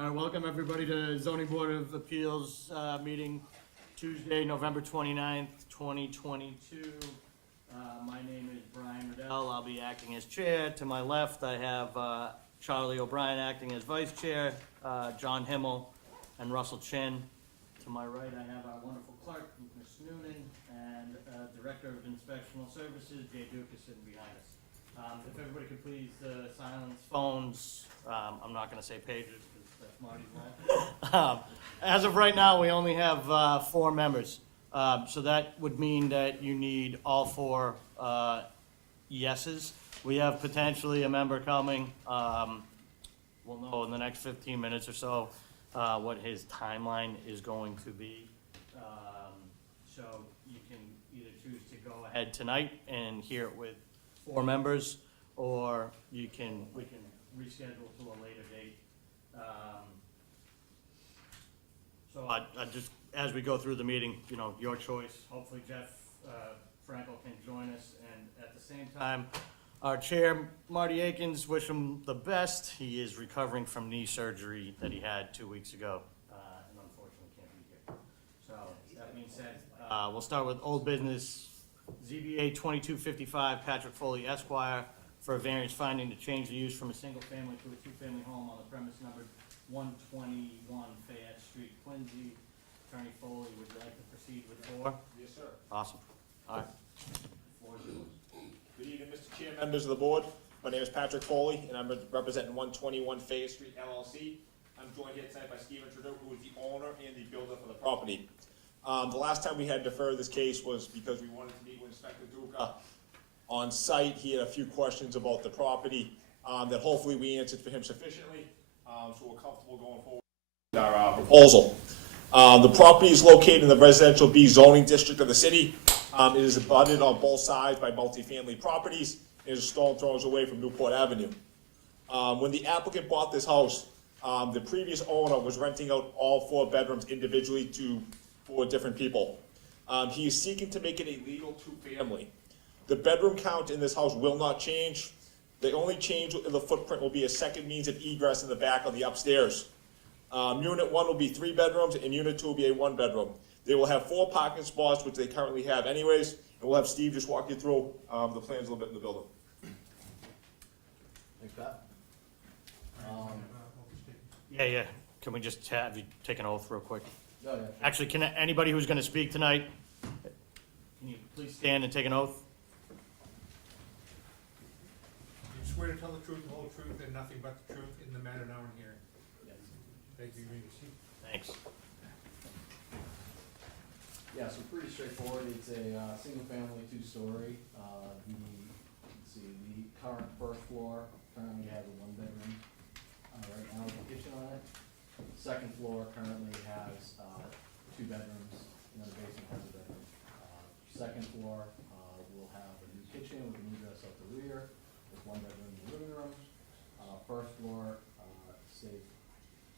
All right, welcome everybody to Zoning Board of Appeals meeting Tuesday, November 29th, 2022. My name is Brian Riddell. I'll be acting as chair. To my left, I have Charlie O'Brien acting as vice chair, John Himmel, and Russell Chin. To my right, I have our wonderful clerk, Ms. Noonan, and Director of Inspectional Services, Jay Dukas, sitting behind us. If everybody could please silence phones. I'm not going to say pages because that's Marty's line. As of right now, we only have 4 members. So that would mean that you need all 4 yeses. We have potentially a member coming. We'll know in the next 15 minutes or so what his timeline is going to be. So you can either choose to go ahead tonight and hear it with 4 members, or we can reschedule to a later date. So I just, as we go through the meeting, you know, your choice. Hopefully Jeff Frankel can join us, and at the same time, our chair, Marty Akins, wish him the best. He is recovering from knee surgery that he had 2 weeks ago, and unfortunately can't be here. So that being said, we'll start with old business. ZBA 2255, Patrick Foley Esquire, for a variance finding to change the use from a single family to a 2-family home on the premise numbered 121 Fayette Street, Quincy. Attorney Foley, would you like to proceed with 4? Yes, sir. Awesome. All right. Floor is yours. Good evening, Mr. Chair, members of the board. My name is Patrick Foley, and I'm representing 121 Fayette Street LLC. I'm joined here tonight by Stephen Trudeau, who is the owner and the builder for the property. The last time we had to defer this case was because we wanted to meet with Inspector Duca on site. He had a few questions about the property that hopefully we answered for him sufficiently, so we're comfortable going forward with our proposal. The property is located in the residential B zoning district of the city. It is abutted on both sides by multifamily properties. It is a stone throws away from Newport Avenue. When the applicant bought this house, the previous owner was renting out all 4 bedrooms individually to 4 different people. He is seeking to make it a legal 2-family. The bedroom count in this house will not change. The only change in the footprint will be a second means of egress in the back on the upstairs. Unit 1 will be 3 bedrooms, and Unit 2 will be a 1-bedroom. They will have 4 parking spots, which they currently have anyways, and we'll have Steve just walk you through the plans a little bit in the building. Thanks, Pat. Yeah. Can we just have you take an oath real quick? Oh, yeah, sure. Actually, can anybody who's going to speak tonight, can you please stand and take an oath? You swear to tell the truth, the whole truth, and nothing but the truth in the matter now and hearing. Thank you, Regis. Thanks. Yeah, so pretty straightforward. It's a single-family, 2-story. The current first floor currently has a 1-bedroom right now with a kitchen on it. Second floor currently has 2 bedrooms, and then the basement has a bedroom. Second floor will have a new kitchen with an egress out the rear, with 1 bedroom in the living room. First floor stays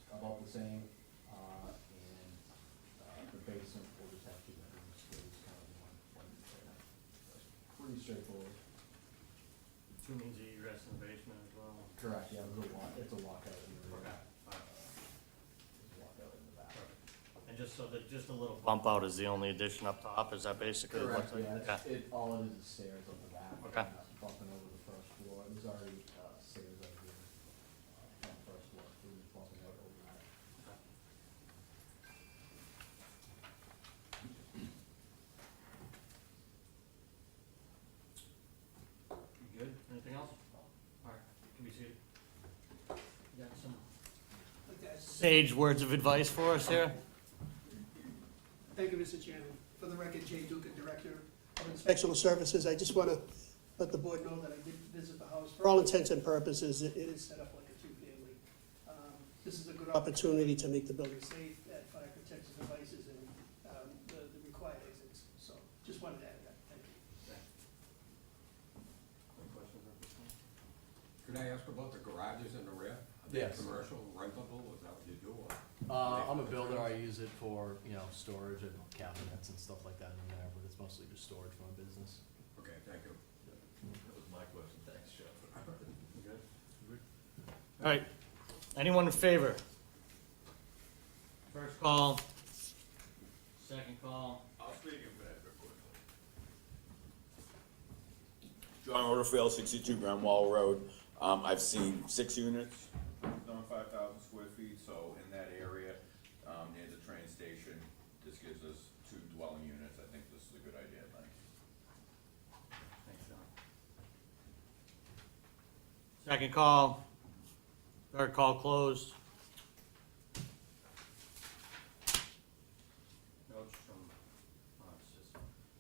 about the same, and the basement will just have 2 bedrooms, so it's kind of one right now. Pretty straightforward. 2 means of egress in the basement as well. Correct, yeah, it's a walkout in the rear. Okay. All right. It's a walkout in the back. And just so that, just a little bump out is the only addition up top, is that basically what? Correct, yeah, all it is stairs on the back. Okay. Bumping over the first floor. There's already stairs over here on the first floor, so we're just bumping out over that. You good? Anything else? All right, can we see it? You got some sage words of advice for us here? Thank you, Mr. Chairman. For the record, Jay Duca, Director of Inspectional Services. I just want to let the board know that I did visit the house. For all intents and purposes, it is set up like a 2-family. This is a good opportunity to make the building safe, add fire protection devices, and the required exits. So just wanted to add that. Thank you. Any questions at this point? Could I ask about the garages in the rear? Are they Yes. commercial, rentable, is that what you do? Or- I'm a builder. I use it for, storage and cabinets and stuff like that in there, but it's mostly just storage for my business. Okay, thank you. That was my question, thanks, Jeff. You good? All right, anyone in favor First call, second call. I'll speak in favor quickly. John Rutherford, 62 Grand Wall Road. I've seen 6 units, over 5,000 square feet, so in that area, near the train station, this gives us 2 dwelling units. I think this is a good idea, Mike. Thanks, John. Second call, third call closed. Notes from, it's just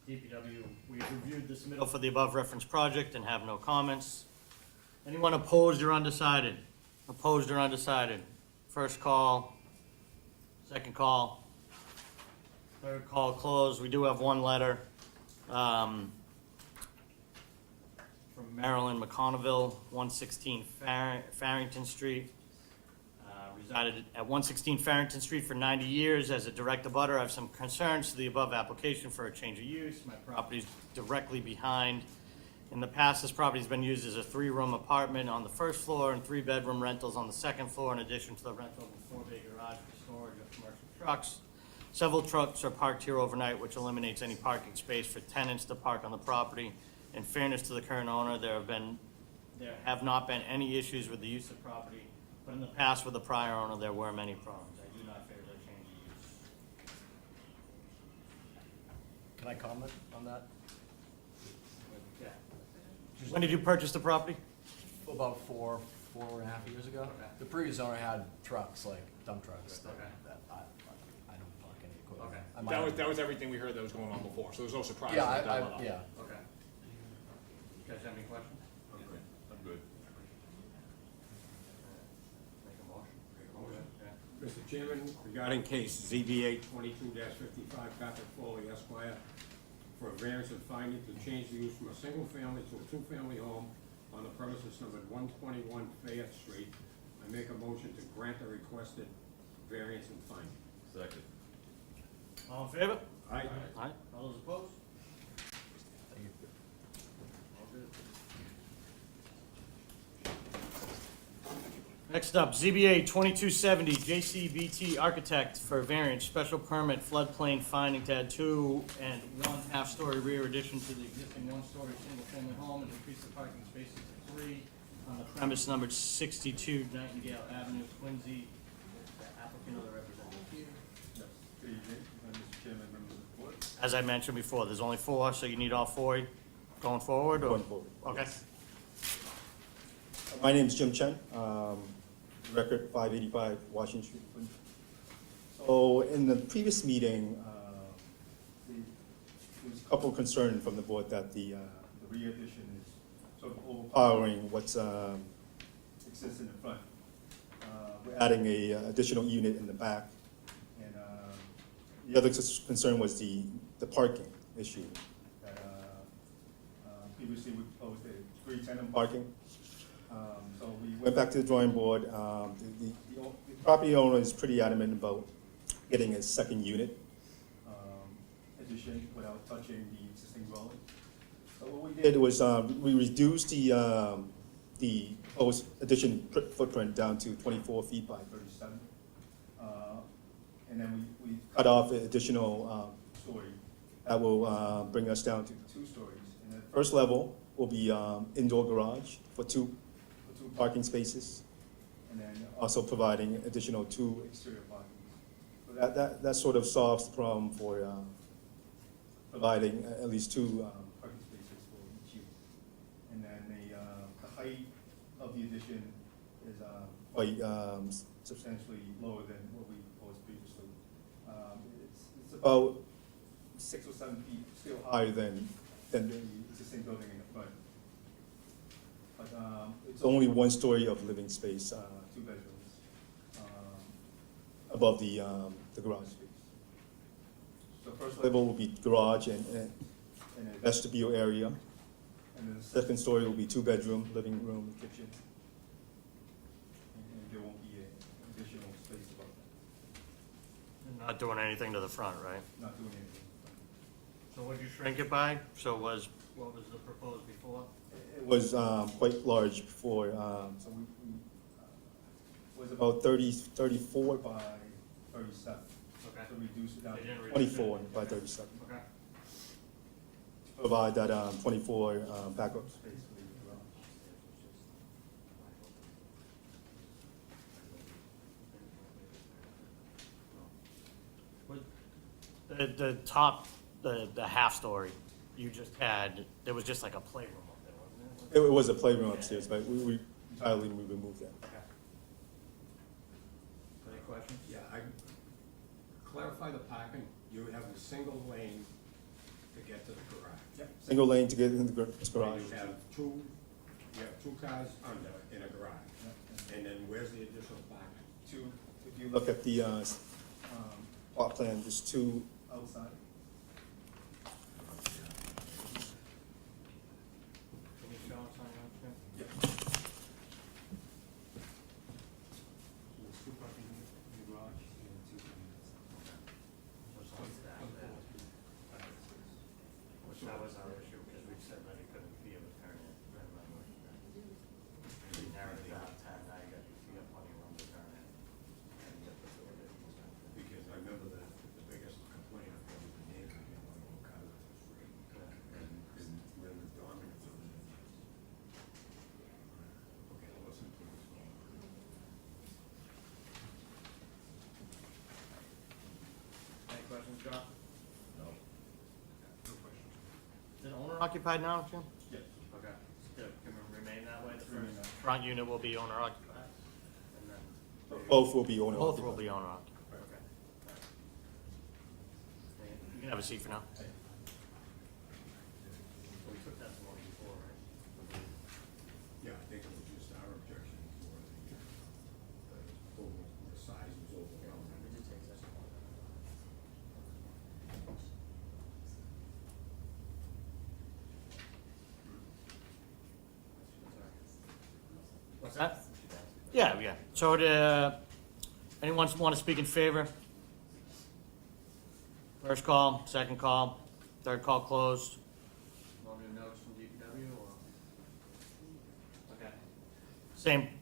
DPW, we reviewed the submittal for the above referenced project and have no comments. Anyone opposed or undecided? Opposed or undecided? First call, second call, third call closed. We do have one letter, from Marilyn McConneville, 116 Farrington Street. Resided at 116 Farrington Street for 90 years. As a direct abutter, I have some concerns to the above application for a change of use. My property is directly behind. In the past, this property has been used as a 3-room apartment on the first floor and 3-bedroom rentals on the second floor, in addition to the rental of a 4-bay garage for storage of commercial trucks. Several trucks are parked here overnight, which eliminates any parking space for tenants to park on the property. In fairness to the current owner, there have not been any issues with the use of property, but in the past with the prior owner, there were many problems. I do not favor the change of use. Can I comment on that? When did you purchase the property? About four and a half years ago. Okay. The previous owner had trucks, like dump trucks, Okay. that I don't park any equipment. Okay. I might- That was everything we heard that was going on before, so there's no surprise. Yeah, with that letter. yeah. Okay. You guys have any questions? Okay, I'm good. Make a motion. Mr. Chairman, regarding case ZBA 22-55, Patrick Foley Esquire, for a variance of finding to change the use from a single-family to a two-family home on the premises numbered 121 Fayette Street, I make a motion to grant the requested variance and finding. Second. All in favor? Aye. Aye. All those opposed? Thank you. All good. Next up, ZBA 2270, JCBT Architect for variance, special permit floodplain finding to add 2 and 1 half-story rear addition to the existing 1-story single-family home and increase the parking spaces to 3 on the premise numbered 62 Nightingale Avenue, Quincy. The applicant or the representative here. Good evening, Mr. Chairman, members of the board. As I mentioned before, there's only 4, so you need all 4 going forward, or? Going forward. Okay. My name's Jim Chen, record 585 Washington Street. So in the previous meeting, there was a couple of concerns from the board that the rear addition is sort of overpowering what's exists in the front. We're adding a additional unit in the back, and the other concern was the parking issue. That previously we proposed a 3-tenant parking. So we went back to the drawing board. The property owner is pretty adamant about getting a second unit addition without touching the existing dwelling. So what we did was we reduced the proposed addition footprint down to 24 feet by 37. And then we cut off the additional story. That will bring us down to 2 stories. And the first level will be indoor garage for two parking spaces, and then also providing additional 2 exterior parking. So that sort of solves the problem for providing at least 2 parking spaces for each unit. And then the height of the addition is quite substantially lower than what we proposed previously. It's about 6 or 7 feet, still higher than the existing building in the front. But it's only 1 story of living space, 2 bedrooms, above the garage space. So first level will be garage and a vestibule area, and then the second story will be 2-bedroom, living room, and kitchen. And there won't be an additional space above that. Not doing anything to the front, right? Not doing anything. So what'd you shrink it by? So what was the proposed before? It was quite large before, so we was about 34 by 37. to reduce it down They didn't to reduce it. 24 by 37. Okay. Provide that 24 backup space for the garage. The top, the half story you just had, there was just like a playroom up there, wasn't it? It was a playroom upstairs, but we entirely removed that. Okay. Any questions? Yeah, clarify the parking, you have a single lane to get to the garage. Single lane to get in the garage. You have two cars under in a garage, and then where's the additional parking? If you look at the plot plan, there's two outside. Can you show us on your screen? There's two parking in the garage and two parking Just on that there. Which that was our issue, because we said that he couldn't be able to turn it, remember? We narrowed it down to 10, now you got plenty of room to turn it. And get the door that you can turn. because I remember the biggest complaint of the neighbor, you know, one car was free, and when the dominance of it. Okay, I'll listen to this one. Any questions, John? No. No questions. Is it owner occupied now, Jim? Yes. Okay. Can it remain that way? The Remain first that way. front unit will be owner occupied? And then Both will be owner both will occupied. be owner occupied, okay. You can have a seat for now. We took that one before, right? Yeah, I think it was just our objection for the size was overwhelming. We did take that one. What's that? Yeah, yeah. So, anyone want to speak in favor? First call, second call, third call closed. No new notes from DPW or? Okay.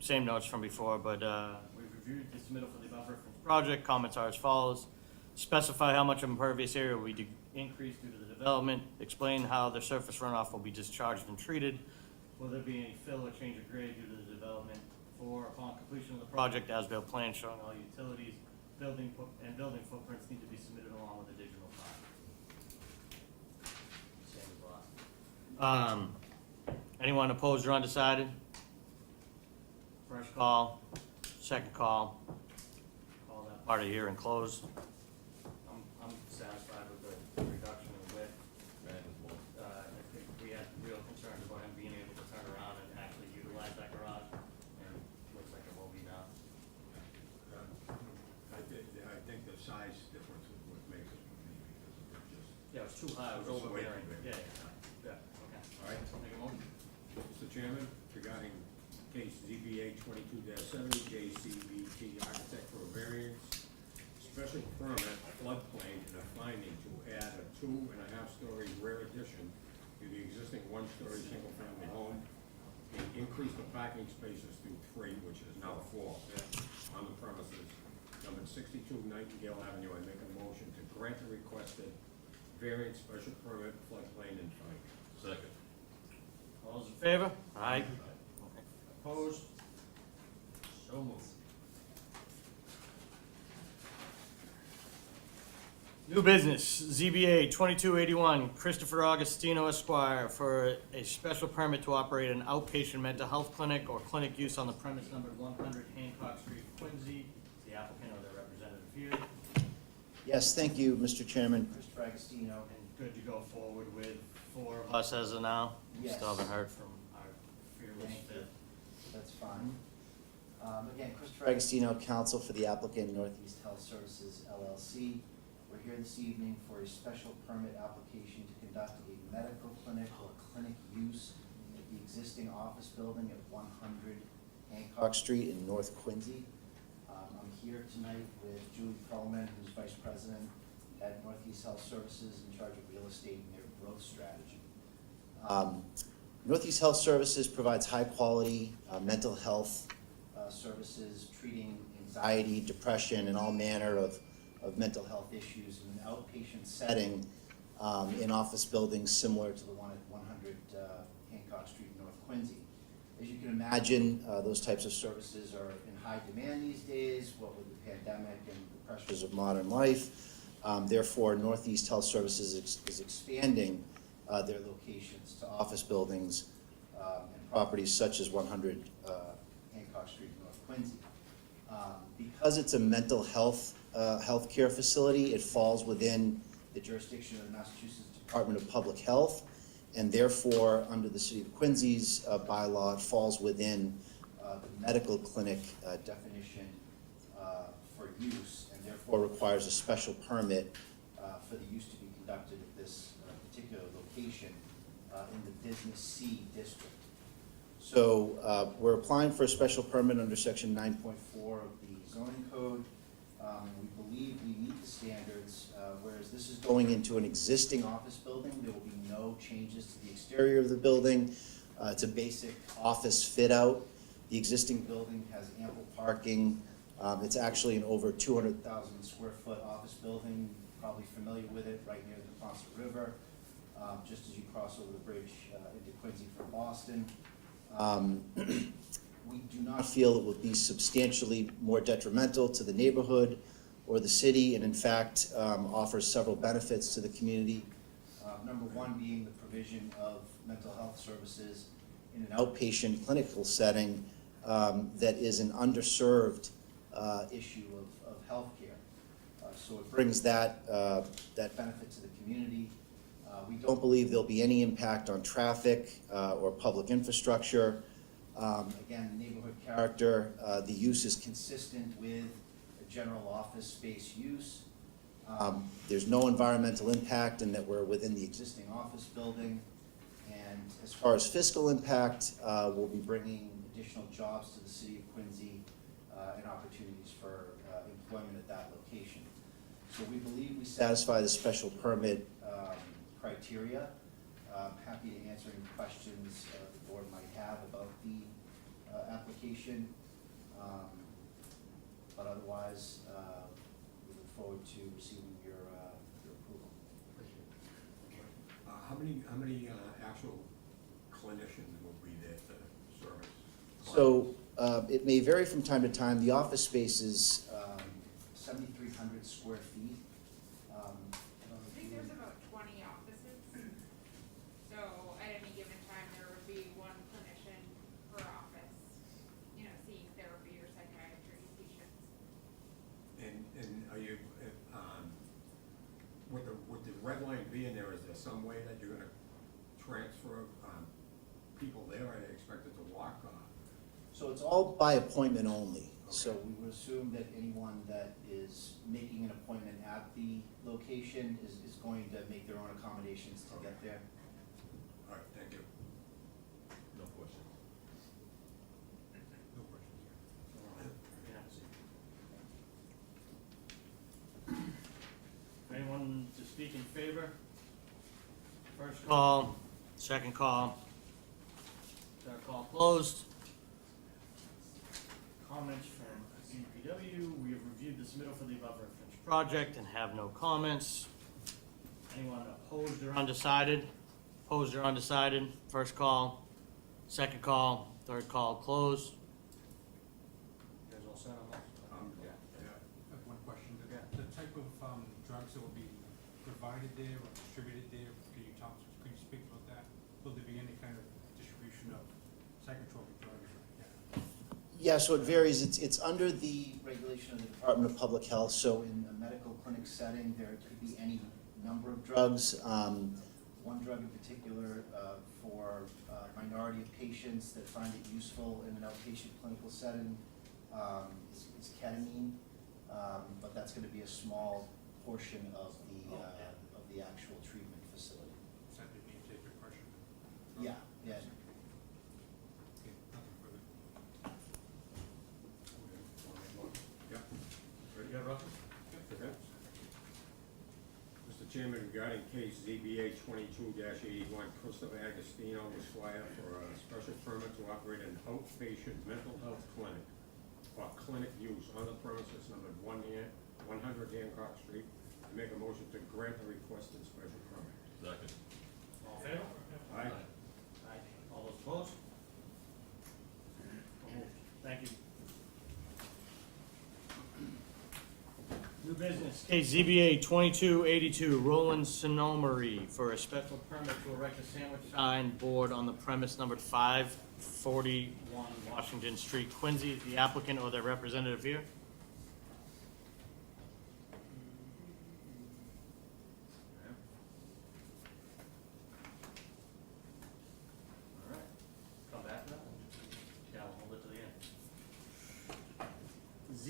Same notes from before, but, we've reviewed the submittal for the buffer from the project. Comments are as follows. Specify how much of impervious area will be increased due to the development. Explain how the surface runoff will be discharged and treated. Will there be any fill or change of grade due to the development? 4, upon completion of the project, as-built plan showing all utilities, building footprints need to be submitted along with a digital file. Same as last. Anyone opposed or undecided? First call, second call. Call that part of the hearing closed. I'm satisfied with the reduction in width. I think we had real concerns about him being able to turn around and actually utilize that garage, and it looks like it will be now. I think the size difference is what makes it for me, because it's just. Yeah, it was too high, it was It was way overbearing. too big. Yeah, okay. All right. Make a motion. Mr. Chairman, regarding case ZBA 22-70, JCBT Architect for a variance, special permit, floodplain, and a finding to add a 2.5-story rear addition to the existing 1-story single-family home, and increase the parking spaces to 3, which is now 4, on the premises. Number 62 Nightingale Avenue, I make a motion to grant the requested variance, special permit, floodplain, and finding. Second. All those in favor? Aye. Opposed? So moved. New business, ZBA 2281, Christopher Augustino Esquire, for a special permit to operate an outpatient mental health clinic or clinic use on the premise numbered 100 Hancock Street, Quincy. The applicant or their representative here. Yes, thank you, Mr. Chairman. Christopher Agostino. And good to go forward with 4 of us as of now? Yes. Still haven't heard from our fearless Thank you. fifth. That's fine. Again, Christopher Agostino, counsel for the applicant Northeast Health Services LLC. We're here this evening for a special permit application to conduct a medical clinic or clinic use at the existing office building at 100 Hancock Street in North Quincy. I'm here tonight with Julie Perlman, who's Vice President at Northeast Health Services, in charge of real estate and their growth strategy. Northeast Health Services provides high-quality mental health services, treating anxiety, depression, and all manner of of mental health issues in an outpatient setting in office buildings similar to the one at 100 Hancock Street in North Quincy. As you can imagine, those types of services are in high demand these days, what with the pandemic and the pressures of modern life. Therefore, Northeast Health Services is expanding their locations to office buildings and properties such as 100 Hancock Street in North Quincy. Because it's a mental health healthcare facility, it falls within the jurisdiction of the Massachusetts Department of Public Health, and therefore, under the City of Quincy's bylaw, it falls within the medical clinic definition for use, and therefore requires a special permit for the use to be conducted at this particular location in the Business C district. So we're applying for a special permit under section 9.4 of the zoning code. We believe we meet the standards, whereas this is going into an existing office building. There will be no changes to the exterior of the building. It's a basic office fit out. The existing building has ample parking. It's actually an over 200,000 square foot office building. You're probably familiar with it, right near the Ponce River, just as you cross over the bridge into Quincy from Boston. We do not feel it will be substantially more detrimental to the neighborhood or the city, and in fact offers several benefits to the community. Number one being the provision of mental health services in an outpatient clinical setting that is an underserved issue of healthcare. So it brings that benefit to the community. We don't believe there'll be any impact on traffic or public infrastructure. Again, neighborhood character, the use is consistent with a general office space use. There's no environmental impact in that we're within the existing office building. And as far as fiscal impact, we'll be bringing additional jobs to the city of Quincy and opportunities for employment at that location. So we believe we satisfy the special permit criteria. I'm happy to answer any questions the board might have about the application. But otherwise, we look forward to receiving your approval. How many actual clinicians will be there to service? So it may vary from time to time. The office space is 7,300 square feet. I think there's about 20 offices. So at any given time, there would be one clinician per office, seeing therapy or psychiatry patients. And are you, with the red line being there, is there some way that you're gonna transfer people there? Are they expected to walk? So it's all by appointment only. So we would assume that anyone that is making an appointment at the location is going to make their own accommodations to get there. All right, thank you. No questions. No questions. Anyone to speak in favor? First call, second call. Third call closed. Comments from DPW. We have reviewed the submittal for the above referenced project and have no comments. Anyone opposed or undecided? Opposed or undecided? First call, second call, third call closed. You guys all set on that? Yeah. I have one question. Yeah. The type of drugs that will be provided there or distributed there, could you speak about that? Will there be any kind of distribution of psychotropic drugs? Yeah, so it varies. It's under the regulation of the Department of Public Health. So in a medical clinic setting, there could be any number of drugs. One drug in particular for a minority of patients that find it useful in an outpatient clinical setting is ketamine, but that's going to be a small portion of the actual treatment facility. Is that the take your question? Yeah, yeah. Okay, nothing further. Yeah. You got Russell? Okay. Mr. Chairman, regarding case ZBA 22-81, Christopher Agostino Esquire for a special permit to operate an outpatient mental health clinic or clinic use on the premises numbered 100 Hancock Street. I make a motion to grant the requested special permit. Second. All in favor? Aye. Aye. All those opposed? So moved. Thank you. New business, case ZBA 2282, Roland Sonomery for a special permit to erect a sandwich sign board on the premise numbered 541 Washington Street, Quincy. Is the applicant or their representative here? All right. Come back now. Yeah, we'll hold it to the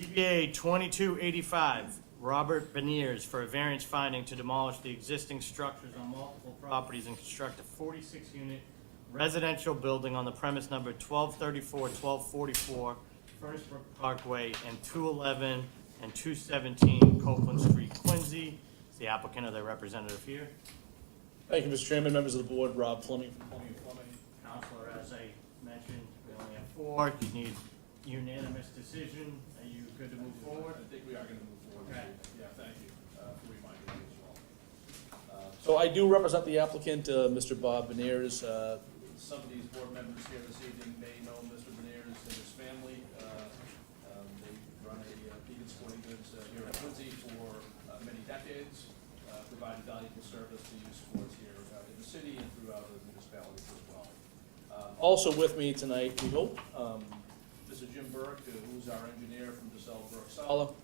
end. ZBA 2285, Robert Beniers for a variance finding to demolish the existing structures on multiple properties and construct a 46-unit residential building on the premise number 1234, 1244 Furnace Brook Parkway and 211 and 217 Copeland Street, Quincy. Is the applicant or their representative here? Thank you, Mr. Chairman, members of the board, Rob Fleming from Fleming and Fleming. Counselor, as I mentioned, we only have 4. You need unanimous decision. Are you good to move forward? I think we are gonna move forward. Okay. Yeah, thank you, for reminding me as well. So I do represent the applicant, Mr. Bob Beniers. Some of these board members here this evening may know Mr. Beniers and his family. They run a Beacon Sporting Goods here in Quincy for many decades, provided valuable service to youth sports here in the city and throughout the municipalities as well. Also with me tonight, we hope, Mr. Jim Burke, who's our engineer from DeSalle Burke Sala,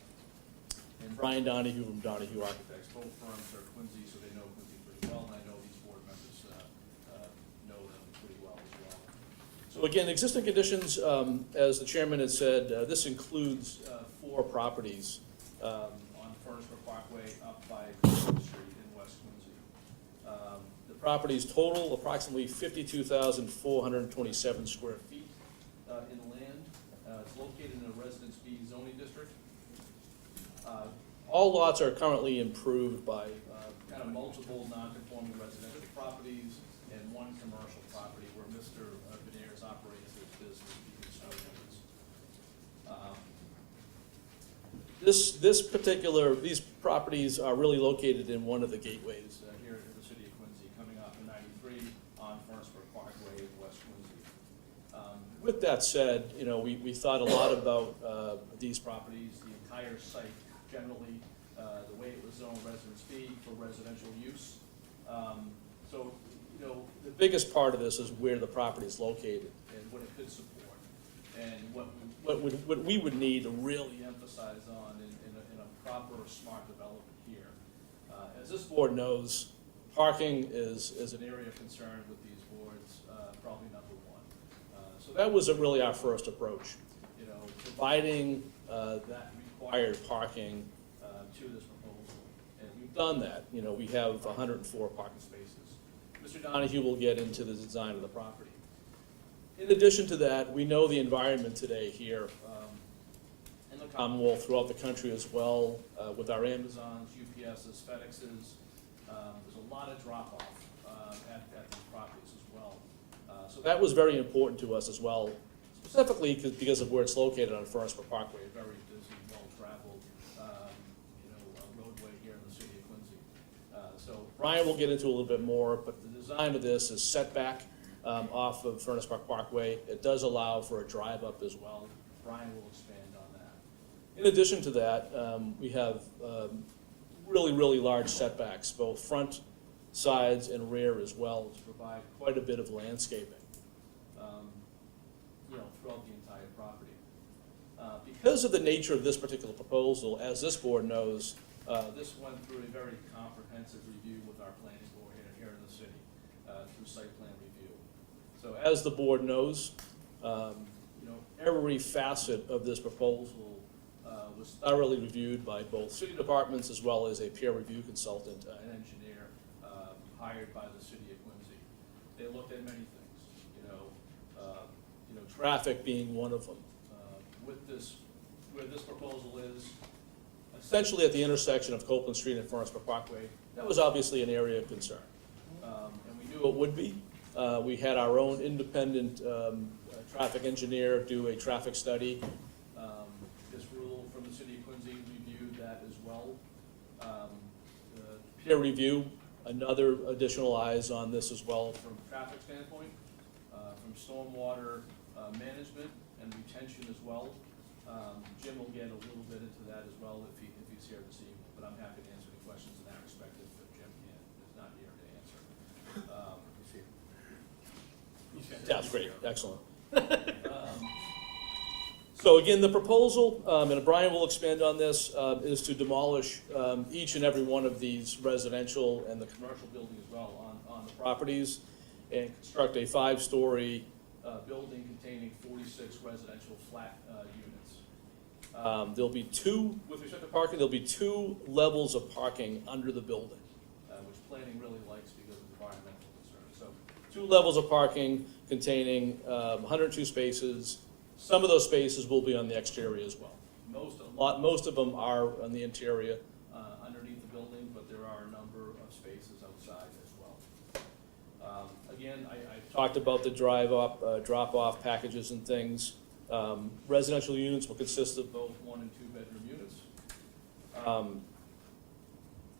and Brian Donahue from Donahue Architects. Both firms are Quincy, so they know Quincy pretty well, and I know these board members know them pretty well as well. So again, existing conditions, as the chairman had said, this includes 4 properties on Furnace Brook Parkway up by Copeland Street in West Quincy. The properties total approximately 52,427 square feet in land. It's located in a Residence B zoning district. All lots are currently improved by kind of multiple non-conforming residential properties and 1 commercial property where Mr. Beniers operates his business, Beacon Sporting Goods. These properties are really located in one of the gateways here in the city of Quincy, coming off of 93 on Furnace Brook Parkway in West Quincy. With that said, you know, we thought a lot about these properties, the entire site generally, the way it was zoned Residence B for residential use. So, you know, the biggest part of this is where the property is located and what it could support. And what we would need to really emphasize on in a proper, smart development here. As this board knows, parking is an area of concern with these boards, probably number 1. So that was really our first approach, you know, providing that required parking to this proposal. And we've done that. You know, we have 104 parking spaces. Mr. Donahue will get into the design of the property. In addition to that, we know the environment today here in the Commonwealth, throughout the country as well, with our Amazons, UPSs, FedExes. There's a lot of drop-off at these properties as well. So that was very important to us as well, specifically because of where it's located on Furnace Brook Parkway, a very busy, well-traveled roadway here in the city of Quincy. So Brian will get into a little bit more, but the design of this is set back off of Furnace Brook Parkway. It does allow for a drive-up as well. Brian will expand on that. In addition to that, we have really, really large setbacks, both front, sides, and rear as well, to provide quite a bit of landscaping, throughout the entire property. Because of the nature of this particular proposal, as this board knows, this went through a very comprehensive review with our planning board here in the city, through site plan review. So as the board knows, every facet of this proposal was thoroughly reviewed by both city departments as well as a peer review consultant, an engineer hired by the city of Quincy. They looked at many things, traffic being one of them. Where this proposal is, essentially at the intersection of Copeland Street and Furnace Brook Parkway, that was obviously an area of concern. And we knew it would be. We had our own independent traffic engineer do a traffic study. This rule from the city of Quincy reviewed that as well. peer review, another additional eyes on this as well from a traffic standpoint, from stormwater management and retention as well. Jim will get a little bit into that as well if he's here this evening, but I'm happy to answer any questions in that respect if Jim is not here to answer. Yeah, it's great, excellent. So again, the proposal, and Brian will expand on this, is to demolish each and every one of these residential and the commercial building as well on the properties and construct a 5-story building containing 46 residential flat units. There'll be with respect to parking, there'll be 2 levels of parking under the building, which planning really likes because of environmental concerns. So 2 levels of parking containing 102 spaces. Some of those spaces will be on the exterior as well. Most of them are on the interior underneath the building, but there are a number of spaces outside as well. Again, I talked about the drop-off packages and things. Residential units will consist of both 1 and 2 bedroom units.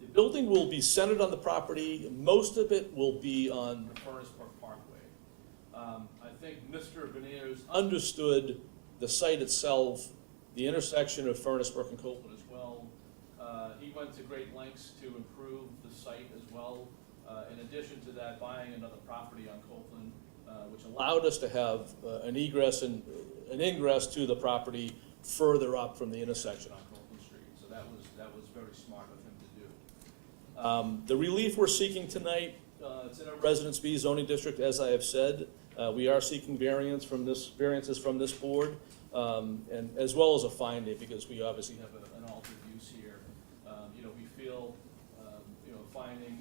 The building will be centered on the property. Most of it will be on the Furnace Brook Parkway. I think Mr. Beniers understood the site itself, the intersection of Furnace Brook and Copeland as well. He went to great lengths to improve the site as well. In addition to that, buying another property on Copeland, which allowed us to have an egress and an ingress to the property further up from the intersection on Copeland Street. So that was very smart of him to do. The relief we're seeking tonight, it's in a Residence B zoning district, as I have said. We are seeking variances from this board, and as well as a finding, because we obviously have an altered use here. We feel, finding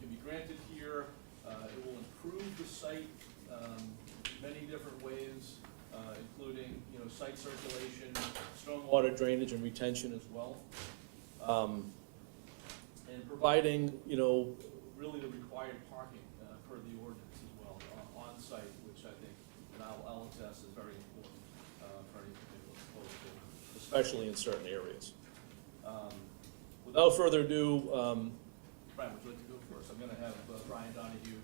can be granted here. It will improve the site many different ways, including, site circulation, stormwater drainage and retention as well. And providing, really the required parking per the ordinance as well on site, which I think, and I'll attest, is very important for any particular proposal, especially in certain areas. Without further ado, Brian, would you like to go first? I'm going to have Brian Donahue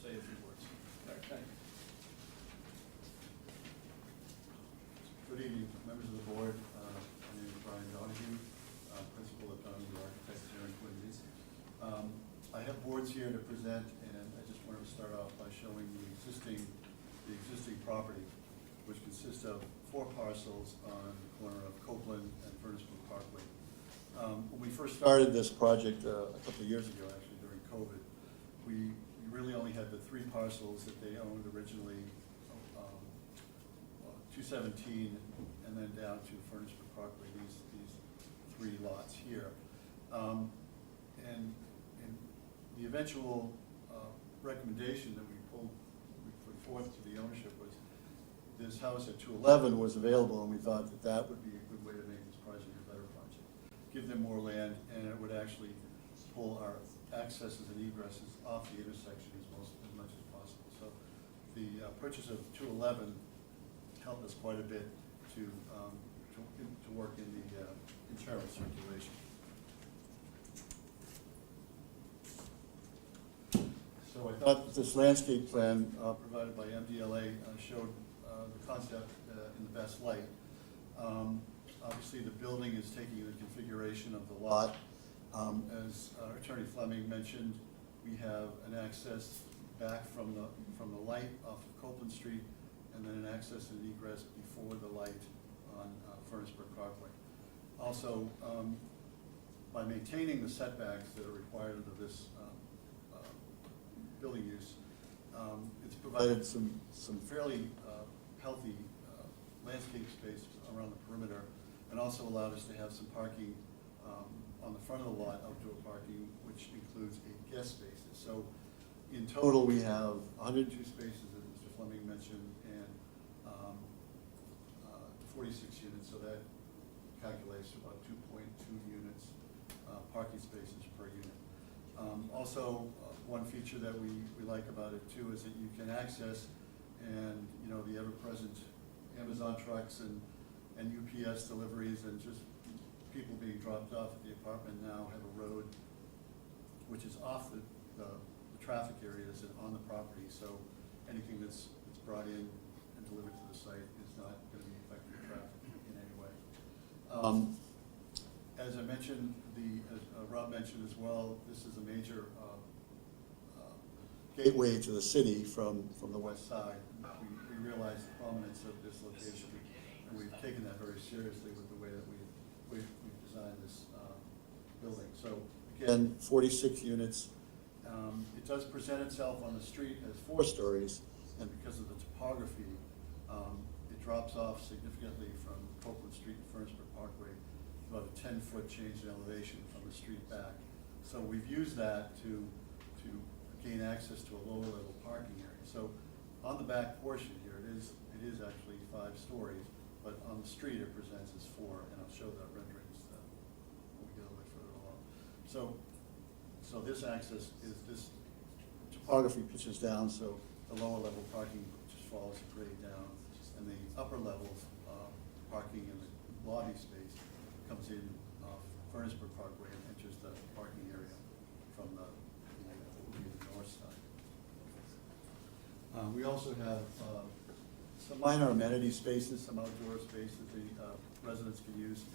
say a few words. All right, thank you. Good evening, members of the board. My name is Brian Donahue, principal at Donahue Architects here in Twin Cities. I have boards here to present, and I just wanted to start off by showing the existing property, which consists of 4 parcels on the corner of Copeland and Furnace Brook Parkway. When we first started this project a couple of years ago, actually during COVID, we really only had the 3 parcels that they owned originally, 217 and then down to Furnace Brook Parkway, these 3 lots here. And the eventual recommendation that we put forth to the ownership was this house at 211 was available, and we thought that that would be a good way to make this project a better project. Give them more land, and it would actually pull our accesses and egresses off the intersection as much as possible. So the purchase of 211 helped us quite a bit to work in the internal circulation. So I thought that this landscape plan provided by MDLA showed the concept in the best light. Obviously, the building is taking the configuration of the lot. As Attorney Fleming mentioned, we have an access back from the light off of Copeland Street, and then an access and egress before the light on Furnace Brook Parkway. Also, by maintaining the setbacks that are required under this building use, it's provided some fairly healthy landscape space around the perimeter, and also allowed us to have some parking on the front of the lot, outdoor parking, which includes 8 guest spaces. So in total, we have 102 spaces, as Mr. Fleming mentioned, and 46 units, so that calculates to about 2.2 units parking spaces per unit. Also, one feature that we like about it too is that you can access, and the ever-present Amazon trucks and UPS deliveries, and just people being dropped off at the apartment now have a road which is off the traffic areas and on the property, so anything that's brought in and delivered to the site is not gonna be affecting the traffic in any way. As I mentioned, as Rob mentioned as well, this is a major gateway to the city from the west side. We realize the prominence of this location, and we've taken that very seriously with the way that we've designed this building. So again, 46 units. It does present itself on the street as 4 stories, and because of the topography, it drops off significantly from Copeland Street and Furnaceburg Parkway, about a 10-foot change in elevation from the street back. So we've used that to gain access to a lower level parking area. So on the back portion here, it is actually 5 stories, but on the street it presents as 4, and I'll show the renderings when we get a little bit further along. So this access is, this topography pitches down, so the lower level parking just follows a grade down, and the upper level parking in the lobby space comes in off Furnaceburg Parkway and enters the parking area from the north side. We also have some minor amenity spaces, some outdoor space that the residents can use.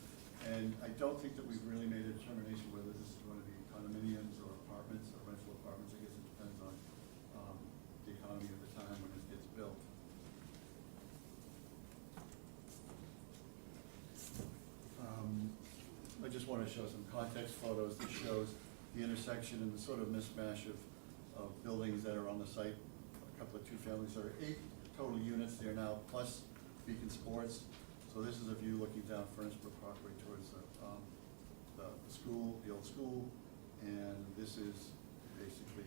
And I don't think that we've really made a determination whether this is going to be condominiums or apartments or rental apartments. I guess it depends on the economy of the time when it gets built. I just want to show some context photos. This shows the intersection and the sort of mismatch of buildings that are on the site. A couple of 2 families. There are 8 total units there now, plus Beacon Sports. So this is a view looking down Furnaceburg Parkway towards the school, the old school, and this is basically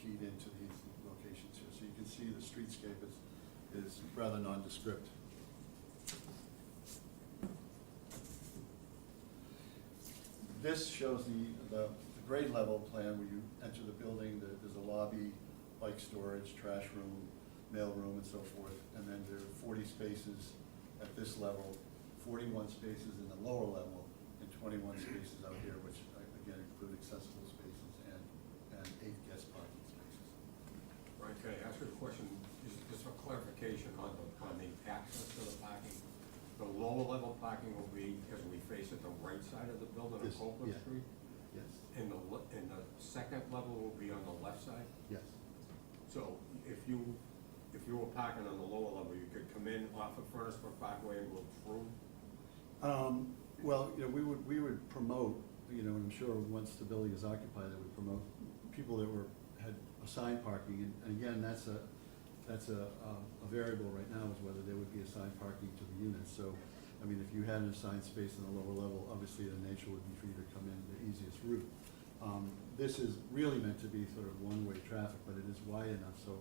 keyed into these locations here. So you can see the streetscape is rather nondescript. This shows the grade level plan where you enter the building. There's a lobby, bike storage, trash room, mail room, and so forth. And then there are 40 spaces at this level, 41 spaces in the lower level, and 21 spaces out here, which again include accessible spaces and 8 guest parking spaces. Brian, can I ask you a question, just for clarification on the access to the parking? The lower level parking will be, as we face it, the right side of the building on Yes, Copeland yeah. Street? Yes. And the second level will be on the left side? Yes. So if you were parking on the lower level, you could come in off of Furnaceburg Parkway and go through? Well, we would promote, and I'm sure once the building is occupied, that we promote people that had assigned parking, and again, that's a variable right now, is whether there would be assigned parking to the units. So, I mean, if you had an assigned space in the lower level, obviously the nature would be for you to come in the easiest route. This is really meant to be sort of one-way traffic, but it is wide enough, so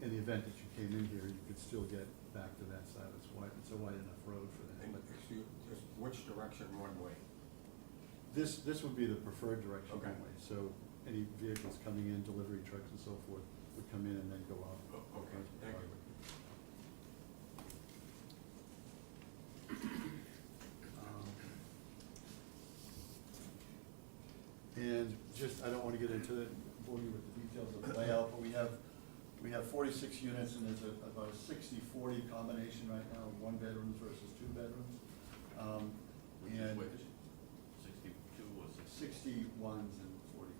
in the event that you came in here, you could still get back to that side. It's a wide enough road for that. And excuse, just which direction one way? This would be the preferred direction Okay. anyway, so any vehicles coming in, delivery trucks and so forth, would come in and then go out. Okay, thank you. And just, I don't want to get into it, bore you with the details of the layout, but we have 46 units, and there's about a 60-40 combination right now, 1 bedrooms versus 2 bedrooms. And Which? 62 or 60 ones and 42.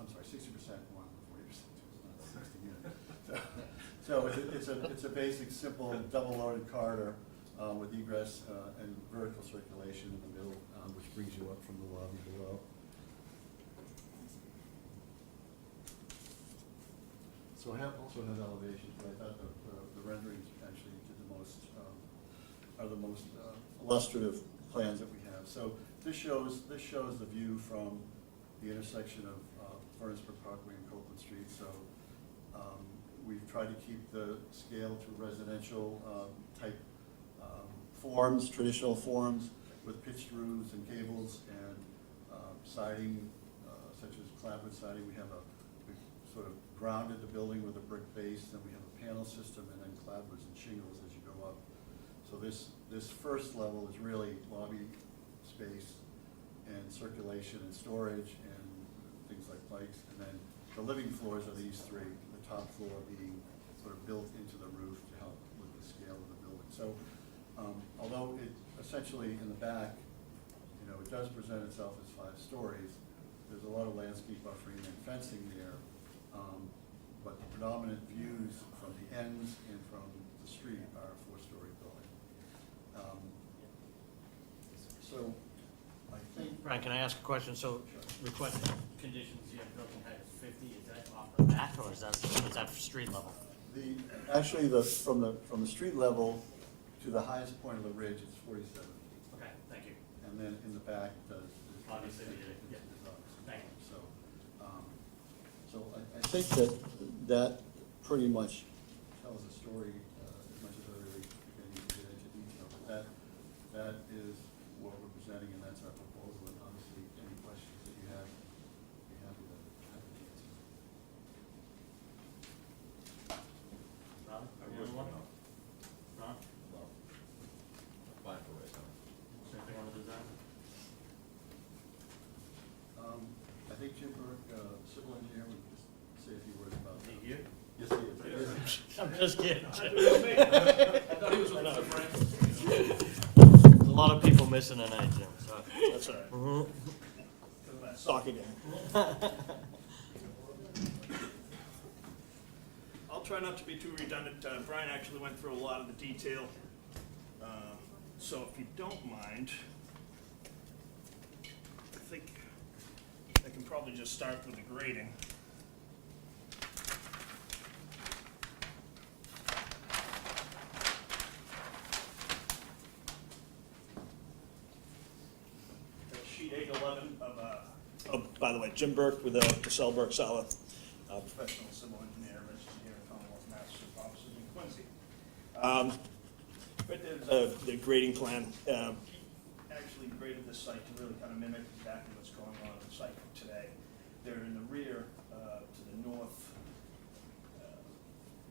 I'm sorry, 60% one, 40% two. It's not 60 units. So it's a basic, simple, double-loaded corridor with egress and vertical circulation in the middle, which brings you up from the lobby below. So I also have elevations, but I thought the renderings actually are the most illustrative plans that we have. So this shows the view from the intersection of Furnaceburg Parkway and Copeland Street. So we've tried to keep the scale to residential type forms, traditional forms, with pitched roofs and gables and siding, such as clapboard siding. We've sort of grounded the building with a brick base, then we have a panel system, and then clapboards and shingles as you go up. So this first level is really lobby space and circulation and storage and things like bikes. And then the living floors are these three, the top floor being sort of built into the roof to help with the scale of the building. So although it essentially in the back, you know, it does present itself as 5 stories, there's a lot of landscape buffering and fencing there, but the predominant views from the ends and from the street are a 4-story building. So I think. Brian, can I ask a question? So requested conditions, you have building height of 50, is that off the back or is that street level? Actually, from the street level to the highest point of the ridge, it's 47 feet. Okay, thank you. And then in the back, Obviously, yeah. Thank you. So I think that pretty much tells the story as much as I really need to get into detail. But that is what we're presenting, and that's our proposal. And obviously, any questions that you have, we'd be happy to answer. Rob, I you wish have one? not. Rob, Well, fine for right now. same thing on the design? I think Jim Burke, civil engineer, would just say a few words about that. Here? Yes, he is. I'm just kidding. I thought he was with Mr. Frank. There's a lot of people missing tonight, Jim, so. That's all right. Mhm. Because of that soccer game. I'll try not to be too redundant. Brian actually went through a lot of the detail. So if you don't mind, I think I can probably just start with the grading. Sheet 811 by the way, Jim Burke with Cassell Burke Sala, professional civil engineer, registered here in Commonwealth, Massachusetts, offices in Quincy. Right there's the grading plan. Actually graded this site to really kind of mimic exactly what's going on the site today. They're in the rear to the north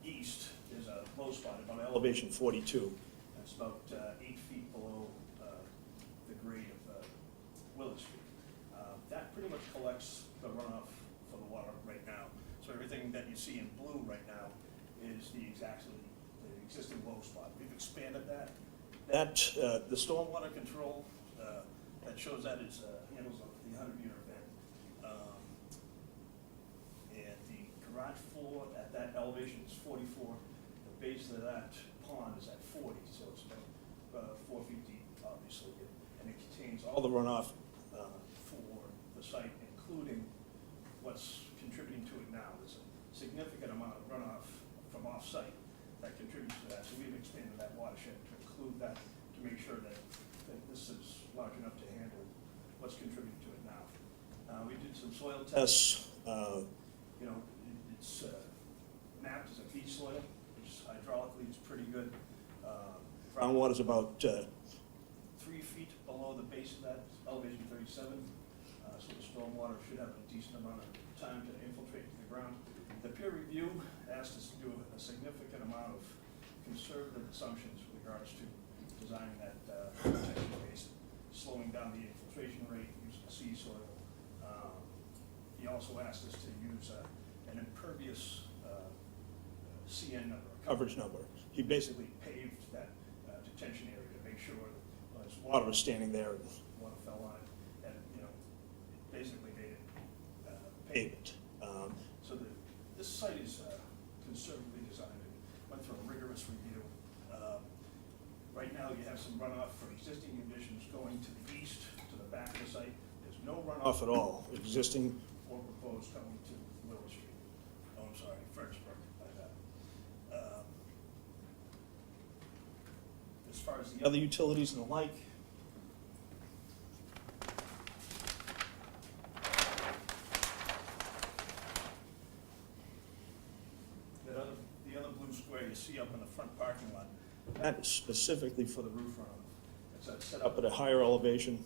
east. There's a low spot about elevation 42. That's about 8 feet below the grade of Willow Street. That pretty much collects the runoff for the water right now. So everything that you see in blue right now is the existing low spot. We've expanded that. The stormwater control, that shows that is handles the 100-year event. And the garage floor at that elevation is 44. The base of that pond is at 40, so it's about 4 feet deep, obviously. And it contains all the runoff for the site, including what's contributing to it now. There's a significant amount of runoff from off-site that contributes to that. So we've expanded that watershed to include that, to make sure that this is large enough to handle what's contributing to it now. We did some soil tests. You know, it's mapped as a beach soil, which hydraulically is pretty good. Groundwater's about 3 feet below the base of that, elevation 37. So the stormwater should have a decent amount of time to infiltrate the ground. The peer review asked us to do a significant amount of conservative assumptions with regards to designing that protection basin, slowing down the infiltration rate, using sea soil. He also asked us to use an impervious CN number, a coverage number. He basically paved that detention area to make sure that as water was standing there and water fell on it, and basically made it paved. So this site is conservatively designed and went through a rigorous review. Right now, you have some runoff from existing conditions going to the east, to the back of the site. There's no runoff at all, existing or proposed coming to Willow Street. Oh, I'm sorry, Fredericksburg, by that. As far as the other utilities and the like, the other blue square you see up in the front parking lot, that is specifically for the roof runoff. It's set up at a higher elevation,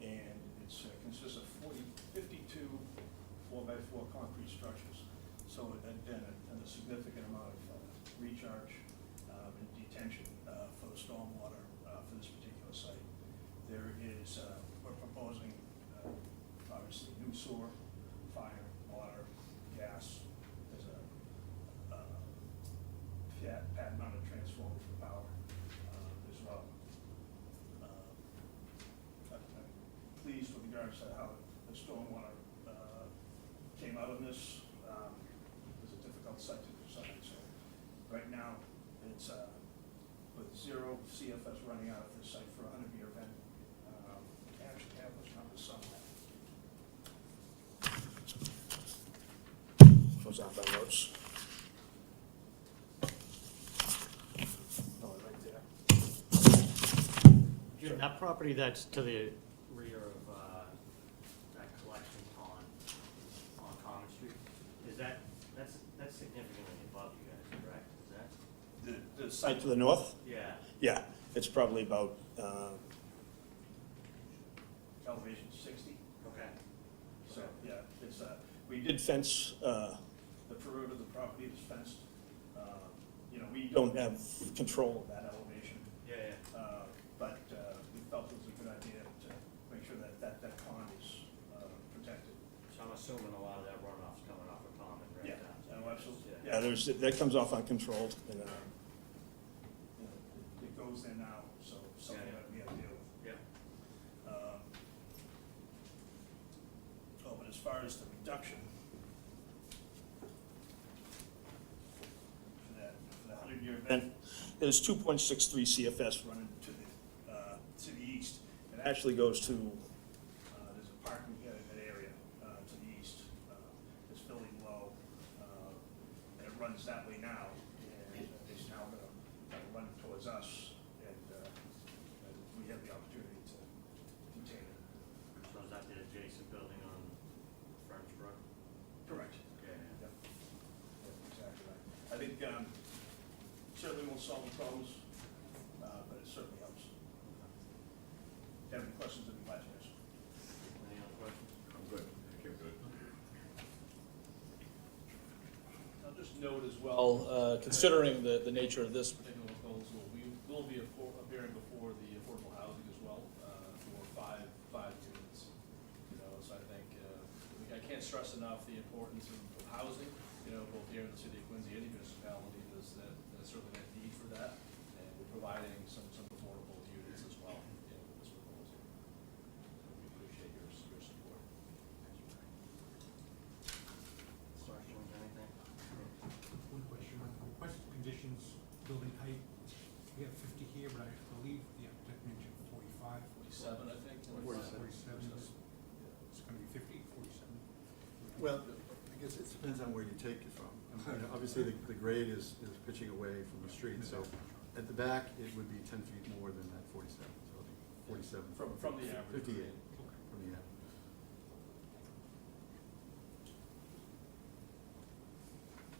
and it consists of 52 4x4 concrete structures. So again, a significant amount of recharge and detention for the stormwater for this particular site. There is, we're running out of this site for a 100-year event. I actually have those numbers somewhere. Those aren't my notes. Oh, right there. Jim, that property that's to the rear of, that collection pond on Common Street, is that's significantly above you guys, correct? Is that? The site to the north? Yeah. Yeah, it's probably about elevation 60. Okay. So, yeah, it's, we did fence, the perimeter of the property is fenced. You know, we don't have control of that elevation, Yeah, yeah. but we felt it was a good idea to make sure that that pond is protected. So I'm assuming a lot of that runoff's coming off of Common, right? Yeah, down to- no, absolutely. Yeah, that comes off uncontrolled, and, you know, it goes there now, so something Yeah. that we have to deal with. Yep. Oh, but as far as the reduction, for the 100-year event, there's 2.63 CFS running to the east. It actually goes to, there's a parking area to the east. It's filling low, and it runs that way now, and it's now gonna run towards us, and we have the opportunity to contain it. So is that the adjacent building on French Brook? Correct. Yeah, yeah. Yep. Yeah, exactly right. I think certainly won't solve the problems, but it certainly helps. If you have any questions, I'd be glad to answer. Any other questions? I'm good, thank you, good. I'll just note as well, considering the nature of this particular proposal, we will be appearing before the affordable housing as well, for five units. You know, so I think, I can't stress enough the importance of housing, you know, both here in the city of Quincy, any municipality, there's certainly a need for that, and we're providing some affordable units as well, you know, with this proposal. So we appreciate your support. Sorry, George, anything? One question, on requested conditions, building height, we have 50 here, but I believe the architect mentioned 45. 47, I think. 47, it's gonna be 50, 47? Well, I guess it depends on where you take it from. You know, obviously, the grade is pitching away from the street, so at the back, it would be 10 feet more than that 47, so it'd be 47. From the average. 58, grade. from the average.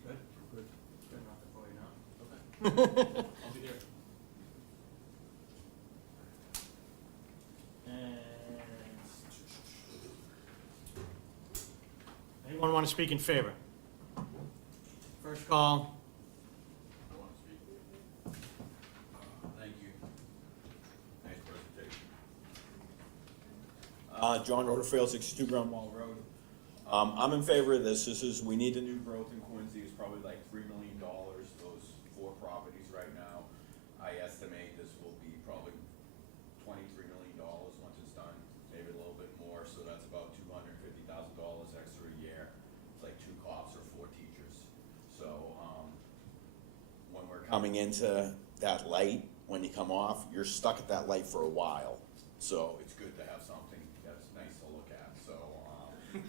Good? Good. Good enough for you now. Okay. I'll be here. Anyone want to speak in favor? First call. I want to speak. Thank you. Nice presentation. John Rutherford, 62 Ground Wall Road. I'm in favor of this. We need a new growth in Quincy. It's probably like $3 million, those 4 properties right now. I estimate this will be probably $23 million once it's done, maybe a little bit more, so that's about $250,000 extra a year. It's like 2 cops or 4 teachers. So, when we're coming into that light, when you come off, you're stuck at that light for a while. So it's good to have something that's nice to look at, so,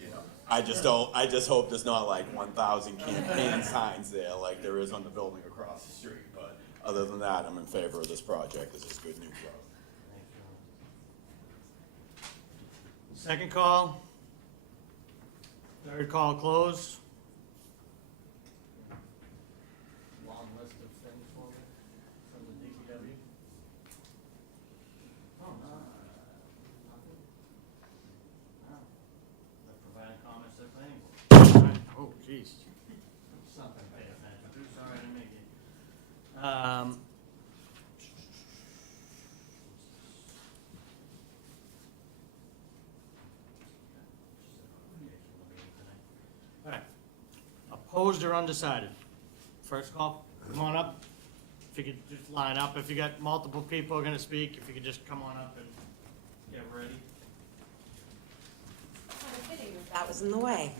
you know, I just hope there's not like 1,000 campaign signs there like there is on the building across the street, but other than that, I'm in favor of this project. This is good new growth. Second call. Third call closed. Long list of things for me from the DPW. Oh, no. Nothing? No. They're providing comments to the planning board. All right. Oh, jeez. Something pay attention to. Sorry to make it. All right. Opposed or undecided? First call, come on up. If you could just line up. If you got multiple people gonna speak, if you could just come on up and get ready. That was in the way.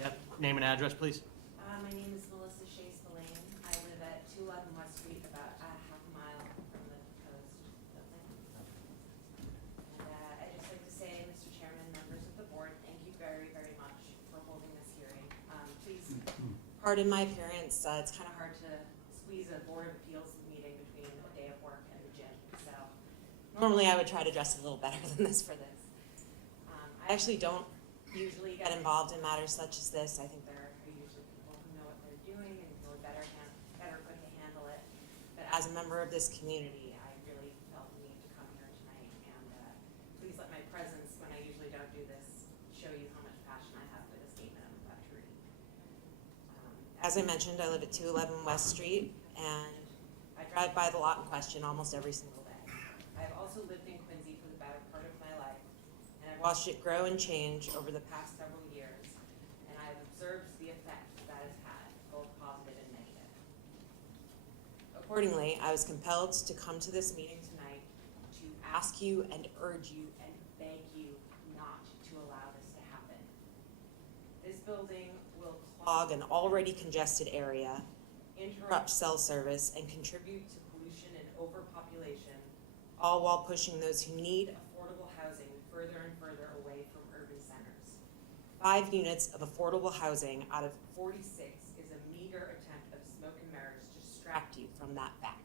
Yep, name and address, please. My name is Melissa Shea Spillane. I live at 211 West Street, about a half a mile from pardon my appearance, it's kind of hard to squeeze a Board of Appeals meeting between a day of work and the gym, so normally I would try to dress a little better than this for this. I actually don't usually get involved in matters such as this. I think there are usually people who know what they're doing and who are better equipped to handle it. But as a member of this community, I really felt the need to come here tonight, and please let my presence, when I usually don't do this, show you how much passion I have for the statement I'm about to read. As I mentioned, I live at 211 West Street, and I drive by the lot in question almost every single day. I've also lived in Quincy for the better part of my life, and I've watched it grow and change over the past several years, and I've observed the effect that has had, both positive and negative. Accordingly, I was compelled to come to this meeting tonight to ask you and urge you and beg you not to allow this to happen. This building will clog an already congested area, interrupt cell service, and contribute to pollution and overpopulation, all while pushing those who need affordable housing further and further away from urban centers. 5 units of affordable housing out of 46 is a meager attempt of smoke and mirrors to distract you from that fact.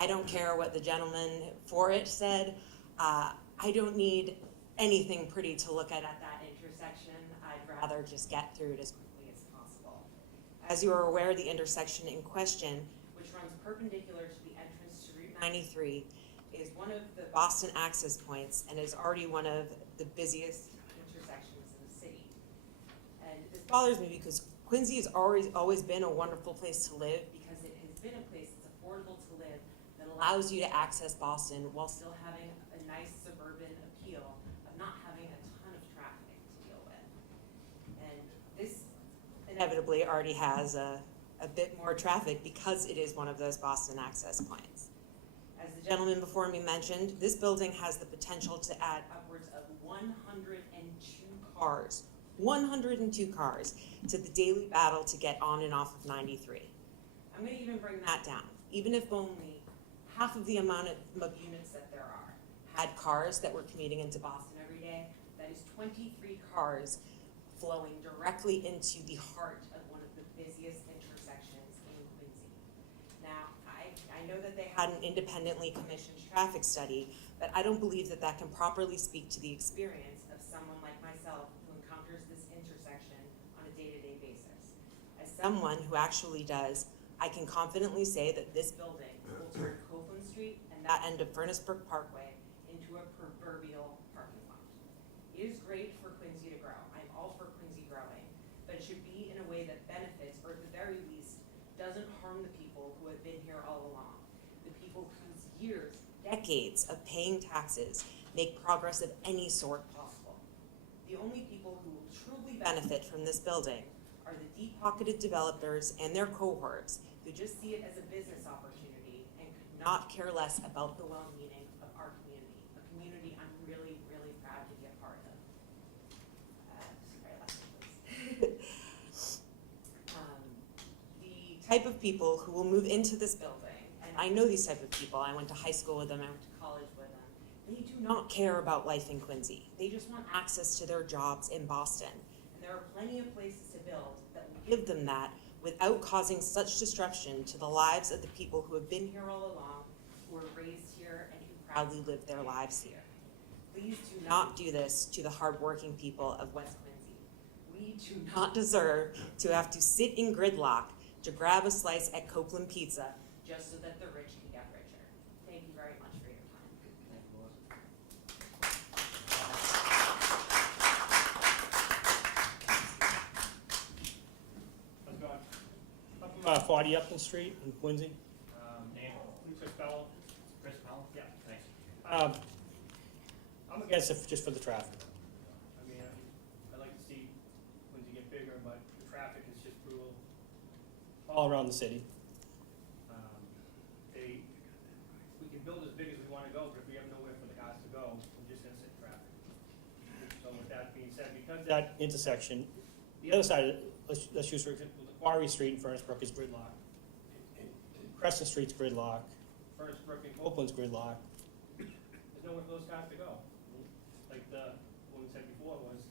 I don't care what the gentleman for it said. I don't need anything pretty to look at that intersection. I'd rather just get through it as quickly as possible. As you are aware, the intersection in question, which runs perpendicular to the entrance to Route 93, is one of the Boston access points and is already one of the busiest intersections in the city. And this bothers me because Quincy has always been a wonderful place to live, because it has been a place that's affordable to live, that allows you to access Boston while still having a nice suburban appeal of not having a ton of traffic to deal with. And this inevitably already has a bit more traffic because it is one of those Boston access points. As the gentleman before me mentioned, this building has the potential to add upwards of 102 cars to the daily battle to get on and off of 93. I'm going to even bring that down. Even if only half of the amount of units that there are had cars that were commuting into Boston every day, that is 23 cars flowing directly into the heart of one of the busiest intersections in Quincy. Now, I know that they had an independently commissioned traffic study, but I don't believe that that can properly speak to the experience of someone like myself who encounters this intersection on a day-to-day basis. As someone who actually does, I can confidently say that this building will turn Copeland Street and that end of Furnace Brook Parkway into a proverbial parking lot. It is great for Quincy to grow. I'm all for Quincy growing, but it should be in a way that benefits, or at the very least, doesn't harm the people who have been here all along. The people whose years, decades of paying taxes make progress of any sort possible. The only people who will truly benefit from this building are the deep-pocketed developers and their cohorts who just see it as a business opportunity and could not care less about the well-meaning of our community, a community I'm really, really proud to be a part of. Sorry, last one, please. The type of people who will move into this building, and I know these type of people, I went to high school with them, I went to college with them, they do not care about life in Quincy. They just want access to their jobs in Boston. And there are plenty of places to build that will give them that without causing such disruption to the lives of the people who have been here all along, who were raised here, and who proudly live their lives here. Please do not do this to the hardworking people of West Quincy. We do not deserve to have to sit in gridlock to grab a slice at Copeland Pizza just so that the rich can get richer. Thank you very much for your time. Thank you, Melissa. How's it going? I'm from 40 Upton Street in Quincy. Name? Chris Bell. Chris Bell? Yeah, thanks. I'm against it just for the traffic. I mean, I'd like to see Quincy get bigger, but the traffic is just brutal all around the city. We can build as big as we want to go, but if we have nowhere for the cars to go, we're just going to sit in traffic. So with that being said, because that intersection, the other side, let's use for example, the Quarry Street in Furnace Brook is gridlock. Crescent Street's gridlock. Furnace Brook and Copeland's gridlock. There's nowhere for those cars to go. Like the woman said before, was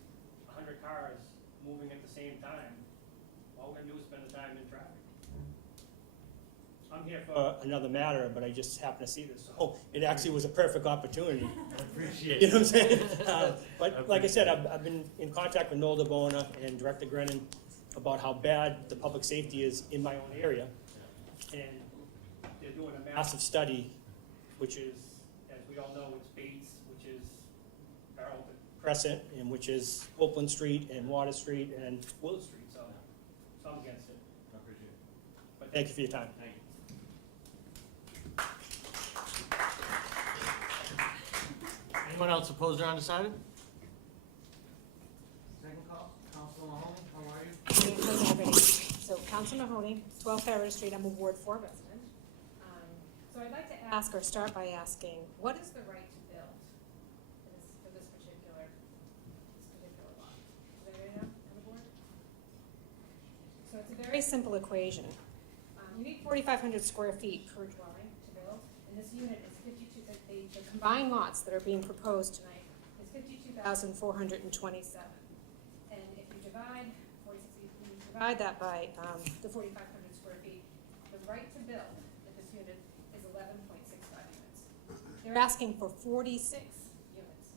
100 cars moving at the same time, all all we're gonna do is spend the time in traffic. I'm here for another matter, but I just happened to see this. Oh, it actually was a perfect opportunity. Appreciate You know what I'm saying? But like I said, I've been in contact with Noel DeBona and Director Grennan about how bad the public safety is in my own area. And they're doing a massive study, which is, as we all know, it's Bates, which is Carrollton Crescent, and which is Copeland Street and Water Street and Willard Street, so I'm against it. I appreciate it. But thank you for your time. Thank you. Anyone else opposed or undecided? Second call, Councilor Mahoney, how are you? So, Council Mahoney, 12 Ferris Street, I'm a Ward 4 resident. So I'd like to ask, or start by asking, what is the right to build for this particular lot? Does anybody know on the board? So it's a very simple equation. You need 4,500 square feet per dwelling to build, and this unit is 52, the combined lots that are being proposed tonight is 52,427. And if you divide 46, you divide that by the 4,500 square feet, the right to build at this unit is 11.65 units. They're asking for 46 units.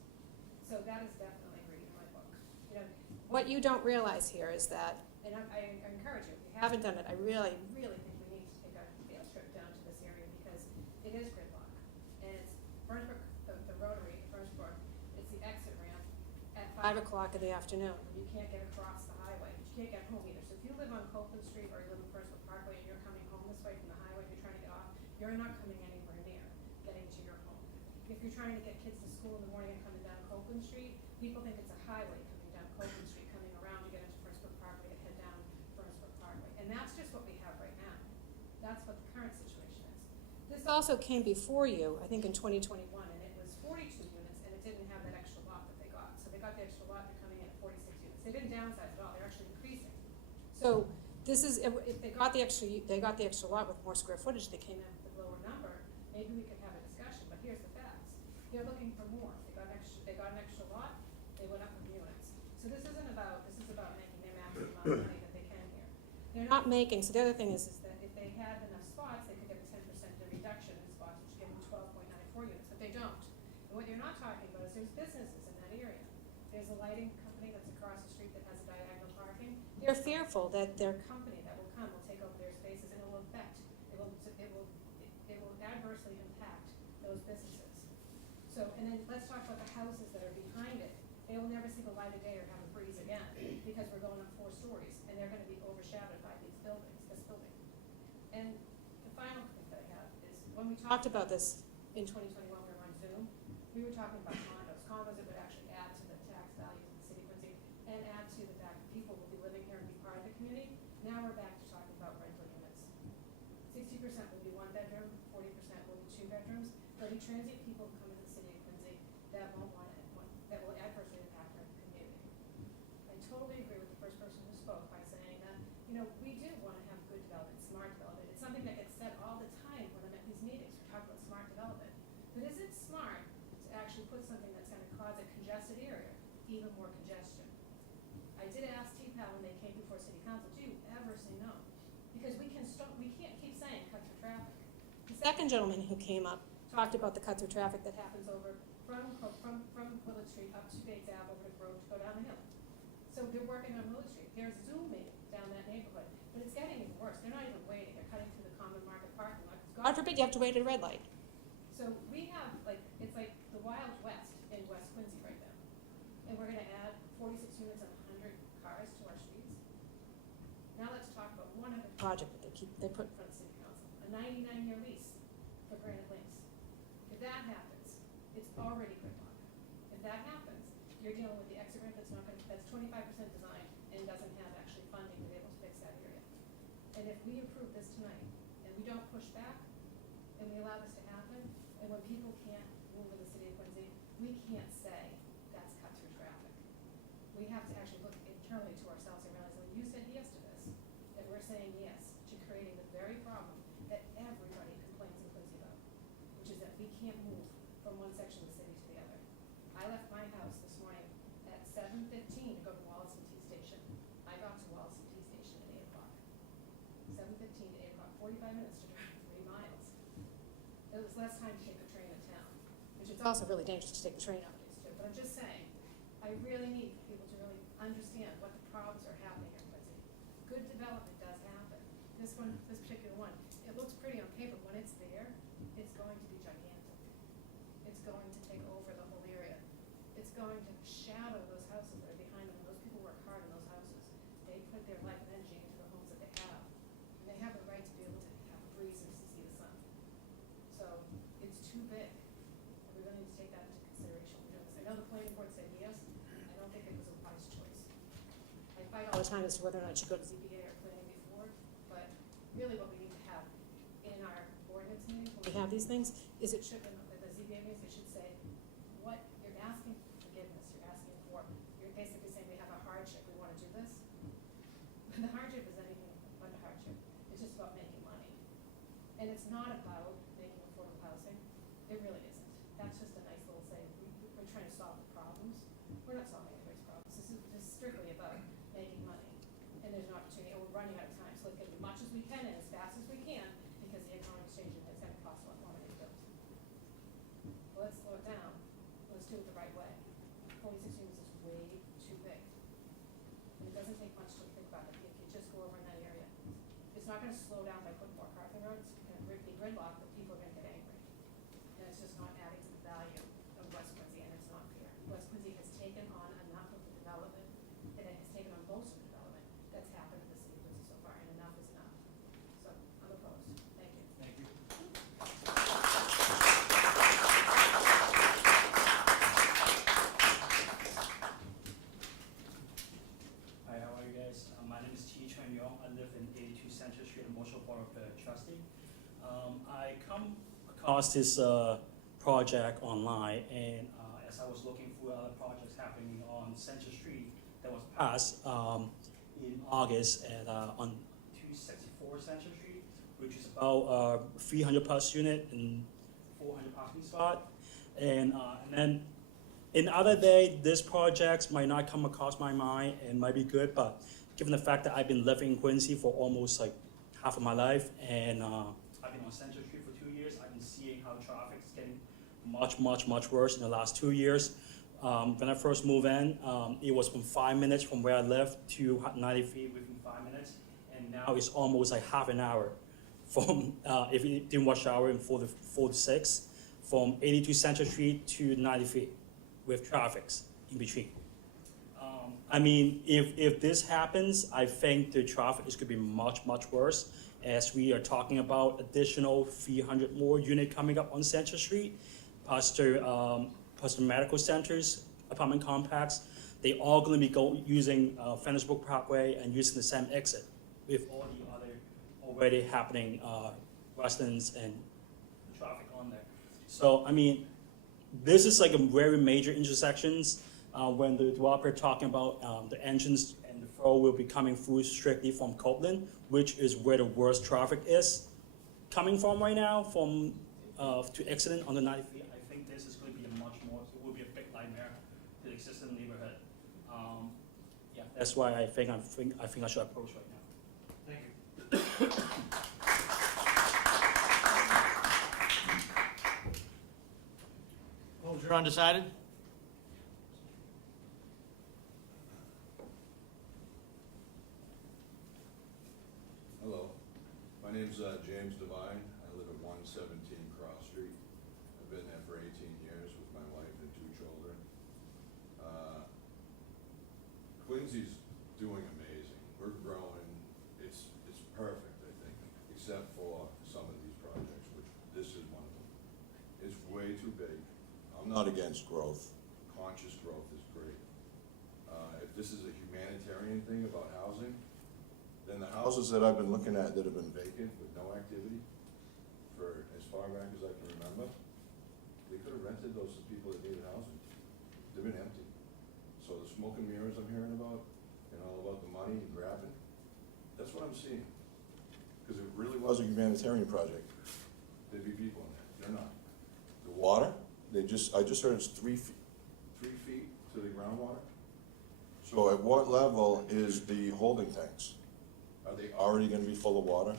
So that is definitely greedy in my book. You know, what you don't realize here is that, and I encourage you, if you haven't done it, I really, really think we need to take a field trip down to this area because it is gridlock. And it's Furnace Brook, the rotary, Furnace Brook, it's the exit ramp at 5 o'clock in the afternoon. You can't get across the highway, but you can't get home either. So if you live on Copeland Street or you live on Furnace Brook Parkway and you're coming home this way from the highway, you're trying to get off, you're not coming anywhere near getting to your home. If you're trying to get kids to school in the morning and coming down Copeland Street, people think it's a highway coming down Copeland Street, coming around to get into Furnace Brook Parkway and head down Furnace Brook Parkway. And that's just what we have right now. That's what the current situation is. This also came before you, I think in 2021, and it was 42 units, and it didn't have that extra lot that they got. So they got the extra lot, they're coming in at 46 units. They didn't downsize at all, they're actually increasing. So this is, if they got the extra lot with more square footage, they came in with a lower number, maybe we could have a discussion, but here's the facts. They're looking for more. They got an extra lot, they went up with units. So this is about making their maximum amount of money that they can here. They're not making, so the other thing is that if they had enough spots, they could get a 10% reduction in spots, which give them 12.94 units, but they don't. And what you're not talking about is there's businesses in that area. There's a lighting company that's across the street that has a diagonal parking. They're fearful that their company that will come will take over their spaces and it will adversely impact those businesses. So, and then let's talk about the houses that are behind it. They will never see the light of day or have a breeze again because we're going up 4 stories and they're going to be overshadowed by this building. And the final thing that I have is when we talked about this in 2021, we were on Zoom, we were talking about condos. Condos that would actually add to the tax values of the city of Quincy and add to the fact that people will be living here and be part of the community. Now we're back to talking about rental units. 60% will be 1 bedroom, 40% will be 2 bedrooms. There'll be transient people who come into the city of Quincy that won't want it, that will adversely impact our community. I totally agree with the first person who spoke by saying that, you know, we do want to have good development, smart development. It's something that gets said all the time when I'm at these meetings. We talk about smart development. But is it smart to actually put something that's going to cause a congested area even more congestion? I did ask T-PAL when they came before City Council, do you ever say no? Because we can't keep saying cut through traffic. The second gentleman who came up talked about the cut through traffic that happens over from Willard Street up to Bates Ave over to Grove to go down the hill. So they're working on Willard Street. They're zooming down that neighborhood, but it's getting even worse. They're not even waiting. They're cutting through the Common Market parking lot. God forbid you have to wait at a red light. So we have it's like the Wild West in West Quincy right now, and we're going to add 46 units and 100 cars to our streets. Now let's talk about one other project that they put in front of City Council, a 99-year lease for Granite Links. If that happens, it's already gridlock. If that happens, you're dealing with the exit ramp that's 25% designed and doesn't have actually funding to be able to fix that area. And if we approve this tonight and we don't push back and we allow this to happen, and when people can't move in the city of Quincy, we can't say that's cut through traffic. We have to actually look internally to ourselves and realize, well, you said yes to this, and we're saying yes to creating the very problem that everybody complains in Quincy about, which is that we can't move from one section of the city to the other. I left my house this morning at 7:15 to go to Wollaston T Station. I got to Wollaston T Station at 8 o'clock. 7:15 to 8 o'clock, 45 minutes to drive 3 miles. It was less time to take the train in town, which it's also really dangerous to take the train nowadays too. But I'm just saying, I really need people to really understand what the problems are happening in Quincy. Good development does happen. This one, this particular one, it looks pretty on paper. When it's there, it's going to be gigantic. It's going to take over the whole area. It's going to shadow those houses that are behind them. Those people work hard in those houses. They put their life and energy into the homes that they have. And they have the right to be able to have breezes to see the sun. So it's too big. And we really need to take that into consideration when we're doing this. I know the planning board said yes. I don't think it was a wise choice. I fight all the time as to whether or not it should go to ZBA or planning before, but really what we need to have in our ordinance meetings, when we have these things, is it should, in the ZBA meetings, it should say, what you're asking for forgiveness, you're asking for, you're basically saying we have a hardship, we wanna do this. And the hardship is anything but a hardship, it's just about making money. And it's not about making affordable housing, it really isn't. That's just a nice little saying, we're trying to solve the problems. We're not solving anybody's problems, this is strictly about making money. And there's an opportunity, and we're running out of time, so let's get as much as we can and as fast as we can, because the economy's changing, it's gonna cost a lot more money to build. Let's slow it down, let's do it the right way. 46 units is way too big. And it doesn't take much to think about it, if you just go over in that area. It's not gonna slow down by putting more cars on the road, it's gonna be gridlocked, but people are gonna get angry. And it's just not adding to the value of West Quincy, and it's not fair. West Quincy has taken on enough of the development, and it has taken on most of the development that's happened in the city of Quincy so far, and enough is enough. So, I'm opposed. Thank you. Thank you. Hi, how are you guys? My name is T. Chun Yong. I live in 82 Central Street, I'm also part of the trustee. I come across this project online, and as I was looking through other projects happening on Central Street that was passed in August at on 264 Central Street, which is about 300 plus unit and 400 parking spot. And then in other day, this project might not come across my mind and might be good, but given the fact that I've been living in Quincy for almost like half of my life, and I've been on Central Street for 2 years, I've been seeing how traffic is getting much worse in the last 2 years. When I first moved in, it was from 5 minutes from where I lived to 90 feet within 5 minutes, and now it's almost like half an hour from, if you didn't rush hour in 4 to 6, from 82 Central Street to 90 feet with traffics in between. I mean, if this happens, I think the traffic is gonna be much worse, as we are talking about additional 300 more unit coming up on Central Street, plus the medical centers, apartment complex. They all gonna be using Fennersburg Parkway and using the same exit with all the other already happening residents and traffic on there. So, I mean, this is like a very major intersections when the developer talking about the entrance and the flow will be coming through strictly from Copeland, which is where the worst traffic is coming from right now, from to exiting on the 90 feet. I think this is going to be a much more, it will be a big nightmare to the existing neighborhood. Yeah, That's why I think I should approach right now. Thank you. Opposed or undecided? Hello, my name's James Devine. I live at 117 Cross Street. I've been there for 18 years with my wife and 2 children. Quincy's doing amazing. We're growing. It's perfect, I think, except for some of these projects, which this is one of them. It's way too big. I'm not against growth. Conscious growth is great. If this is a humanitarian thing about housing, then the houses that I've been looking at that have been vacant with no activity for as far back as I can remember, they could have rented those to people that needed housing. They've been empty. So the smoke and mirrors I'm hearing about, and all about the money and grabbing, that's what I'm seeing. Because if it really was a humanitarian project, there'd be people in there. They're not. The water, I just heard it's 3 feet to the groundwater. So at what level is the holding tanks? Are they already gonna be full of water?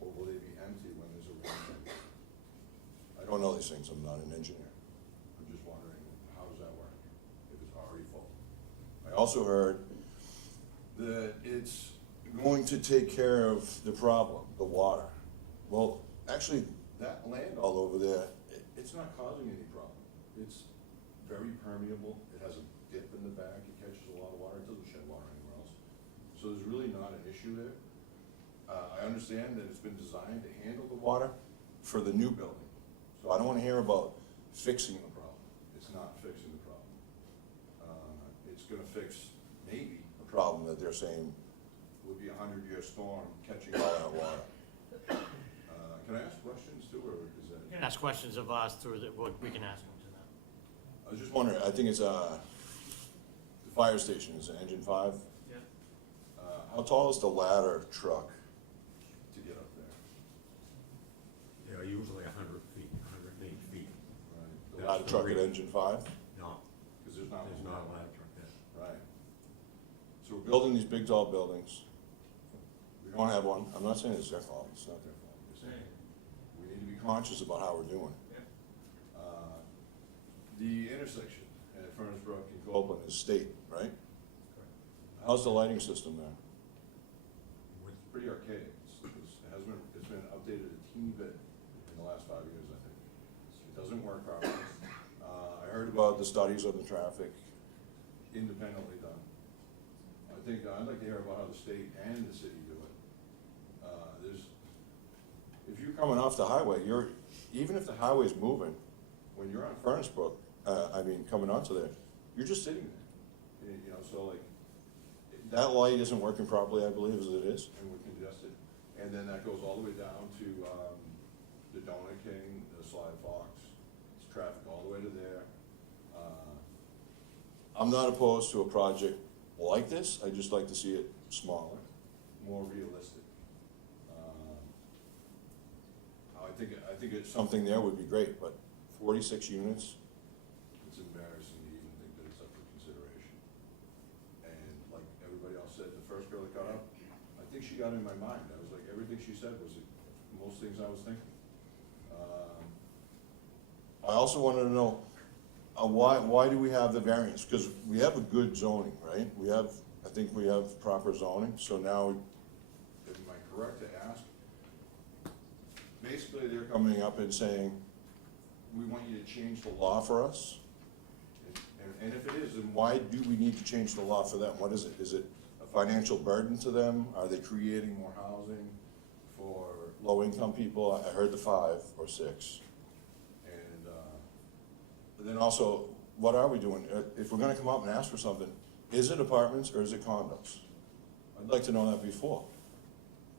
or will they be empty when there's a rain? I don't know these things, I'm not an engineer. I'm just wondering, how does that work, if it's already full? I also heard that it's going to take care of the problem, the water. Well, actually, that land all over there, It's not causing any problem. It's very permeable, it has a dip in the back, it catches a lot of water, it doesn't shed water anywhere else. So there's really not an issue there. I understand that it's been designed to handle the water for the new building. So I don't wanna hear about fixing the problem. It's not fixing the problem. It's gonna fix maybe The problem that they're saying, would be a 100-year storm catching all all that water. Can I ask questions too, or is that? You can ask questions of us through the, what we can ask them to them. I was just wondering, I think it's, the fire station, is it engine 5? Yeah. How tall is the ladder truck? To get up there. They're usually 100 feet, 108 feet. Right. The ladder truck at engine 5? No, Because there's not. there's not a ladder truck there. Right. So we're building these big tall buildings. We don't have one, I'm not saying it's their fault, it's not their fault. I'm just saying, we need to be conscious about how we're doing. The intersection at Furnace Brook and Copeland is state, right? How's the lighting system there? It's pretty archaic. It's been updated a teeny bit in the last 5 years, I think. It doesn't work properly. I heard About the studies of the traffic, independently done. I'd like to hear about how the state and the city do it. if you're coming off the highway, even if the highway's moving, when you're on Furnace Brook, coming onto there, you're just sitting there. You know, so like, That light isn't working properly, I believe, as it is. and we're congested. And then that goes all the way down to, the Donut King, the Sly Fox. It's traffic all the way to there. I'm not opposed to a project like this, I just like to see it smaller. More realistic. I think it's Something there would be great, but 46 units, It's embarrassing to even think that it's up for consideration. And like everybody else said, the first girl that got up, I think she got in my mind. I was like, everything she said was most things I was thinking. I also wanted to know, why do we have the variance? Because we have a good zoning, right? I think we have proper zoning, so now, Am I correct to ask? basically, they're coming up and saying, We want you to change the law for us? And if it is, then Why do we need to change the law for them? What is it? Is it a financial burden to them? Are they creating more housing for low-income people? I heard the 5 or 6. But then also, what are we doing? If we're gonna come up and ask for something, is it apartments or is it condos? I'd like to know that before.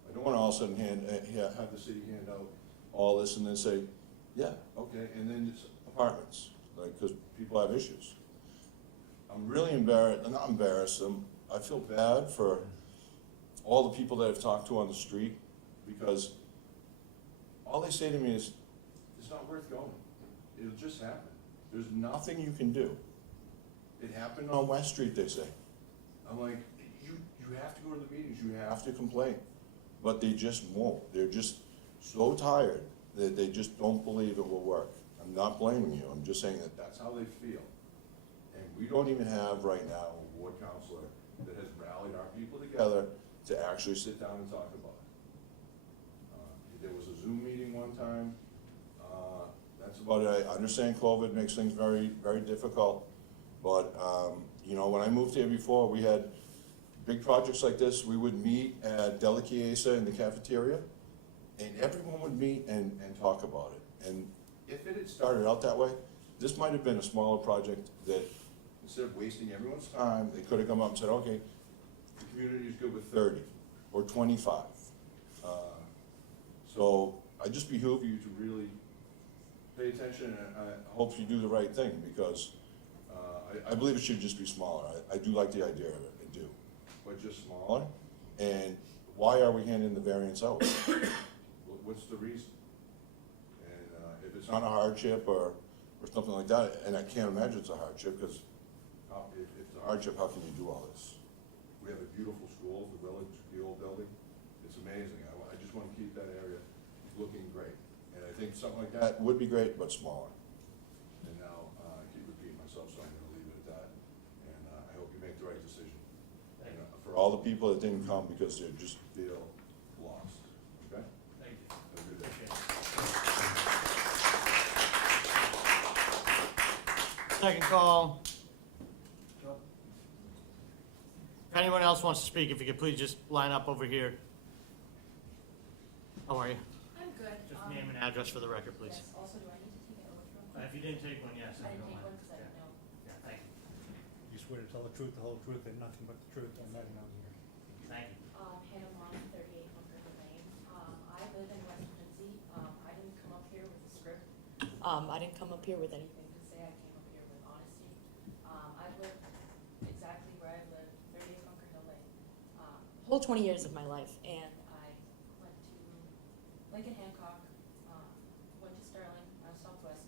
I don't wanna all of a sudden have the city hand out all this and then say, yeah, okay, and then it's apartments, like, cause people have issues. I'm really not embarrassed, I feel bad for all the people that I've talked to on the street, because all they say to me is, it's not worth going. It'll just happen. there's nothing you can do. It happened on West Street, they say. I'm like, you have to go to the meetings, you have Have to complain, but they just won't. They're just so tired that they just don't believe it will work. I'm not blaming you, I'm just saying that That's how they feel. and we don't even have right now A ward counselor that has rallied our people together together to actually sit sit down and talk about it. There was a Zoom meeting one time, that's about it. I understand COVID makes things very, very difficult, but, when I moved here before, we had big projects like this. We would meet at Della Chiesa in the cafeteria, and everyone would meet and talk about it. And if it had started out that way, this might have been a smaller project that, instead of wasting everyone's time, time, they could have come up and said, okay, the community is good with 30 or 25. So I just behoove you to really pay attention, and I hope you do the right thing, because I believe it should just be smaller. I do like the idea of it, I do. but just small. Smaller, and why are we handing the variance out? What's the reason? And if it's It's not a hardship or something like that, and I can't imagine it's a hardship, because if it's it's a hardship, how can you do all this? we have a beautiful school, the village, the old building. It's amazing. I just just wanna keep that area looking great. And I think something like that would be great, but smaller. And now, I keep repeating myself, so I'm gonna leave it at that. And, I hope you make the right decision. And, for all the people that didn't come because they just feel lost, okay? Thank you. Have a good day. Second call. If anyone else wants to speak, if you could please just line up over here. How are you? I'm good. Just name and address for the record, please. Yes, also, do I need to take an oath real quick? If you didn't take one, yes. I if you didn't don't take mind. one because I didn't know. Yeah, thank you. You swear to tell the truth, and nothing but the truth, and nothing else. Thank you. Hannah Mon, 38 Bunker Lane. I live in West Quincy. I didn't come up here with a script. I didn't come up here with anything to say. I came up here with honesty. I've lived exactly where I've lived, 38 Bunker Hill Lane, whole 20 years of my life. And I went to Lincoln Hancock, went to Sterling, Southwest,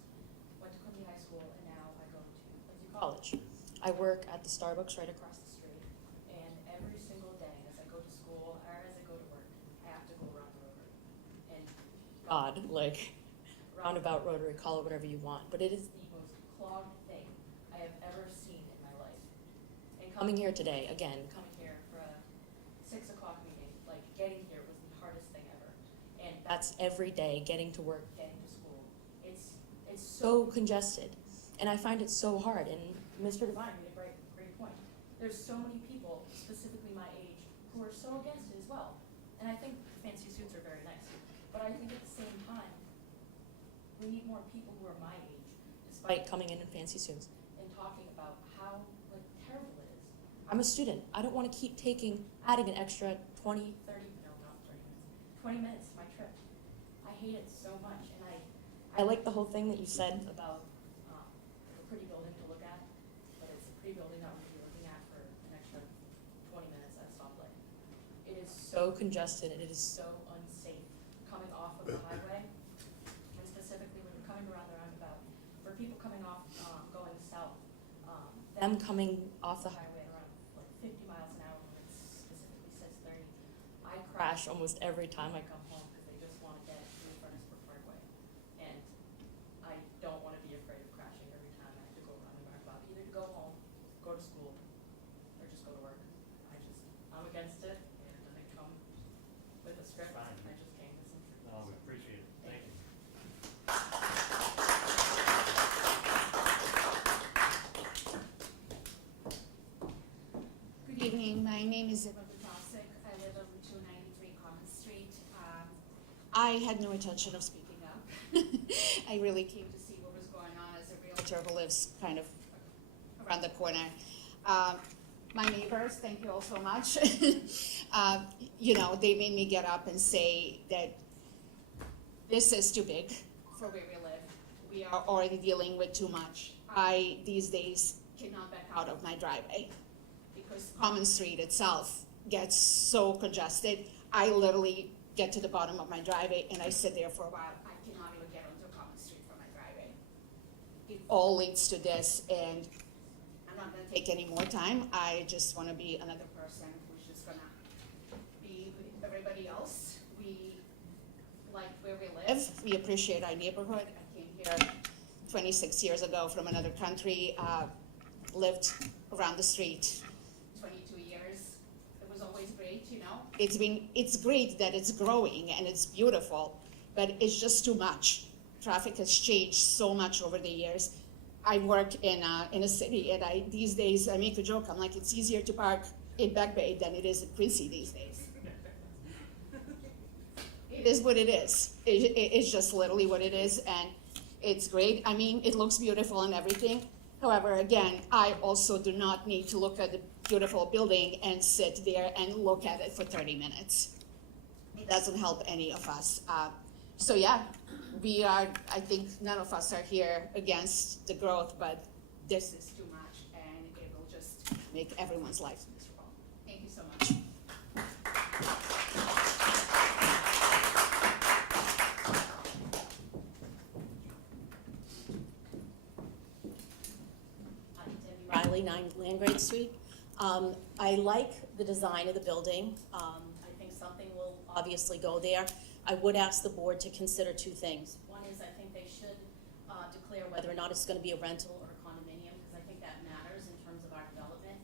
went to Quincy High School, and now I go to Quincy College. I work at the Starbucks right across the street, and every single day as I go to school or as I go to work, I have to go around the rotary. And God, like, roundabout rotary, call it whatever you want, but it is the most clogged thing I have ever seen in my life. And coming here today, again, coming here for a 6 o'clock meeting, like, getting here was the hardest thing ever. And that's every day, getting to work, getting to school. It's so congested, and I find it so hard, and Mr. Devine made a great point. There's so many people, specifically my age, who are so against it as well. And I think fancy suits are very nice, but I think at the same time, we need more people who are my age, despite coming in fancy suits, and talking about how, like, terrible it is. I'm a student. I don't want to keep adding an extra 20, 30, no, not 30 minutes, 20 minutes to my trip. I hate it so much, and I like the whole thing that you said about a pretty building to look at, but it's a pretty building that we'll be looking at for an extra 20 minutes at a stoplight. It is so congested, and it is so unsafe coming off of the highway, and specifically when you're coming around the roundabout. For people coming off, going south, them coming off the highway at around like 50 miles an hour when it specifically says 30, I crash almost every time I come home because they just want to get through Furnace Brook Parkway. And I don't want to be afraid of crashing every time I have to go around the roundabout, either to go home, go to school, or just go to work. I'm against it, and it doesn't come with a script. Fine. I just came with some truth. No, we appreciate it. Thank you. Good evening, my name is Eva Butasek. I live on 293 Common Street. I had no intention of speaking up. I really came to see what was going on as a realtor who lives kind of around the corner. My neighbors, thank you all so much. You know, they made me get up and say that this is too big for where we live. We are already dealing with too much. I, these days, cannot back out of my driveway because Common Street itself gets so congested. I literally get to the bottom of my driveway and I sit there for a while. I cannot even get onto Common Street from my driveway. It all leads to this, and I'm not gonna take any more time. I just wanna be another person who's just gonna be with everybody else. We like where we live. We appreciate our neighborhood. I came here 26 years ago from another country, lived around the street 22 years. It was always great, you know. It's great that it's growing and it's beautiful, but it's just too much. Traffic has changed so much over the years. I work in a city, and these days I make a joke. I'm like, it's easier to park in Back Bay than it is in Quincy these days. It is what it is. It's just literally what it is, and it's great. I mean, it looks beautiful and everything. However, again, I also do not need to look at the beautiful building and sit there and look at it for 30 minutes. It doesn't help any of us. So yeah, we are, I think none of us are here against the growth, but this is too much, and it will just make everyone's lives miserable. Thank you so much. Riley, 9 Landgrave Street. I like the design of the building. I think something will obviously go there. I would ask the board to consider two things. One is, I think they should declare whether or not it's gonna be a rental or a condominium, because I think that matters in terms of our development.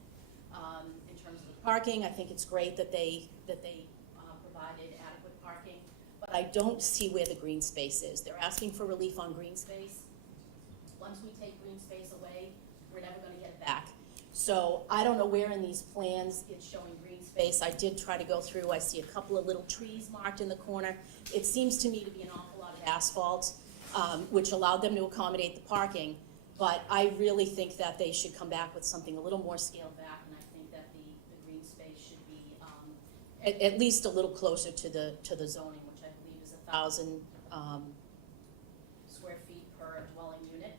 In terms of the parking, I think it's great that they provided adequate parking, but I don't see where the green space is. They're asking for relief on green space. Once we take green space away, we're never gonna get it back. So I don't know where in these plans it's showing green space. I did try to go through, I see a couple of little trees marked in the corner. It seems to me to be an awful lot of asphalt, which allowed them to accommodate the parking. But I really think that they should come back with something a little more scaled back, and I think that the green space should be at least a little closer to the zoning, which I believe is 1,000 square feet per dwelling unit,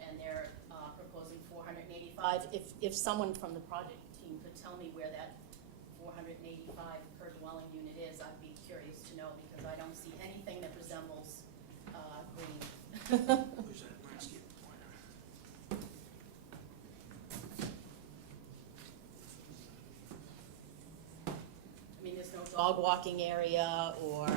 and they're proposing 485. If someone from the project team could tell me where that 485 per dwelling unit is, I'd be curious to know, because I don't see anything that resembles green. I mean, there's no dog walking area or.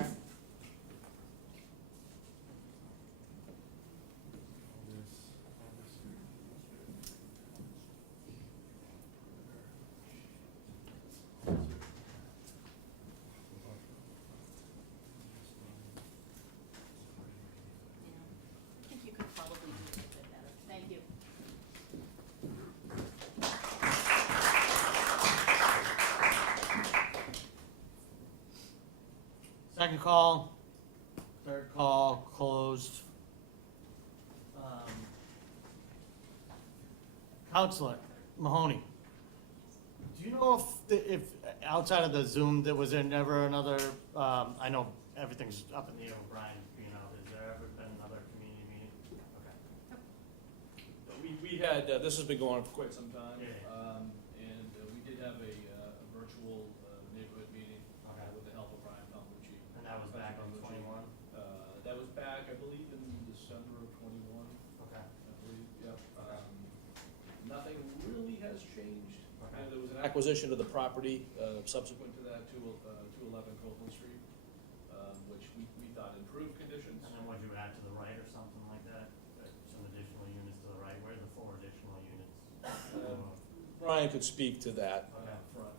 I think you could probably do it a bit better. Thank you. Second call, third call, closed. Counselor Mahoney, do you know if outside of the Zoom, there was there never another, I know everything's up in the air with Brian being out, has there ever been another community meeting? Okay. We had, this has been going on for quite some time. Yeah. And we did have a virtual neighborhood meeting with the help of Brian Palmucci. And that was back on 21? That was back, I believe, in December of 21. Okay. I believe, yep. Nothing really has changed. Okay. There was an acquisition of the property subsequent to that, 211 Copeland Street, which we thought improved conditions. And then what'd you add to the right or something like that? Some additional units to the right, where are the 4 additional units? Brian could speak to that Okay. front.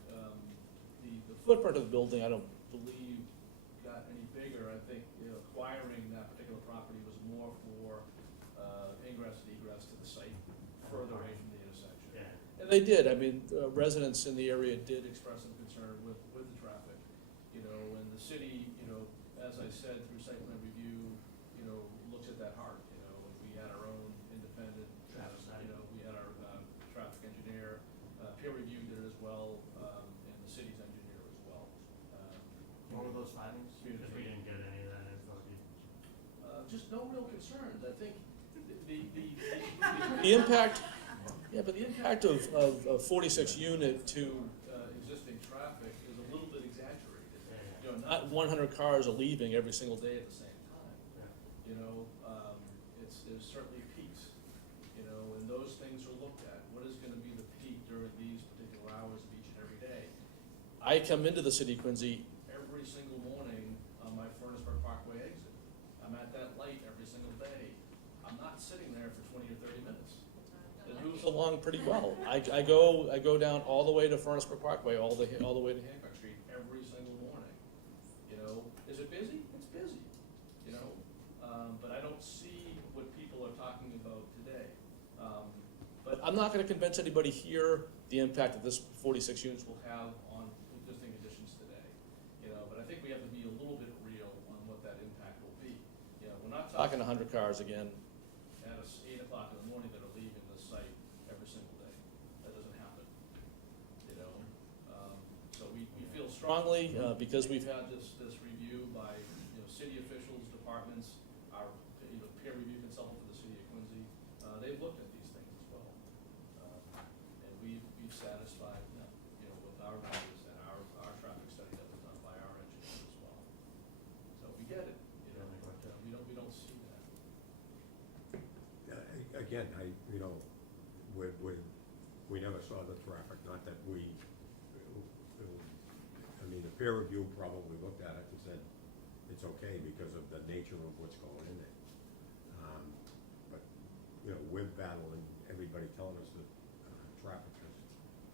The footprint of the building, I don't believe got any bigger. I think, acquiring that particular property was more for ingress and egress to the site, further away from the intersection. Yeah. And they did. I mean, residents in the area did express some concern with the traffic. And the city, as I said, through site plan review, looks at that hard. We had our own independent, Traffic study. we had our traffic engineer, peer reviewed it as well, and the city's engineer as well. What were those findings? Because we didn't get any of that info. Just no real concerns. I think the impact, but the impact of 46 unit to existing traffic is a little bit exaggerated. Not 100 cars are leaving every single day at the same time. There's certainly peaks, and those things are looked at. What is gonna be the peak during these particular hours of each and every day? I come into the city of Quincy every single morning on my Furnaceburg Parkway exit. I'm at that light every single day. I'm not sitting there for 20 or 30 minutes. It moves along pretty well. I go down all the way to Furnaceburg Parkway, all the way to Hancock Street every single morning. Is it busy? It's busy. But I don't see what people are talking about today. But I'm not going to convince anybody here the impact that this 46 units will have on existing conditions today. But I think we have to be a little bit real on what that impact will be. We're not talking 100 cars again at 8 o'clock in the morning that are leaving the site every single day. That doesn't happen. So we feel strongly, because we've had this review by city officials, departments, our peer review consultant for the city of Quincy. They've looked at these things as well, and we've satisfied them, with our values and our traffic study that was done by our engineers as well. So we get it, but we don't see that. Again, we never saw the traffic, not that we, I mean, mean, the peer review probably looked at it and said it's okay because of the nature of what's going in there. But, you know, we're battling, everybody telling us that traffic is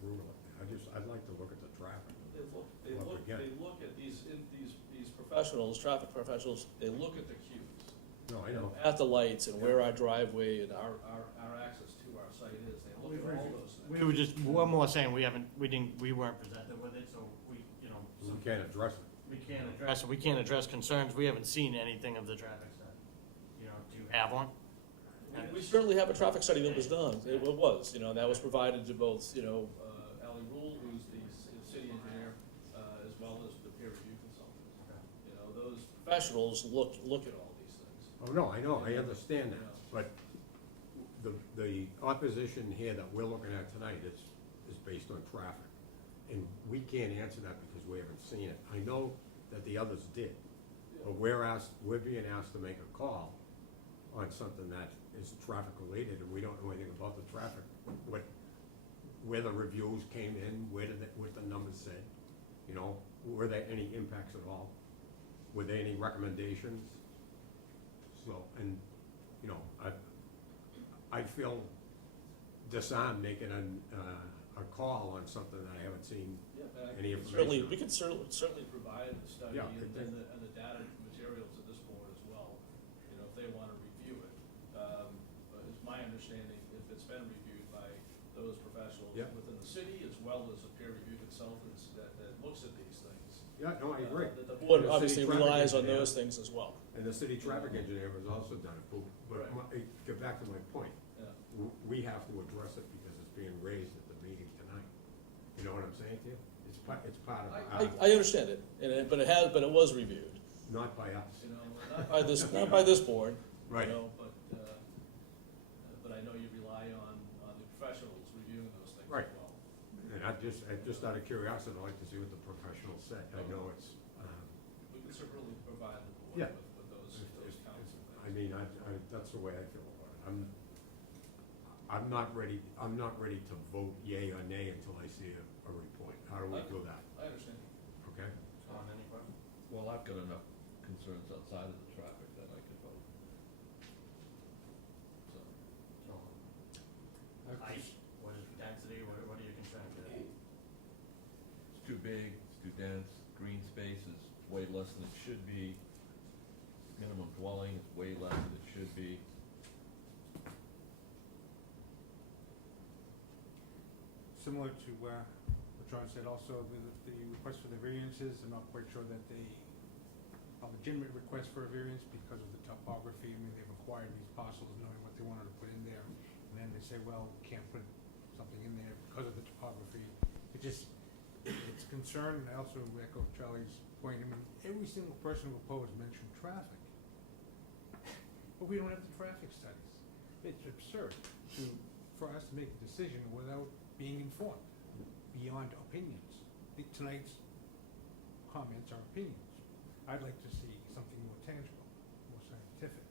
brutal. I'd like to look at the traffic. What we get. They look at these professionals, traffic professionals, they look at the cues. No, I know. At the lights and where our driveway and our access to our site is, they look at all those things. We were just, one more saying, we weren't presented with it, so we, you know. We can't address it. We can't address concerns, we haven't seen anything of the traffic study. You know, do you have one? We certainly have a traffic study that was done, it was, you know, and that was provided to both, you know, Ali Rule, who's the city engineer, as well as the peer review consultants. You know, those professionals look at all these things. Oh, no, I know, I understand that, but the opposition here that we're looking at tonight is based on traffic. And we can't answer that because we haven't seen it. I know that the others did, but we're being asked to make a call on something that is traffic related, and we don't know anything about the traffic. Where the reviews came in, what the numbers said, you know, were there any impacts at all? Were there any recommendations? So, and, you know, I feel disarmed making a call on something that I haven't seen any information on. We could certainly provide the study Yeah, and the data material to this board as well, you know, if they wanna review it. But it's my understanding, if it's been reviewed by those professionals Yeah. within the city, as well as a peer review consultants that looks at these things. Yeah, no, I agree. The board And the obviously city traffic relies on engineer- those things as well. And the city traffic engineer has also done it, but get back to my point. Yeah. We have to address it because it's being raised at the meeting tonight. You know what I'm saying to you? It's part of I understand it, but it was reviewed. not by us. You know, not by this board. Right. You know, but I know you rely on the professionals reviewing those things Right. as well. And just out of curiosity, I'd like to see what the professionals said. I know it's, We can certainly provide the board Yeah. with those counts of things. I mean, that's the way I feel about it. I'm not ready to vote yay or nay until I see a report. How do we do that? I understand. Okay? Tom, any questions? Well, I've got enough concerns outside of the traffic that I could vote. So, Height, what is density, what are your concerns there? it's too big, it's too dense, green space is way less than it should be. Minimum dwelling is way less than it should be. Similar to what John said, also the request for the variances, I'm not quite sure that they are legitimate requests for a variance because of the topography. I mean, they've acquired these parcels knowing what they wanted to put in there, and then they say, well, we can't put something in there because of the topography. It's concern, and I also echo Charlie's point. I mean, every single person who opposed mentioned traffic, but we don't have the traffic studies. It's absurd for us to make a decision without being informed, beyond opinions. Tonight's comments are opinions. I'd like to see something more tangible, more scientific.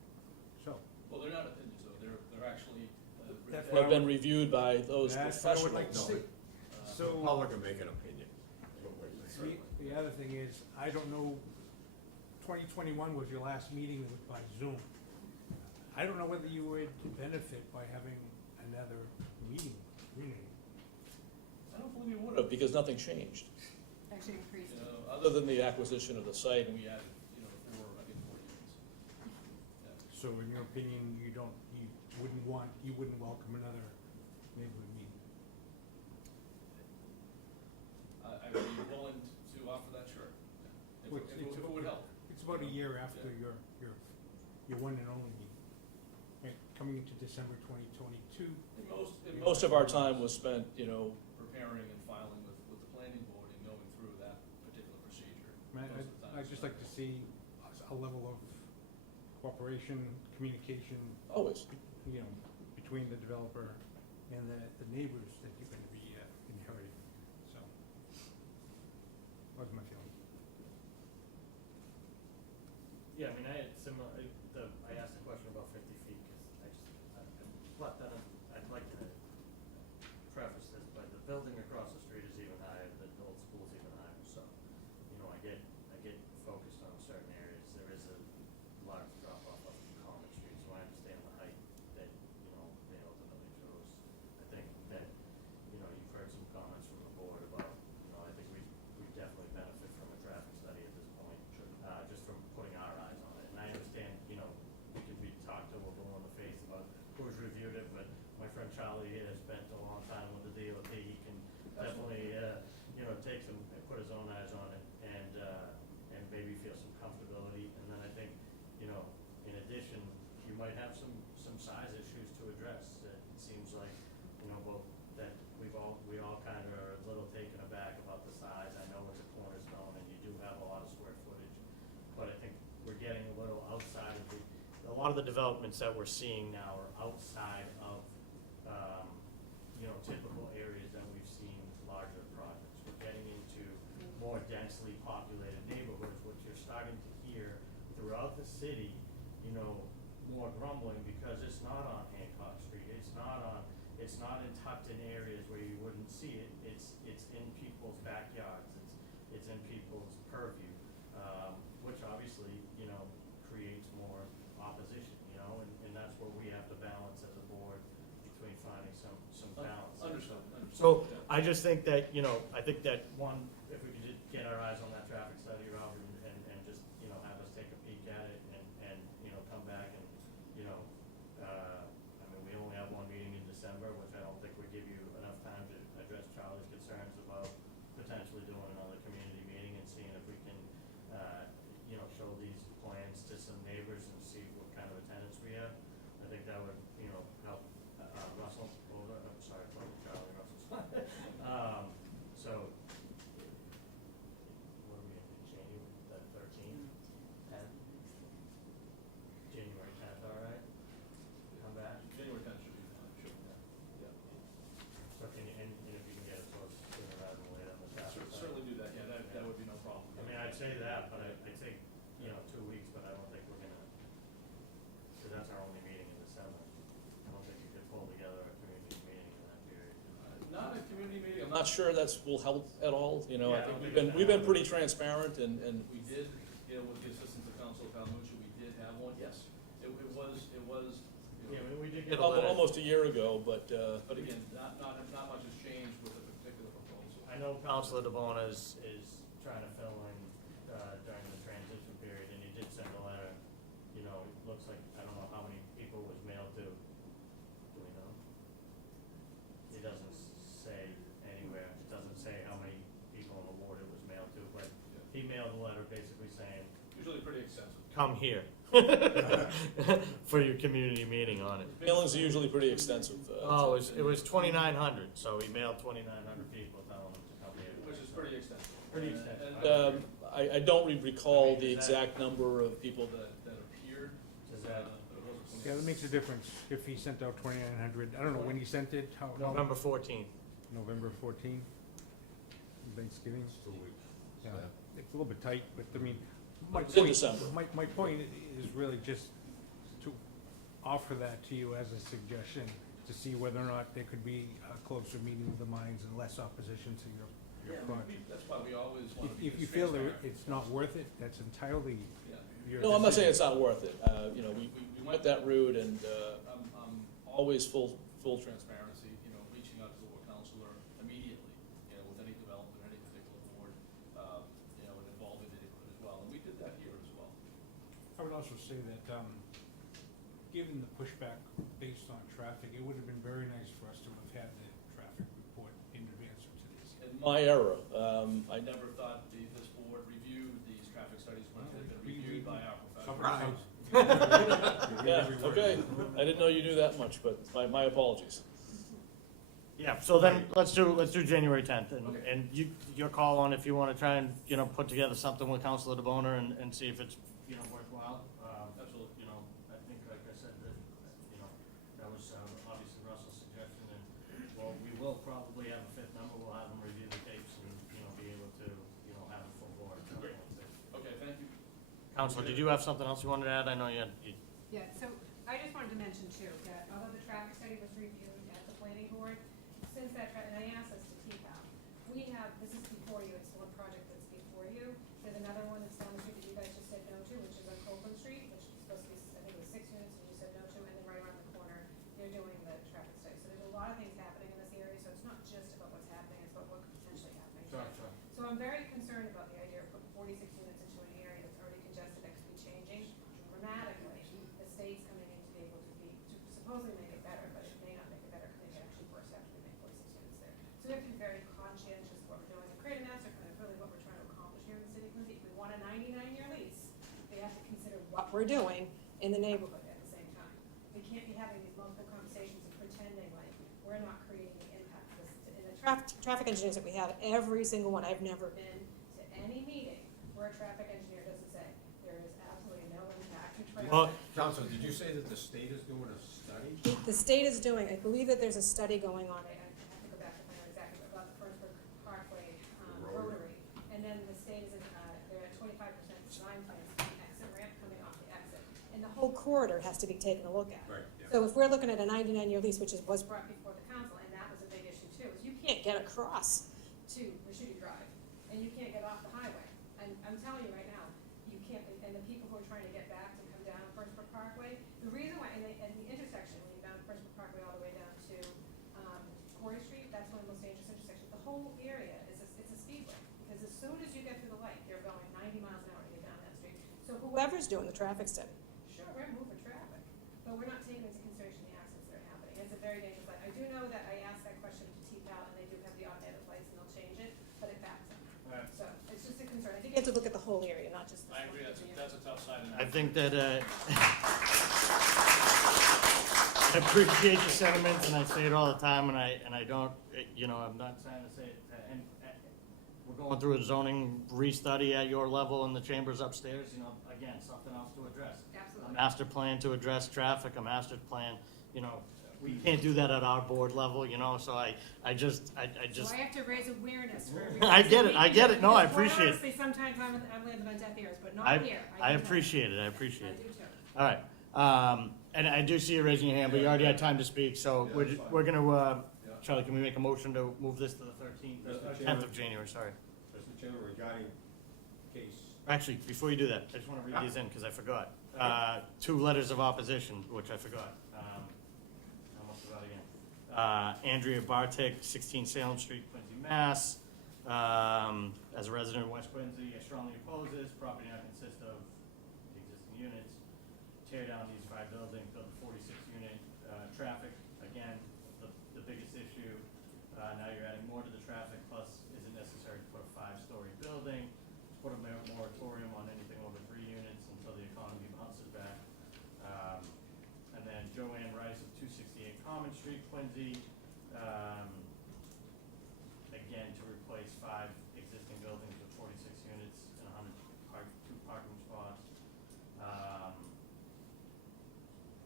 So, Well, they're not opinions though, they're actually, That's have been reviewed by those that's what I would professionals. like to see. The So, public can make an opinion. is what we're saying. the other thing is, I don't know, 2021 was your last meeting by Zoom. I don't know whether you would benefit by having another meeting, community. I don't believe we would have, because nothing changed. Actually increased. You know, other than the acquisition of the site, and we added, you know, four units. Yeah. So in your opinion, you wouldn't welcome another neighborhood meeting? I would be willing to offer that, sure. If it would help. It's about a year after your one and only meeting, right, coming into December 2022. Most of our time was spent, you know, preparing and filing with the planning board and going through that particular procedure. Most of the time. I'd just like to see a level of cooperation, communication. Always. You know, between the developer and the neighbors that you're gonna be inheriting, so. What's my feeling? Yeah, I mean, I had similar, I asked a question about 50 feet, because I'd like to preface this, but the building across the street is even higher, the old school's even higher, so, reviewed it, but my friend Charlie here has spent a long time with the DOT. He can definitely, take some, put his own eyes on it and maybe feel some comfortability. And then I think, in addition, you might have some size issues to address. It seems like, both that we all kind of are a little taken aback about the size. I know it's a cornerstone and you do have a lot of square footage, but I think we're getting a little outside of a lot of the developments that we're seeing now are outside of, typical areas that we've seen larger projects. We're getting into more densely populated neighborhoods, which you're starting to hear throughout the city, more grumbling because it's not on Hancock Street. It's not in tucked in areas where you wouldn't see it. It's in people's backyards. It's in people's purview, which obviously, creates more opposition, and that's where we have to balance as a board between finding some balance. Understood. So I just think that, I think that one, if we could just get our eyes on that traffic study, Robert, and just, have us take a peek at it and come back and, we only have one meeting in December, which I don't think would give you enough time to address Charlie's concerns about potentially doing another community meeting and seeing if we can, show these plans to some neighbors and see what kind of attendance we have. I think that would, help Russell over, I'm sorry, Charlie Russell. So, what are we in, January, the 13th, 10th? January 10th, all right? Come back? January 10th should be fine, sure, yeah. So can you, and if you can get it to us sooner rather than later on the traffic side. Certainly do that, yeah, that would be no problem. I mean, I'd say that, but I'd think, 2 weeks, but I don't think we're gonna, because that's our only meeting in December. I don't think you could pull together a community meeting in that period. Not a community meeting, I'm not sure that's will help at all, I Yeah, I think don't we've think been pretty transparent and we did, with the assistance of Council Calmucci, we did have one, yes. It was, Yeah, we did get a letter. almost a year ago, but again, not much has changed with the particular proposal. I know Councilor DeBona is trying to fill in, during the transition period, and he did send a letter. It looks like, I don't know how many people it was mailed to. Do we know? It doesn't say anywhere, it doesn't say how many people in the ward it was mailed to, but he mailed a letter basically saying, Usually pretty extensive. come here for your community meeting on it. Mailings are usually pretty extensive. Oh, it was 2,900, so he mailed 2,900 people telling them to come here. Which is pretty extensive. Pretty extensive. And, I don't recall the exact number of people that appeared. Is that? Yeah, that makes a difference if he sent out 2,900. I don't know when he sent it, how? November 14th. November 14th, Thanksgiving. 2 weeks. Yeah, it's a little bit tight, but I mean, my It's in point, December. my point is really just to offer that to you as a suggestion, to see whether or not there could be a closer meeting of the minds and less opposition to your project. That's why we always want to be If you feel that transparent. it's not worth it, that's entirely Yeah. your No, I'm not saying decision. it's not worth it. We went that route and, I'm always full transparency, reaching out to the ward counselor immediately, with any development, any particular board, and involving the neighborhood as well. And we did that here as well. I would also say that, given the pushback based on traffic, it would have been very nice for us to have had the traffic report in advance of today's. In my era, I never thought this board reviewed these traffic studies when they've been reviewed by our professionals. Yeah, okay. I didn't know you knew that much, but my apologies. Yeah, so then let's do January 10th, and your call on if you want to try and, put together something with Councilor DeBona and see if it's, worthwhile. Absolutely. I think, like I said, that was obviously Russell's suggestion, and, well, we will probably have a fifth number, we'll have them review the tapes and, be able to, have a full board. Okay, thank you. Counselor, did you have something else you wanted to add? I know you had, Yeah, so I just wanted to mention too, that although the traffic study was reviewed at the planning board, since that, and I asked us to keep out, we have, this is before you, it's one project that's before you. There's another one that's down the street that you guys just said no to, which is on Copeland Street, which is supposed to be, I think it was 6 units, and you said no to, and then right around the corner, they're doing the traffic study. So there's a lot of things happening in this area, so it's not just about what's happening, it's about what could potentially happen. Sure. So I'm very concerned about the idea of putting 46 units into an area that's already congested, that could be changing dramatically. The state's coming in to be able to supposedly make it better, but what we're doing in the neighborhood at the same time. We can't be having these multiple conversations and pretending like we're not creating the impact. In the traffic engineers that we have, every single one, I've never been to any meeting where a traffic engineer doesn't say, there is absolutely no impact to traffic. Well, Counselor, did you say that the state is doing a study? The state is doing, I believe that there's a study going on, I have to go back to find out exactly, about the Furnaceburg Parkway rotary. And then the state is, they're at 25% design plans for the exit ramp coming off the exit. And the whole corridor has to be taken a look at. Right, yeah. So if we're looking at a 99-year lease, which was brought before the council, and that was a big issue too, is you can't get across to Rashidi Drive, and you can't get off the highway. And I'm telling you right now, you can't, and the people who are trying to get back to come down Furnaceburg Parkway, the reason why, and the intersection, when you go down Furnaceburg Parkway all the way down to Quarry Street, that's one of the most dangerous intersections. The whole area is it's a speedway, because as soon as you get through the light, you're going 90 miles an hour to get down that street. So whoever's doing the traffic study, sure, we're moving traffic, but we're not taking into consideration the accidents that are happening. It's a very dangerous light. I do know that I asked that question to TPAL, and they do have the automated lights, and they'll change it, but it backs up. Right. So it's just a concern. I think you have to look at the whole area, not just. I agree, that's a tough side of I that. think that, I appreciate the sentiments, and I say it all the time, and I don't, you know, I'm not trying to say it, and we're going through a zoning restudy at your level in the chambers upstairs, you know, again, something else to address. Absolutely. A master plan to address traffic, a master plan, you know, we can't do that at our board level, you know, so I just. So I have to raise awareness for I everybody. get it, no, I Because quite appreciate it. honestly, sometimes I'm living on deaf ears, but not I here. I can tell you. appreciate it, I appreciate it. I do too. All right, and I do see you raising your hand, but you already had time to speak, so Yeah, we're, that's fine. we're gonna, Yeah. Charlie, can we make a motion to move this to the 13th, Mr. 10th of January, sorry. Mr. Chairman, regarding case, Actually, before you do that, I just wanna read these in, because I forgot. 2 letters of opposition, which I forgot. I almost forgot again. Andrea Bartik, 16 Salem Street, Quincy, Mass. As a resident of West Quincy, I strongly oppose this. Property now consists of the existing units. Tear down these 5 buildings, build a 46-unit traffic. Again, the biggest issue. Now you're adding more to the traffic, plus is it necessary to put a 5-story building? Put a moratorium on anything over 3 units until the economy bounces back. And then Joanne Rice of 268 Common Street, Quincy. Again, to replace 5 existing buildings with 46 units and 2 parking spots.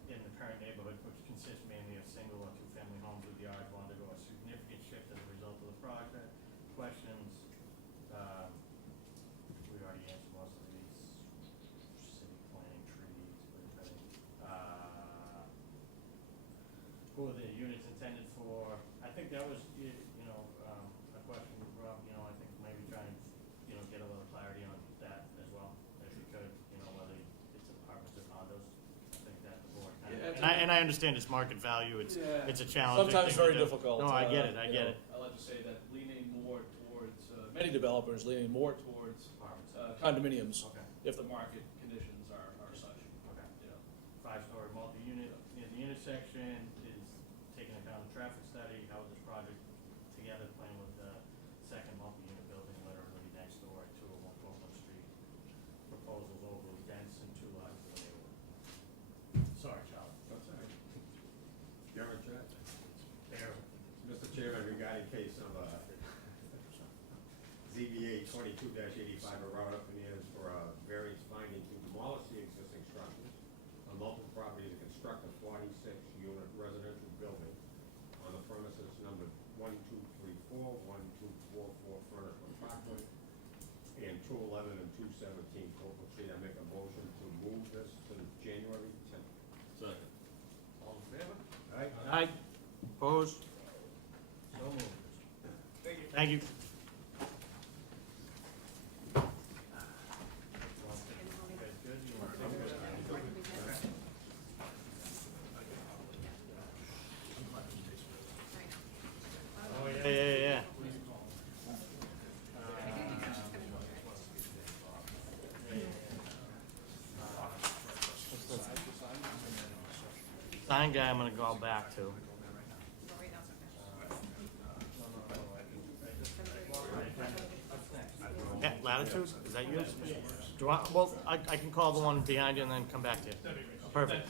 In the current neighborhood, which consists mainly of single or 2-family homes with yards, will undergo a significant shift as a result of the project. Questions? We already answered most of these. City planning, trees, clear cutting. Who are the units intended for? I think that was, you know, a question, Rob, you know, I think maybe try and, you know, get a little clarity on that as well, if you could, you know, whether it's apartments or condos. I think that the board kind of, Yeah, and I understand it's market value, it's Yeah. a challenging Sometimes thing to very do. difficult. No, I get it, I you get know, it. I like to say that leaning more towards, many developers leaning more towards Apartments. condominiums, Okay. if the market conditions are such, Okay. you know. 5-story multi-unit in the intersection is taking account of traffic study, how is this project together playing with the second multi-unit building literally next door at 201 Copeland Street. Proposals overly dense and too large for the neighborhood. Sorry, Charlie. that's all right. You're in charge. There. Mr. Chairman, regarding case number ZBA 22-85, a route up in here for a variance finding to demolish the existing structures on multiple properties and construct a 46-unit residential building on the premises numbered 1234, 1244 Furnaceburg Parkway, and 211 and 217 Copeland Street. I make a motion to move this to January 10th. Second. All in favor? Aye. Aye. Opposed? So moved. Thank you. Oh, yeah. Sign guy I'm gonna go back to. Yeah, Latitude, is that yours? Do I, well, I can call the one behind you and then come back to you. Perfect.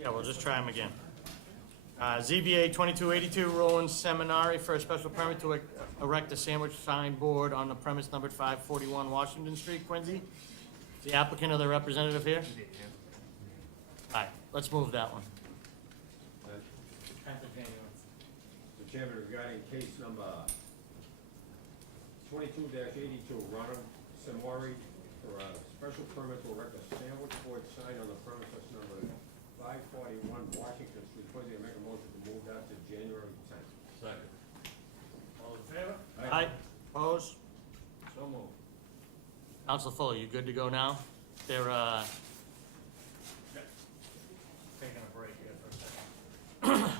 Yeah, we'll just try them again. ZBA 2282, Roland Seminari for a special permit to erect a sandwich sign board on the premise numbered 541 Washington Street, Quincy. Is the applicant or the representative here? All right, let's move that one. Mr. Chairman, regarding case number 22-82, Ronald Samori for a special permit to erect a sandwich board sign on the premises number 541 Washington Street, Quincy. I make a motion to move that to January 10th. Second. All in favor? Aye. Opposed? So moved. Council Fuller, you good to go now? They're, taking a break here for a second.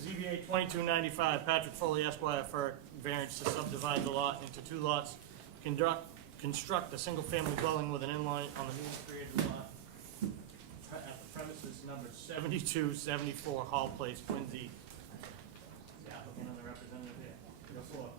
ZBA 2295, Patrick Foley Esquire for variance to subdivide the lot into two lots. Construct a single-family dwelling with an in-line on the newly created lot at the premises numbered 7274 Hall Place, Quincy. The applicant and the representative here. Your floor.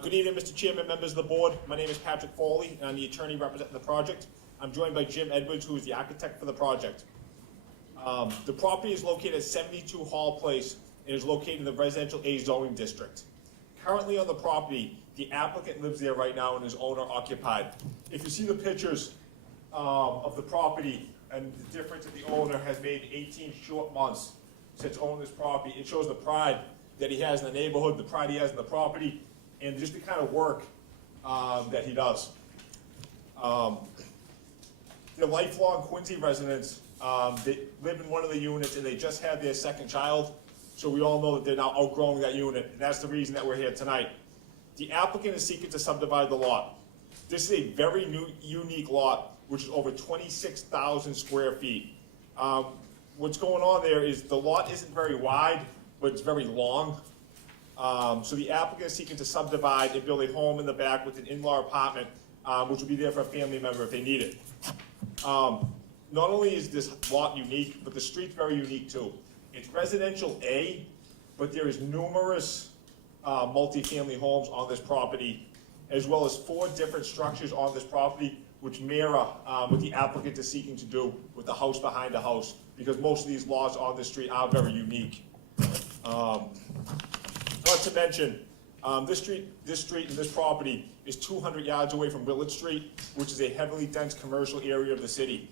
Good evening, Mr. Chairman, members of the board. My name is Patrick Foley, and I'm the attorney representing the project. I'm joined by Jim Edwards, who is the architect for the project. The property is located at 72 Hall Place and is located in the residential A zoning district. Currently on the property, the applicant lives there right now and is owner occupied. If you see the pictures of the property and the difference that the owner has made 18 short months since owning this property, it shows the pride that he has in the neighborhood, the pride he has in the property, and just the kind of work that he does. They're lifelong Quincy residents. They live in one of the units and they just had their second child. So we all know that they're now outgrowing that unit, and that's the reason that we're here tonight. The applicant is seeking to subdivide the lot. This is a very unique lot, which is over 26,000 square feet. What's going on there is the lot isn't very wide, but it's very long. So the applicant is seeking to subdivide and build a home in the back with an in-law apartment, which will be there for a family member if they need it. Not only is this lot unique, but the street's very unique too. It's residential A, but there is numerous multifamily homes on this property, as well as 4 different structures on this property, which mirror what the applicant is seeking to do with the house behind the house, because most of these lots on this street are very unique. Not to mention, this street and this property is 200 yards away from Willard Street, which is a heavily dense commercial area of the city.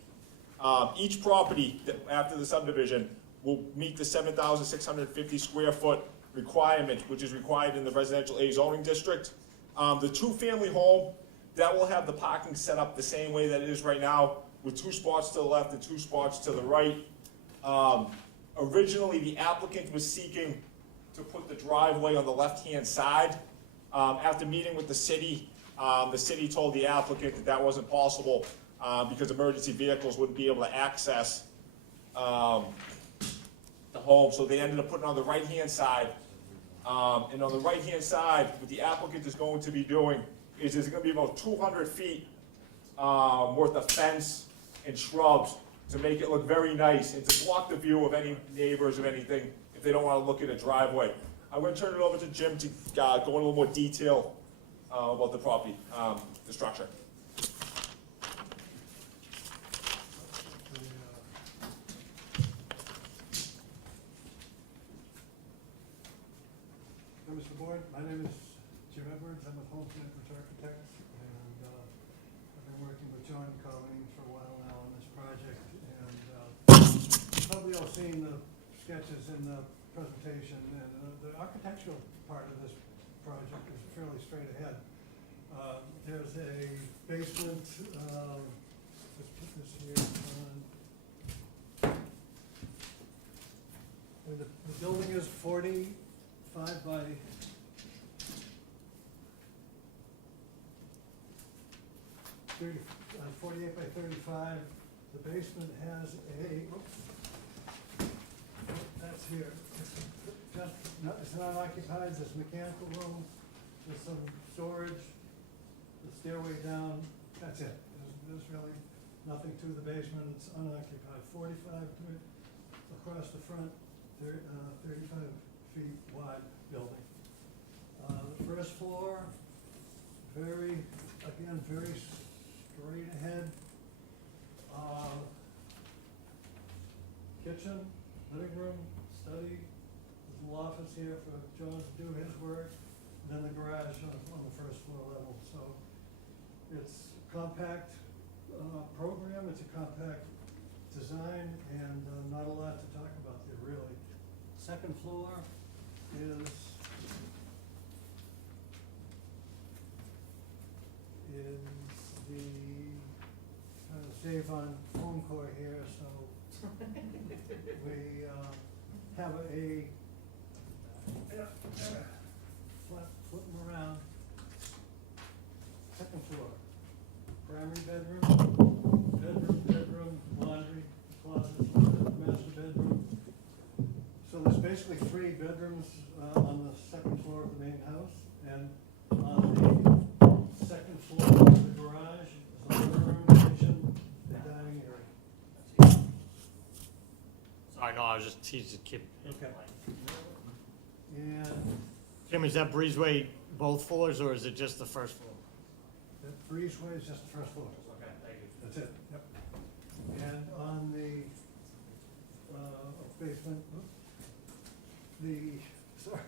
Each property after the subdivision will meet the 7,650 square foot requirement, which is required in the residential A zoning district. The 2-family home, that will have the parking set up the same way that it is right now, with 2 spots to the left and 2 spots to the right. Originally, the applicant was seeking to put the driveway on the left-hand side. After meeting with the city told the applicant that that wasn't possible because emergency vehicles wouldn't be able to access the home, so they ended up putting it on the right-hand side. And on the right-hand side, what the applicant is going to be doing is there's going to be about 200 feet worth of fence and shrubs to make it look very nice and to block the view of any neighbors or anything if they don't want to look at a driveway. I'm going to turn it over to Jim to go into a little more detail about the property, the structure. Members of the board, my name is Jim Edwards. I'm with Homestead Architects, and I've been working with John Colleen for a while now on this project. And probably all seen the sketches in the presentation, and the architectural part of this project is fairly straight ahead. There's a basement, let's put this here on. And the building is 40 by 48 by 35. The basement has a, that's here. It's not occupied, there's mechanical room, there's some storage, the stairway down, that's it. There's really nothing to the basement, it's unoccupied. 45 to it, across the front, 35 feet wide building. The first floor, very straight ahead. Kitchen, living room, study, there's a little office here for John to do his work, and then the garage on the first floor level. So it's a compact program, it's a compact design, and not a lot to talk about there really. Second floor is the, trying to save on phone core here, so we have flip them around. Second floor, primary bedroom, laundry, closet, master bedroom. So there's basically 3 bedrooms on the second floor of the main house, and on the second floor of the garage is a living room, kitchen, and dining area. Sorry, no, I was just, he's just keep. Okay. And Jim, is that breezeway both floors, or is it just the first floor? that breezeway is just the first floor. Okay, thank you. That's it, yep. And on the basement, sorry.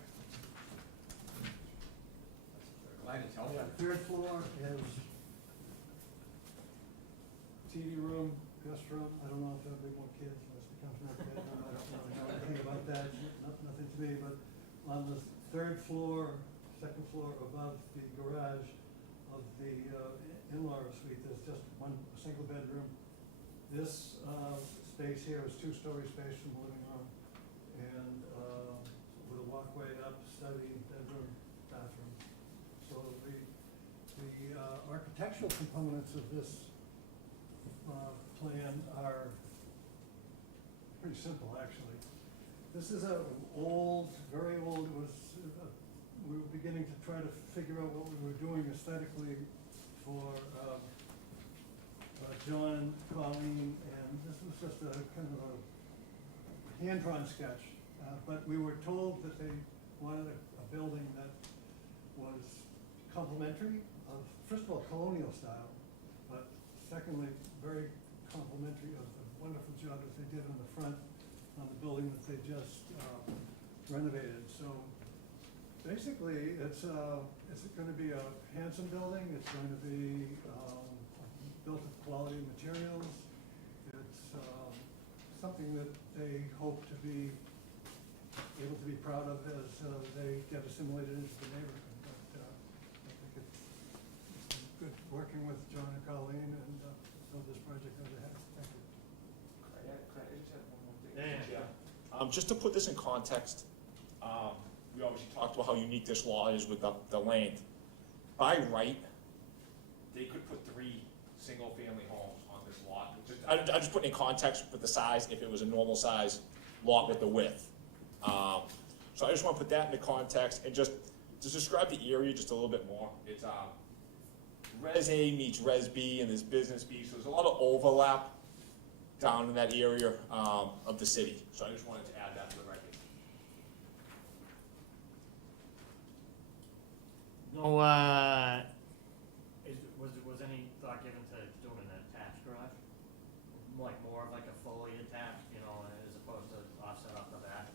Glad to tell you. Third floor is TV room, guest room. I don't know if there'll be more kids, unless it becomes more kids. I don't really know anything about that, nothing to me, but on the third floor, second floor above the garage of the in-law suite, there's just a single bedroom. This space here is 2-story space from the living room, and with a walkway up, study, bedroom, bathroom. So the architectural components of this plan are pretty simple, actually. This is a very old, we were beginning to try to figure out what we were doing aesthetically for John, Colleen, and this was just a kind of a hand-drawn sketch. But we were told that they wanted a building that was complementary of, first of all, colonial style, but secondly, very complimentary of the wonderful job that they did on the front on the building that they just renovated. So basically, it's going to be a handsome building. It's going to be built with quality materials. It's something that they hope to be able to be proud of as they get assimilated into the neighborhood. But I think it's good working with John and Colleen and build this project as it has. Thank you. Can I just have one more thing? Yeah. Just to put this in context, we obviously talked about how unique this law is with the land. By right, they could put 3 single-family homes on this lot. I just put it in context with the size, if it was a normal size lot with the width. So I just want to put that into context and just to describe the area just a little bit more. It's Res A meets Res B and there's Business B, so there's a lot of overlap down in that area of the city. So I just wanted to add that to the record. No, was any thought given to doing an attached garage? Like more of like a fully attached, you know, as opposed to offset off the back?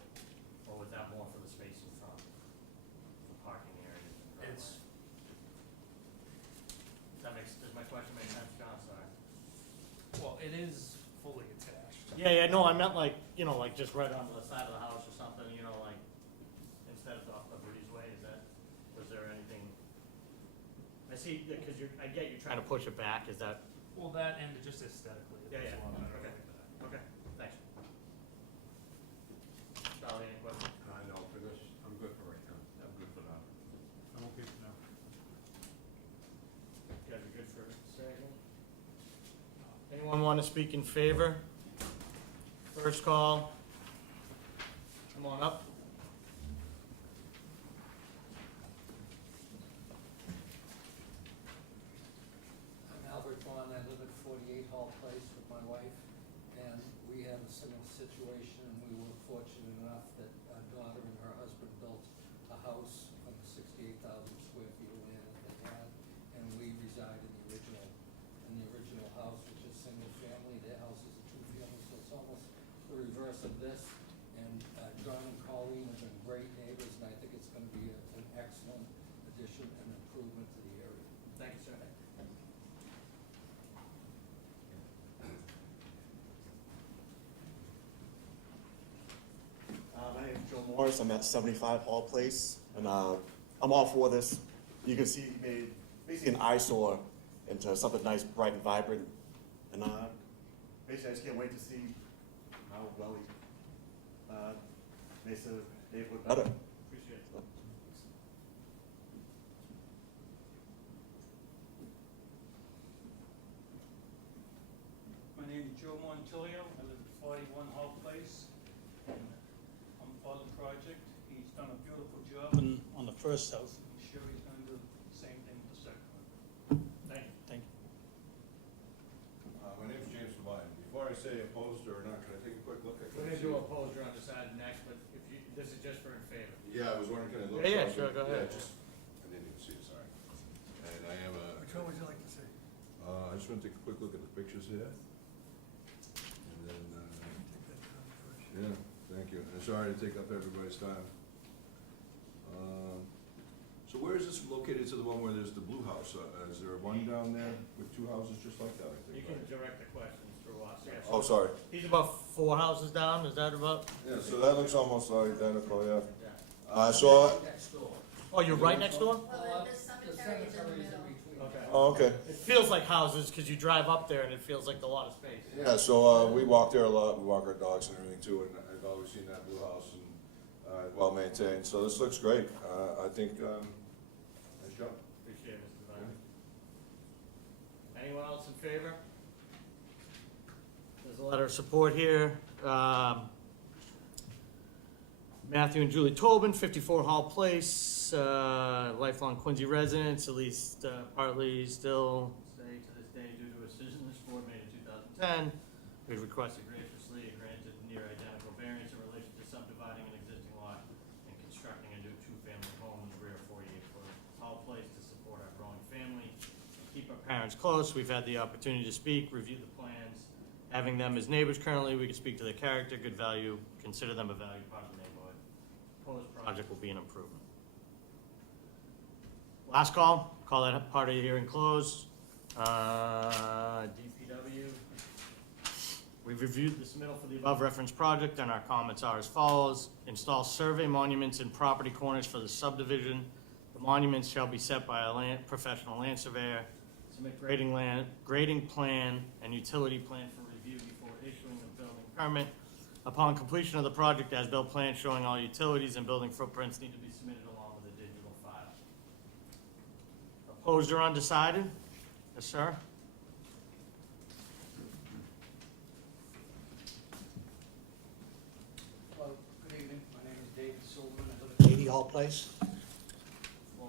Or was that more for the space in front, the parking areas? Does my question make sense, John? Sorry. Well, it is fully attached. Yeah, no, I meant like, you know, like just right on the side of the house or something, you know, like, instead of off the breezeway, was there anything? I see, because I get you're trying to push it back, is that? Well, that and just aesthetically. it Yeah, looks a lot better okay, like that. okay, thanks. Charlie, any questions? No, for this, I'm good for right now. want to speak in favor? First call. Come on up. I'm Albert Vaughn, I live at 48 Hall Place with my wife, and we have a similar situation, and we were fortunate enough that our daughter and her husband built a house on the 68,000 square feet of land that they had, and we reside in the original house, which is single family. Their house is a two-family, so it's almost the reverse of this. And John and Colleen have been great neighbors, and I think it's gonna be an excellent addition and improvement to the area. Thank you, sir. My name is Joe Morris. I'm at 75 Hall Place, and I'm all for this. You can see he made basically an eyesore into something nice, bright, and vibrant. And basically, I just can't wait to see how well he makes the neighborhood better. Appreciate it. My name is Joe Montilio, I live at 41 Hall Place, and I'm for the project. He's done a beautiful job on the first house, I'm sure he's gonna do the same thing with the second one. Thank you. Thank you. My name's James Devine. Before I say opposed or not, can I take a quick look at? We're gonna do a poll, you're undecided next, but if you, this is just for in favor. Yeah, I was wondering, can I look? Yeah, sure, go ahead. I didn't even see it, sorry. And I am a. Which one would you like to see? I just want to take a quick look at the pictures here. And then, yeah, thank you. And sorry to take up everybody's time. So where is this located to the one where there's the blue house? Is there one down there with two houses just like that, I You think, can right? direct the questions through us, yes. Oh, sorry. He's about 4 houses down, is that about? Yeah, so that looks almost identical, yeah. Yeah. So, Next door. Oh, you're right next door? The cemetery is in between. Okay. oh, okay. It feels like houses, because you drive up there and it feels like a lot of space. Yeah, so we walk there a lot. We walk our dogs and everything too, and I've always seen that blue house and well maintained. So this looks great. I think nice job. Appreciate it, Mr. Devine. Anyone else in favor? There's a letter of support here. Matthew and Julie Tobin, 54 Hall Place, lifelong Quincy residents, at least partly still say to this day due to a decision this board made in 2010. We requested graciously a granted near identical variance in relation to subdividing an existing lot and constructing a new two-family home in the rear 48-foot Hall Place to support our growing family. Keep our parents close. We've had the opportunity to speak, review the plans. Having them as neighbors currently, we can speak to their character, good value, consider them a valued part of the neighborhood. Proposed project will be an improvement. Last call that part of the hearing closed. DPW. We've reviewed the submittal for the above referenced project, and our comments are as follows. Install survey monuments in property corners for the subdivision. The monuments shall be set by a professional land surveyor. Submit grading plan and utility plan for review before issuing a building permit. Upon completion of the project, as-built plans showing all utilities and building footprints need to be submitted along with a digital file. Opposed or undecided? Yes, sir. Hello, good evening, my name is David Silverman, I live at 80 Hall Place.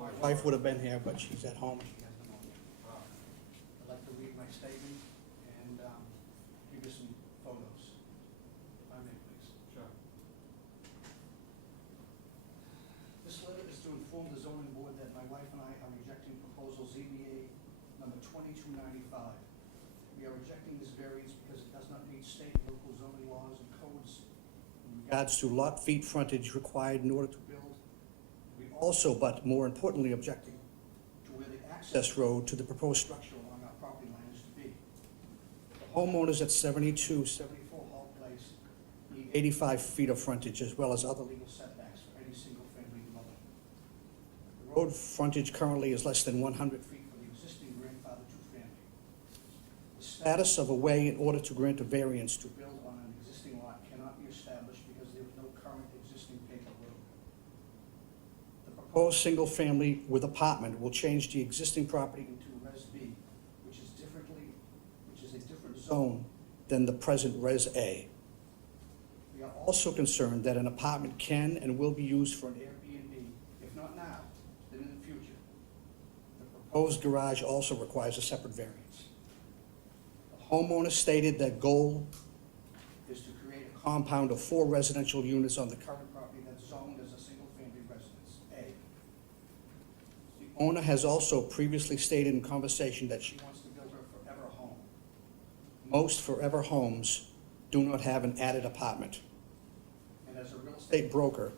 My wife would have been here, but she's at home. She has pneumonia. I'd like to read my statement and give you some photos. If I may, please. Sure. This letter is to inform the zoning board that my wife and I are rejecting proposal ZBA number 2295. We are rejecting this variance because it does not meet state and local zoning laws and codes In regards to lot feet frontage required in order to build. We also, but more importantly, objecting to where the access road to the proposed structure along our property line is to be. The homeowners at 74 Hall Place need 85 feet of frontage as well as other legal setbacks for any single-family dwelling. The road frontage currently is less than 100 feet for the existing grandfather two-family. The status of a way in order to grant a variance to build on an existing lot cannot be established because there is no current existing paper road. The proposed single-family with apartment will change the existing property into Res B, which is a different zone than the present Res A. We are also concerned that an apartment can and will be used for an Airbnb, if not now, then in the future. The proposed garage also requires a separate variance. The homeowner stated their goal is to create a compound of 4 residential units on the current property that's zoned as a single-family residence, A. The owner has also previously stated in conversation that she wants to build her forever home. Most forever homes do not have an added apartment. And as a real estate broker,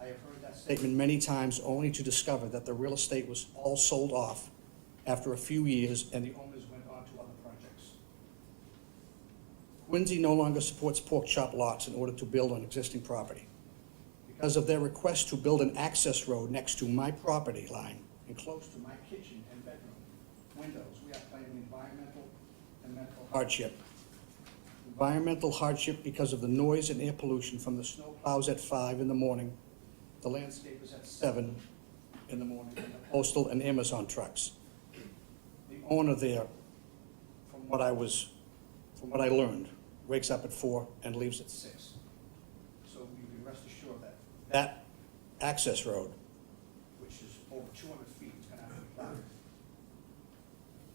I have heard that statement many times only to discover that the real estate was all sold off after a few years and the owners went on to other projects. Quincy no longer supports pork chop lots in order to build on existing property. Because of their request to build an access road next to my property line and close to my kitchen and bedroom windows, we are claiming environmental and medical hardship. Environmental hardship because of the noise and air pollution from the snow plows at 5 in the morning, the landscapers at 7 in the morning, and the postal and Amazon trucks. The owner there, from what I learned, wakes up at 4 and leaves at 6. So you can rest assured that that access road, which is over 200 feet, is gonna have to be plowed.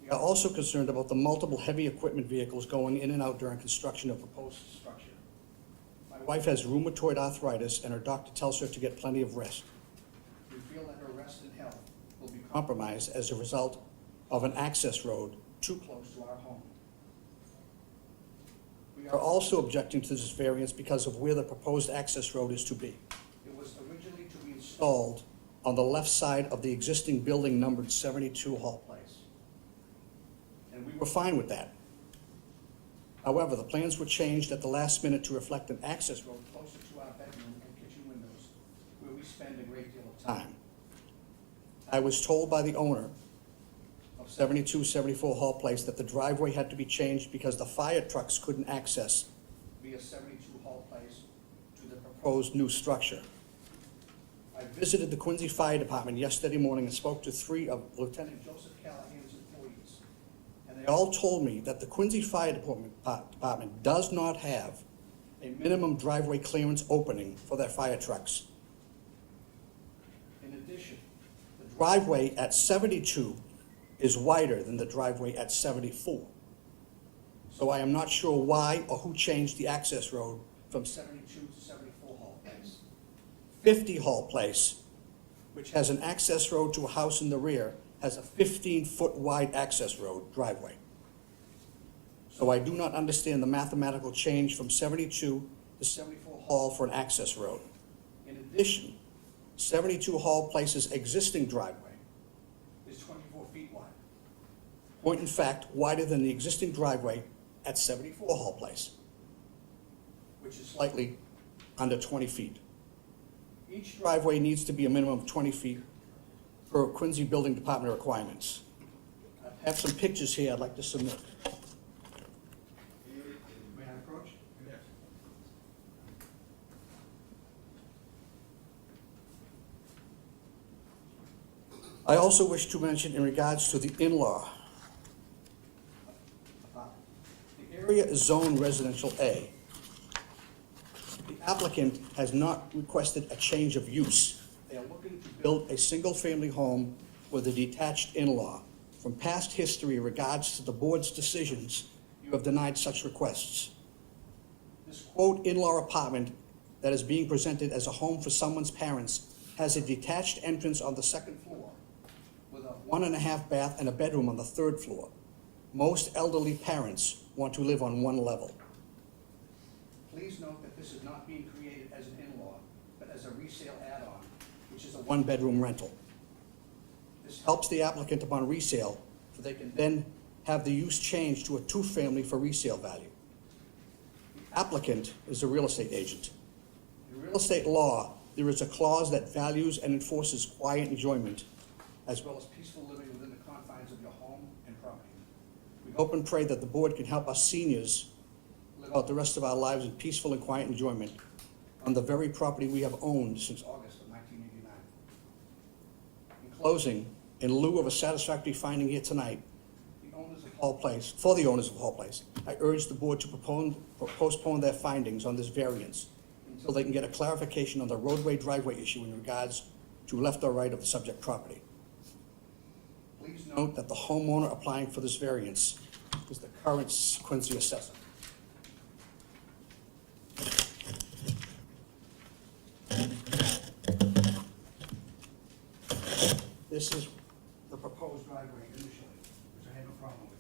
We are also concerned about the multiple heavy equipment vehicles going in and out during construction of proposed structure. My wife has rheumatoid arthritis and her doctor tells her to get plenty of rest. We feel that her rest and health will be compromised as a result of an access road too close to our home. We are also objecting to this variance because of where the proposed access road is to be. It was originally to be installed on the left side of the existing building numbered 72 Hall Place. And we were fine with that. However, the plans were changed at the last minute to reflect an access road closer to our bedroom and kitchen windows, where we spend a great deal of time. I was told by the owner of 7274 Hall Place that the driveway had to be changed because the fire trucks couldn't access via 72 Hall Place to the proposed new structure. I visited the Quincy Fire Department yesterday morning and spoke to 3 of Lieutenant Joseph Callahan's employees. And they all told me that the Quincy Fire Department does not have a minimum driveway clearance opening for their fire trucks. In addition, the driveway at 72 is wider than the driveway at 74. So I am not sure why or who changed the access road from 72 to 74 Hall Place. 50 Hall Place, which has an access road to a house in the rear, has a 15-foot wide access road driveway. So I do not understand the mathematical change from 72 to 74 Hall for an access road. In addition, 72 Hall Place's existing driveway is 24 feet wide. Point in fact, wider than the existing driveway at 74 Hall Place, which is slightly under 20 feet. Each driveway needs to be a minimum of 20 feet per Quincy Building Department requirements. I have some pictures here I'd like to submit. May I approach? Yes. I also wish to mention in regards to the in-law. The area is zoned residential A. The applicant has not requested a change of use. They are looking to build a single-family home with a detached in-law. From past history in regards to the board's decisions, you have denied such requests. This quote in-law apartment that is being presented as a home for someone's parents has a detached entrance on the 2nd floor with a 1.5 bath and a bedroom on the 3rd floor. Most elderly parents want to live on one level. Please note that this is not being created as an in-law, but as a resale add-on, which is a 1-bedroom rental. This helps the applicant upon resale, so they can then have the use changed to a 2-family for resale value. The applicant is a real estate agent. In real estate law, there is a clause that values and enforces quiet enjoyment, as well as peaceful living within the confines of your home and property. We hope and pray that the board can help us seniors live out the rest of our lives in peaceful and quiet enjoyment on the very property we have owned since August of 1989. In closing, in lieu of a satisfactory finding here tonight, the owners of Hall Place, for the owners of Hall Place, I urge the board to postpone their findings on this variance until they can get a clarification on the roadway driveway issue in regards to left or right of the subject property. Please note that the homeowner applying for this variance is the current Quincy assessor. This is the proposed driveway initially, which I had no problem with.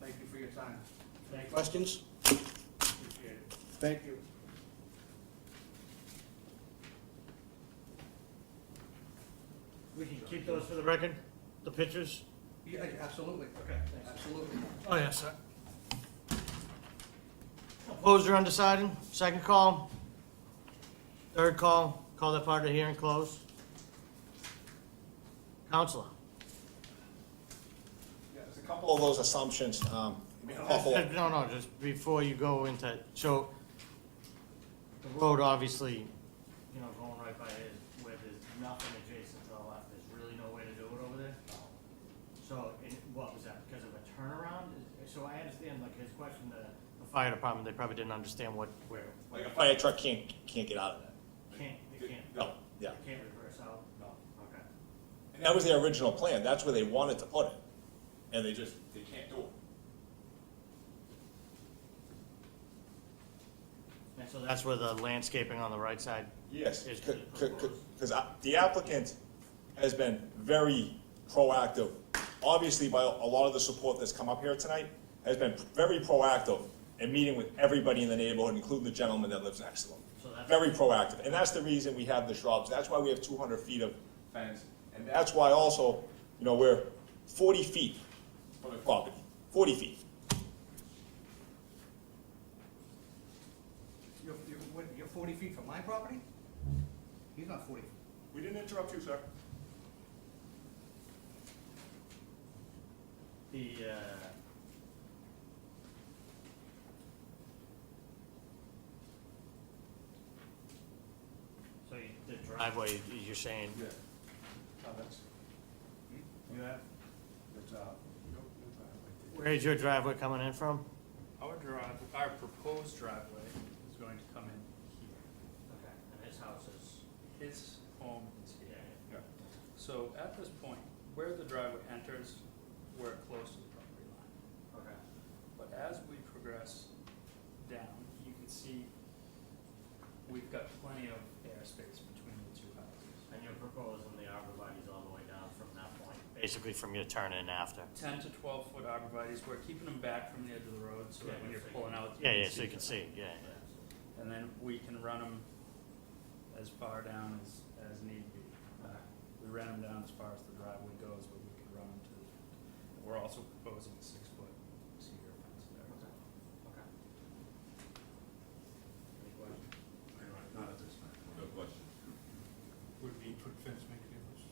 Thank you for your time. Any questions? Appreciate it. Thank you. We can keep those for the record, the pictures? Yeah, absolutely. Okay. Absolutely. Oh, yes, sir. Opposed or undecided? Second call? Third call? Call that part of the hearing closed? Counselor? Yeah, there's a couple of those assumptions, awful. No, just before you go into, so, the road obviously, you know, going right by his, where there's nothing adjacent to the left, there's really no way to do it over there? So, what was that, because of a turnaround? So I understand, like, his question, the fire department, they probably didn't understand where. Like a fire truck can't get out of that. They can't. No, yeah. They can't reverse out? No. Okay. And that was their original plan, that's where they wanted to put it, and they can't do it. And so that's where the landscaping on the right side Yes, is because the applicant has been very proactive, obviously by a lot of the support that's come up here tonight, has been very proactive in meeting with everybody in the neighborhood, including the gentleman that lives next to them. So that's. Very proactive, and that's the reason we have the shrubs, that's why we have 200 feet of fence, and that's why also, you know, we're 40 feet from the property, 40 feet. You're 40 feet from my property? He's not 40. We didn't interrupt you, sir. So the driveway, you're saying? Yeah. Comments? You have? It's, Where is your driveway coming in from? Our proposed driveway is going to come in here. Okay, and his house is? His home is here. Yeah. So at this point, where the driveway enters, we're close to the property line. Okay. But as we progress down, you can see we've got plenty of airspace between the two houses. And you're proposing the arborvitae's all the way down from that point, basically from your turn in after? 10 to 12 foot arborvitae's, we're keeping them back from the edge of the road so that when you're pulling out. Yeah, so you can see, yeah. And then we can run them as far down as need be. We ran them down as far as the driveway goes, but we could run them to the end. And we're also proposing a 6-foot cedar fence there. Okay. Any questions? Not at this time. No question. Would 8-foot fence make a difference?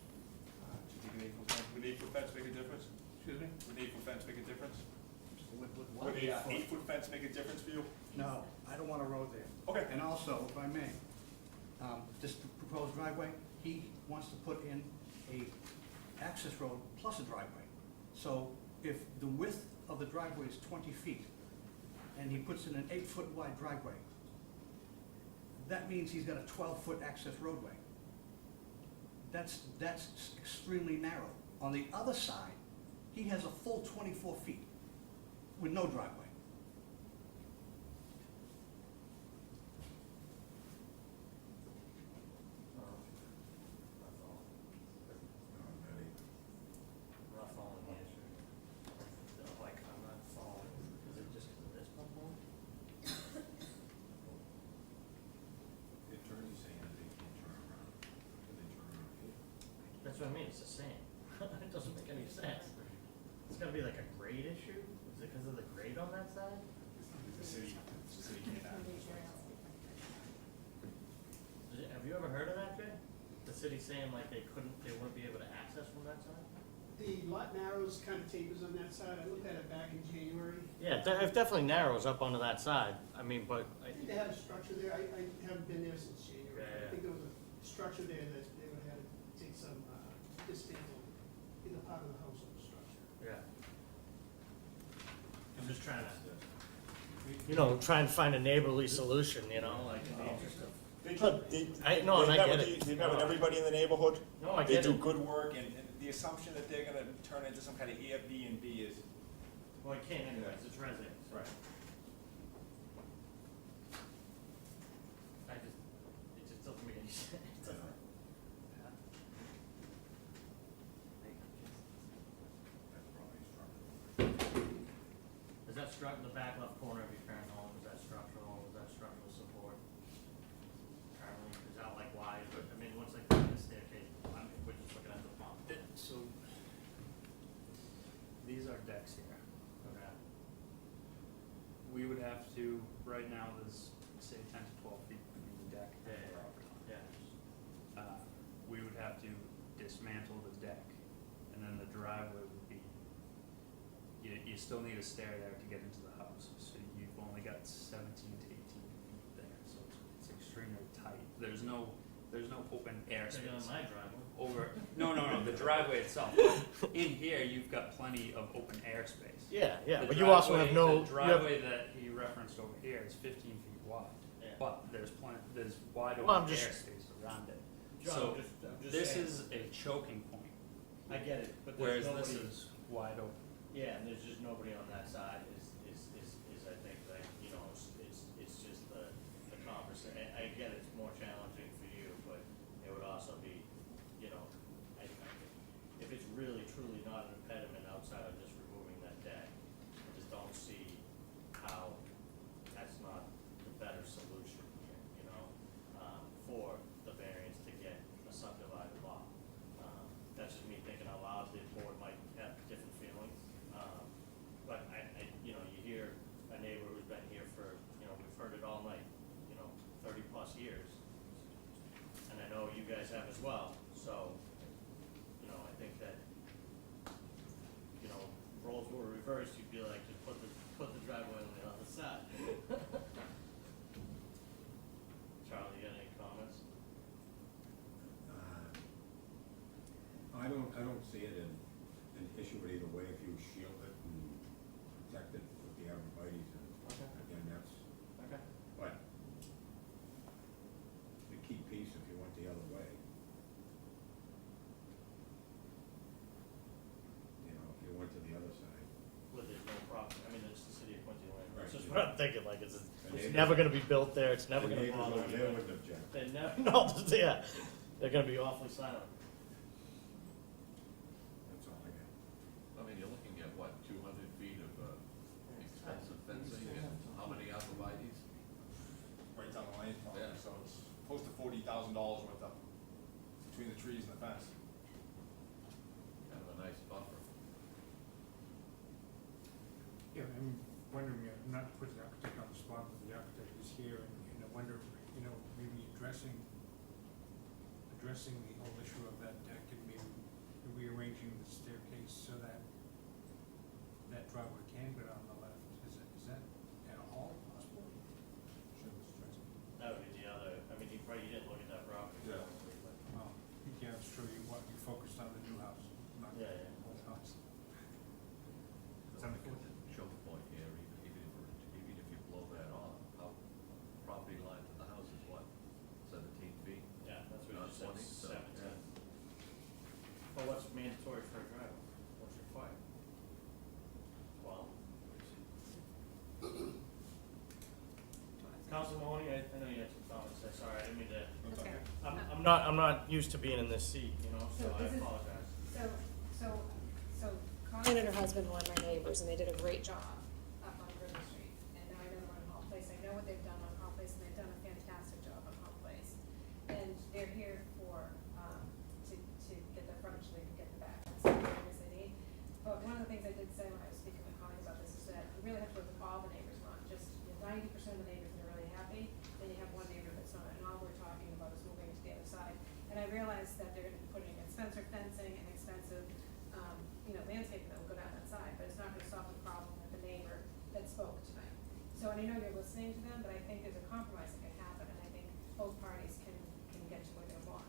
Do you think would 8-foot fence make a difference? Excuse me? Would 8-foot fence make a difference? What? Would an 8-foot fence make a difference for you? No, I don't want a road there. Okay. And also, if I may, this proposed driveway, he wants to put in a access road plus a driveway. So if the width of the driveway is 20 feet, and he puts in an 8-foot wide driveway, that means he's got a 12-foot access roadway. That's extremely narrow. On the other side, he has a full 24 feet with no driveway. Rough on the issue. Like, I'm not following, is it just because of this pump hole? The attorney's saying that they can't turn around. Can they turn around here? That's what I mean, it's the same. It doesn't make any sense. It's gotta be like a grade issue? Is it because of the grade on that side? The city can't have it. Have you ever heard of that, Jay? The city saying like they wouldn't be able to access from that side? The lot narrows, kind of tapers on that side. I looked at it back in January. Yeah, it definitely narrows up onto that side. I mean, but, I think they had a structure there. I haven't been there since January. Yeah, yeah. I think there was a structure there that they would have to take some you know, try and find a neighborly solution, you know, like in the interest of. No, and I get it. They met with everybody in the neighborhood. No, I They get do it. good work, and the assumption that they're gonna turn into some kind of Airbnb is. Well, I can't anyways, it's residents. Right. It just doesn't make any sense. Is that the back left corner of your current home, is that structural, is that structural support? Currently, is that like wide, but, I mean, what's like the staircase, we're just looking at the front. So, these are decks here. Okay. We would have to, right now, there's, say, 10 to 12 feet between the deck and the Yeah, property line. yeah. We would have to dismantle the deck, and then the driveway would be, you still need a stair there to get into the house, so you've only got 17 to 18 feet there, so it's extremely tight. There's no open air Bigger space. than my driveway. No, the driveway itself. In here, you've got plenty of open air space. Yeah, yeah, The but you also have driveway- no, The driveway that he referenced over here is 15 feet wide, Yeah. but there's wide Well, I'm open just- air space around it. John, So, I'm just this saying. is a choking point, I get it, but whereas there's this nobody. is wide open. Yeah, and there's just nobody on that side is I think, like, you know, it's just the conversation. I get it's more challenging for you, but it would also be, you know, if it's really truly not an impediment outside of just removing that deck, I just don't see how that's not the better solution here, you know, for the variance to get a subdivided lot. That's just me thinking out loud, the board might have different feelings. But you know, you hear a neighbor who's been here for, you know, we've heard it all night, you know, 30+ years. And I know you guys have as well, so, you know, I think that, you know, roles were reversed, you'd be like, just put the driveway on the other side. Charlie, you got any comments? I don't see it an issue with either way if you shield it and protect it with the arborvitae's and Okay. again, that's, Okay. but the key piece if you went the other way. You know, if you went to the other side. Well, there's no problem, I mean, it's the city of Quincy land, Right. it's just what I'm thinking, like, it's neighbors- never gonna be built there, it's never The gonna neighbors bother over there anybody. wouldn't object. They never, no, yeah, they're gonna be awfully silent. That's all I got. I mean, you're looking at what, 200 feet of expensive fencing and how many arborvitae's? Right down the lane, probably, Yeah. so it's close to $40,000 worth of, between the trees and the fence. Kind of a nice buffer. Yeah, I'm wondering, not to put the architect on the spot, but the architect is here, and I wonder, you know, maybe addressing the whole issue of that deck and maybe rearranging the staircase so that that driveway can go down the left. Is that at all possible? That would be the other, I mean, you didn't look at that property. Yeah. probably, but- Well, yeah, it's true, you focused on the new house, not the Yeah, yeah. old house. Look at the choke point here, even if you blow that off, how, property line to the house is what, 17 feet? Yeah, that's what Not you said, 20, so, 7, yeah. 10. Well, what's mandatory for a driveway? What's required? 12. Council Mahoney, I know you had some comments there, sorry, I didn't mean to. That's okay. I'm not used to being in this seat, you know, so So I this is- apologize. So Colin and her husband were my neighbors, and they did a great job up on River Street. And now I know they're on Hall Place, I know what they've done on Hall Place, and they've done a fantastic job on Hall Place. And they're here for, to get the frontage, so they can get the back, that's the areas they need. But one of the things I did say when I was speaking with Colin about this is that you really have to look at all the neighbors, not just 90% of the neighbors that are really happy, then you have one neighbor that's not, and all we're talking about is moving to the other side. And I realize that they're gonna be putting expensive fencing and expensive, landscaping that will go down that side, but it's not gonna solve the problem with the neighbor that spoke tonight. So, and I know you're listening to them, but I think there's a compromise that can happen, and I think both parties can get to where they want.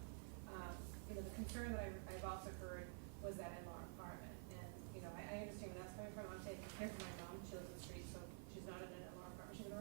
The concern that I've also heard was that in-law apartment, and, I understand where that's coming from, I'm taking care of my mom, she lives in the street, so she's not in an in-law apartment, she's in her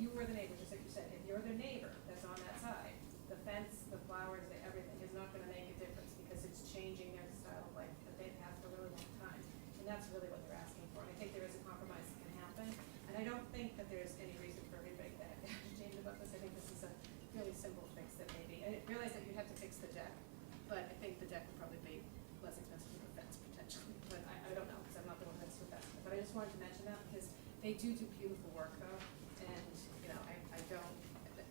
you were the neighbor, just like you said, if you're the neighbor that's on that side, the fence, the flowers, everything is not gonna make a difference, because it's changing their style of life that they've had for a really long time. And that's really what they're asking for, and I think there is a compromise that can happen, and I don't think that there's any reason for everybody to have agitated about this. I think this is a really simple fix that maybe, I didn't realize that you had to fix the deck, but I think the deck would probably be less expensive than the fence potentially, but I don't know, because I'm not the one that's with that. But I just wanted to mention that, because they do beautiful work though, and, you know, I don't,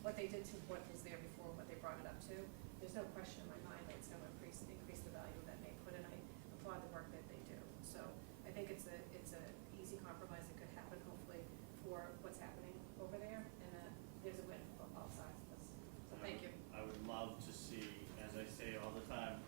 what they did to what was there before, what they brought it up to, there's no question in my mind that it's gonna increase the value that they put in. I applaud the work that they do. So I think it's a easy compromise that could happen, hopefully, for what's happening over there, and there's a win for all sides of this. So thank you. I would love to see, as I say all the time,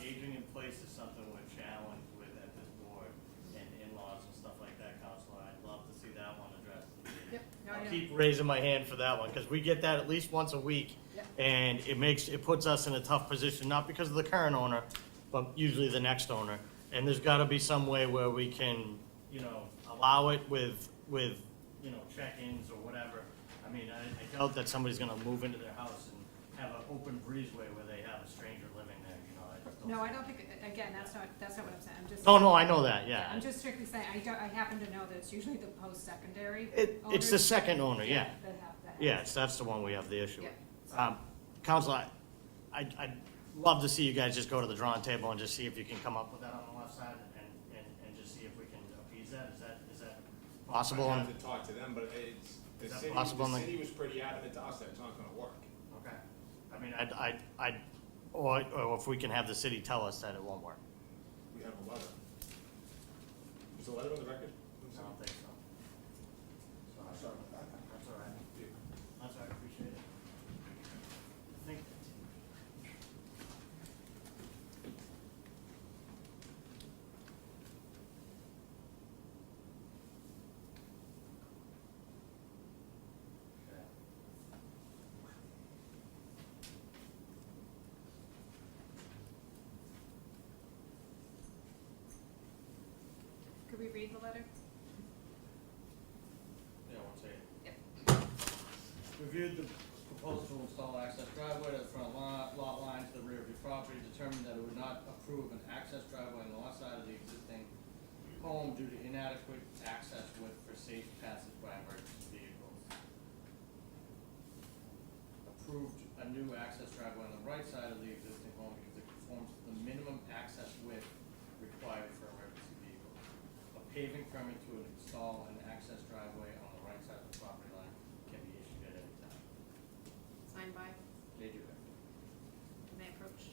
aging in place is something we're challenged with at this board, and in-laws and stuff like that, Counselor. I'd love to see that one addressed. Yep. No, I I'll know. keep raising my hand for that one, because we get that at least once a week. Yep. And it puts us in a tough position, not because of the current owner, but usually the next owner. And there's gotta be some way where we can, you know, allow it with, you know, check-ins or whatever. I mean, I doubt that somebody's gonna move into their house and have an open breezeway where they have a stranger living there, you know. I just don't- No, I don't think, again, that's not what I'm saying. I'm just. No, I know that, yeah. I'm just strictly saying, I happen to know that it's usually the post-secondary. It's the owners, second owner, yeah. That have that. Yes, that's the one we have the issue with. Yeah. Counselor, I'd love to see you guys just go to the drawing table and just see if you can come up with that on the left side and just see if we can appease that. Is that possible? I have to talk to them, but it's, the Is that city, possible in the the- city was pretty adamant to us that it's not gonna work. Okay. I mean, or if we can have the city tell us that it won't work. We have a letter. Is the letter on the record? I don't think so. Sorry. That's all right. That's all right, appreciate it. I think. Could we read the letter? Yeah, one second. Yep. Reviewed the proposal to install access driveway to the front lot line to the rear of your property, determined that it would not approve an access driveway on the north side of the existing home due to inadequate access width for safe passage by emergency vehicles. Approved a new access driveway on the right side of the existing home because it conforms to the minimum access width required for emergency vehicles. A paving permit to install an access driveway on the right side of the property line can be issued at any time. Signed by, J.J. Beck. can they approach?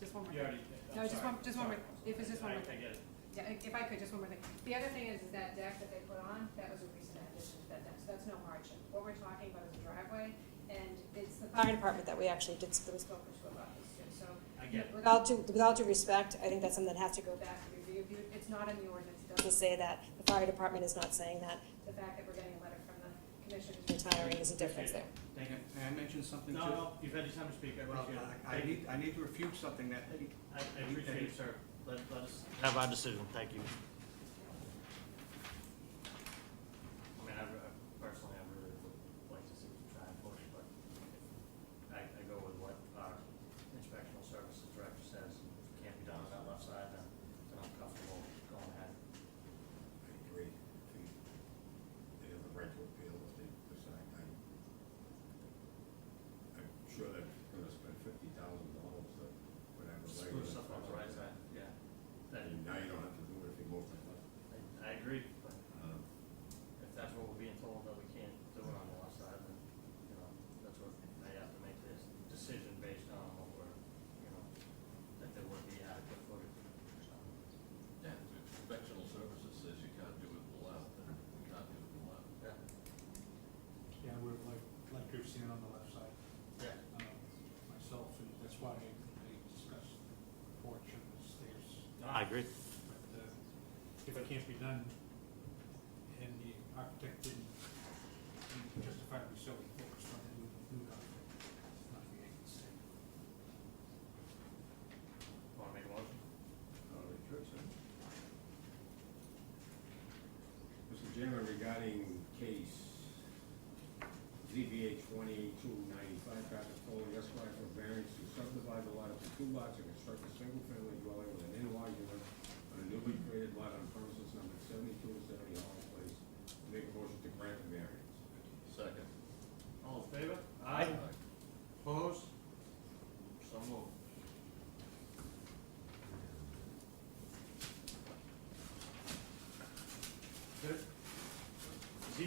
Just one more. You thing. already. No, just one more, if it's just one more I thing. get it. Yeah, if I could, just one more thing. The other thing is that deck that they put on, that was a recent addition to that deck, so that's no hardship. What we're talking about is a driveway, and it's the fire department that we actually did, that was spoken to about this too, so. I get it. Without due respect, I think that's something that has to go back to review. It's not in the ordinance, it doesn't say that. The fire department is not saying that. The fact that we're getting a letter from the commissioner who's retiring is a difference there. Thank you. May I mention something too? No, you've had your time to speak, I Well, appreciate it. I need to refute something that, I appreciate it, sir. Let us have our decision, thank you. I mean, personally, I really would like to see us try and push, but I go with what our inspectional services director says. If it can't be done on that left side, then I'm comfortable going ahead. I agree. They have the right to appeal if they decide. I'm sure they're gonna spend $50,000 to whatever. Spruce up on the right side, yeah. And now you don't have to do it if you move to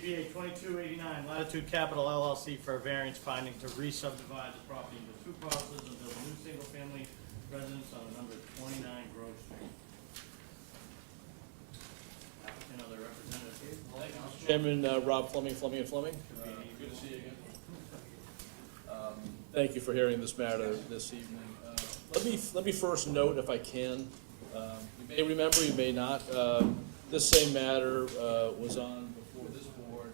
ZBA 2289, Latitude Capital LLC for a variance finding to re-subdivide the property into two parcels and build a new single-family residence on number 29 Grove Street. Applicant or their representative here. Chairman, Rob Fleming, Fleming and Fleming. Good to see you again. Thank you for hearing this matter this evening. Let me first note, if I can, you may remember, you may not, this same matter was on before this board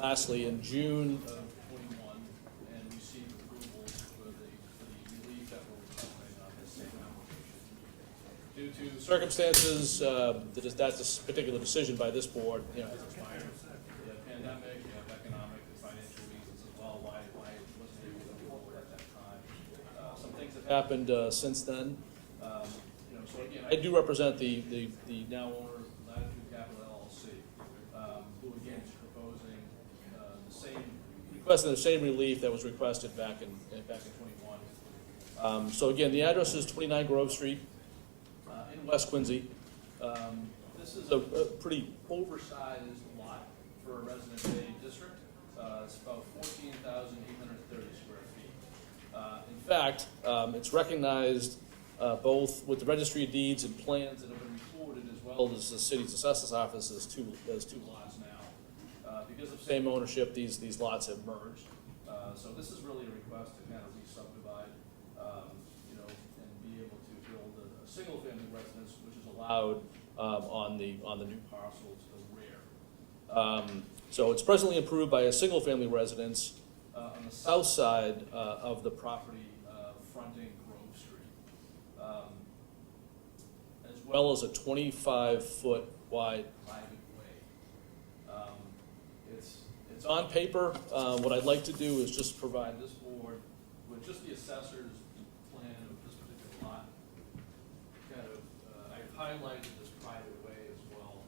lastly in June of '21 and received approval for the relief that we're requesting on this same application. Due to circumstances, that this particular decision by this board, has expired. The pandemic, economic and financial reasons as well, why it wasn't able to move forward at that time. Some things have happened since then. So again, I do represent the now owner, Latitude Capital LLC, who again is proposing requesting the same relief that was requested back in '21. So again, the address is 29 Grove Street in West Quincy. This is a pretty oversized lot for a resident A district. It's about 14,830 square feet. In fact, it's recognized both with the registry of deeds and plans that have been recorded, as well as the city's assessors office, as two lots now. Because of same ownership, these lots have merged. So this is really a request to kind of re-subdivide, and be able to build a single-family residence, which is allowed on the new parcel to the rear. So it's presently approved by a single-family residence on the south side of the property fronting Grove Street, as well as a 25-foot wide private way. It's on paper. What I'd like to do is just provide this board with just the assessor's plan of this particular lot. Kind of, I've highlighted this private way as well.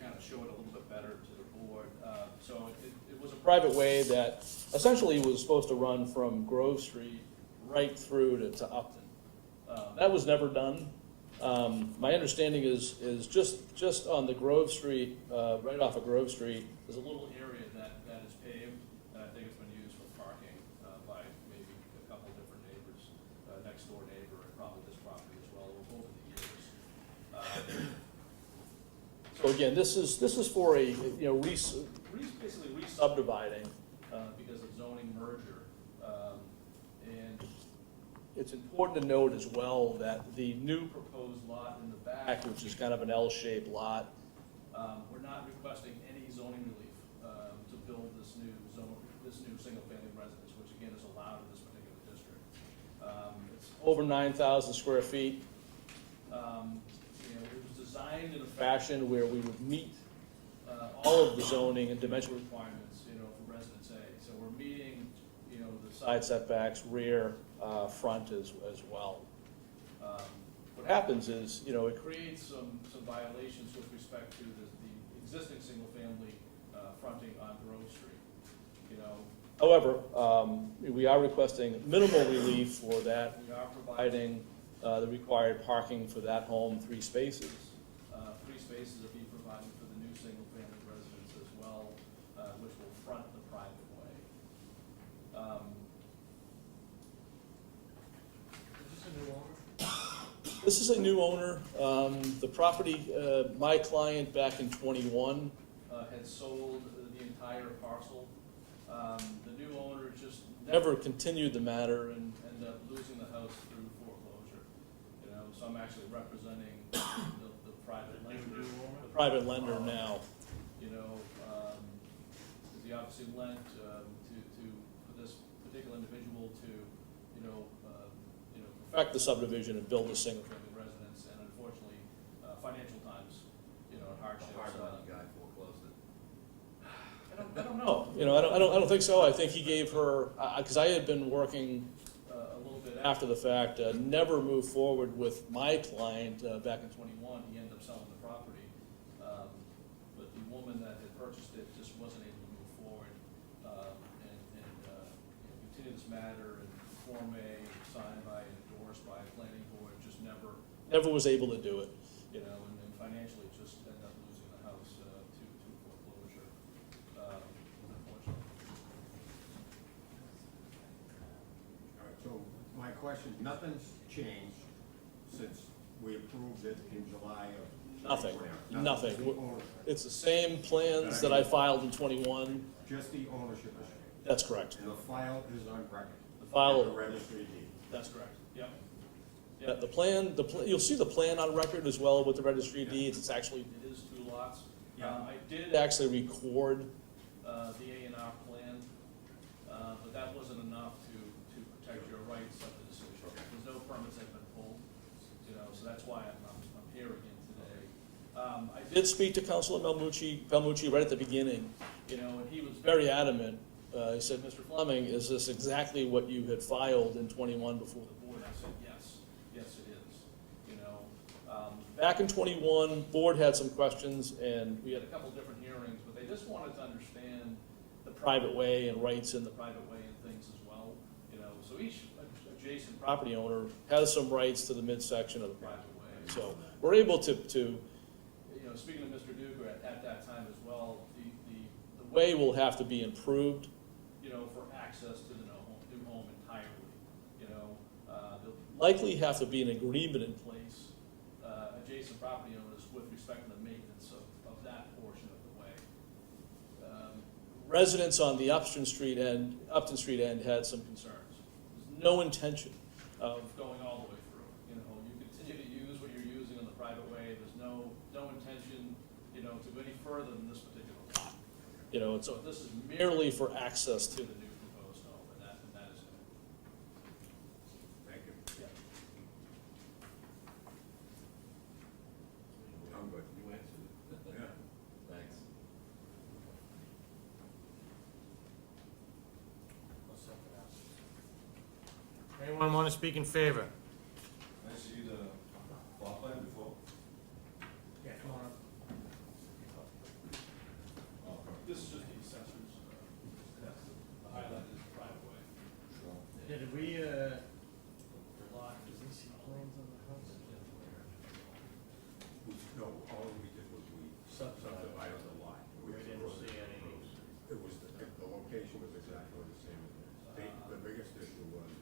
To kind of show it a little bit better to the board. So it was a private way that essentially was supposed to run from Grove Street right through to Upton. That was never done. My understanding is just on the Grove Street, right off of Grove Street, there's a little area that is paved, and I think it's been used for parking by maybe a couple different neighbors, next door neighbor, and probably this property as well over the years. So again, this is for a basically re-subdividing because of zoning merger. And it's important to note as well that the new proposed lot in the back, which is kind of an L-shaped lot, we're not requesting any zoning relief to build this new single-family residence, which again is allowed in this particular district. It's over 9,000 square feet. It was designed in a fashion where we would meet all of the zoning and dimensional requirements, for Residence A. So we're meeting, the side setbacks, rear, front as well. What happens is, it creates some violations with respect to the existing single-family fronting on Grove Street. However, we are requesting minimal relief for that. We are providing the required parking for that home, 3 spaces. 3 spaces will be provided for the new single-family residence as well, which will front the private way. This is a new owner. The property, my client back in '21 had sold the entire parcel. The new owner just never continued the matter and ended up losing the house through foreclosure. So I'm actually representing the private lender. The private lender now. He obviously lent for this particular individual to perfect the subdivision and build a single-family residence, and unfortunately, financial times, and hardship. Guy foreclosed it. I don't know. I don't think so. I think he gave her, because I had been working a little bit after the fact, never moved forward with my client back in '21. He ended up selling the property, but the woman that had purchased it just wasn't able to move forward and continue this matter and Form A signed by and endorsed by a planning board never was able to do it, you know, and financially just ended up losing the house to foreclosure, unfortunately. All right, so my question, nothing's changed since we approved it in July of? Nothing, Nothing. nothing. It's the same plans that I filed in '21. Just the ownership is changed? That's correct. And the file is on record? The file- At the registry of deeds? That's correct, yep. Yeah, the plan, you'll see the plan on record as well with the registry of deeds. It's actually, it is 2 lots. I did actually record the A&R plan, but that wasn't enough to protect your rights of the decision. There's no permits that have been pulled, you know, so that's why I'm here again today. I did speak to Councilor Palmucci right at the beginning, you know, and he was very adamant. He said, Mr. Fleming, is this exactly what you had filed in '21 before the board? I said, yes, yes it is, you know. Back in '21, board had some questions, and we had a couple different hearings, but they just wanted to understand the private way and rights in the private way and things as well, you know. So each adjacent property owner has some rights to the midsection of the private way. So we're able to you know, speaking to Mr. Duger at that time as well, the way will have to be improved, you know, for access to the new home entirely, you know. There'll likely have to be an agreement in place, adjacent property owners with respect to the maintenance of that portion of the way. Residents on the Upton Street end had some concerns. There's no intention of going all the way through, you know. You continue to use what you're using on the private way. There's no intention, you know, to go any further than this particular lot. You know, and so this is merely for access to the new proposed home, and that is it. Thank you. Yeah. I'm good. You answered it. Yeah. Thanks. Anyone want to speak in favor? Can I see the plot plan before? Yeah, come on up. This is just the assessors, that's the highlight is the private way. Sure. Yeah, did we, lot, does he see plans on the house? No, all we did was we subdivided the lot. We didn't see any. It was, the location was exactly the same. The biggest issue was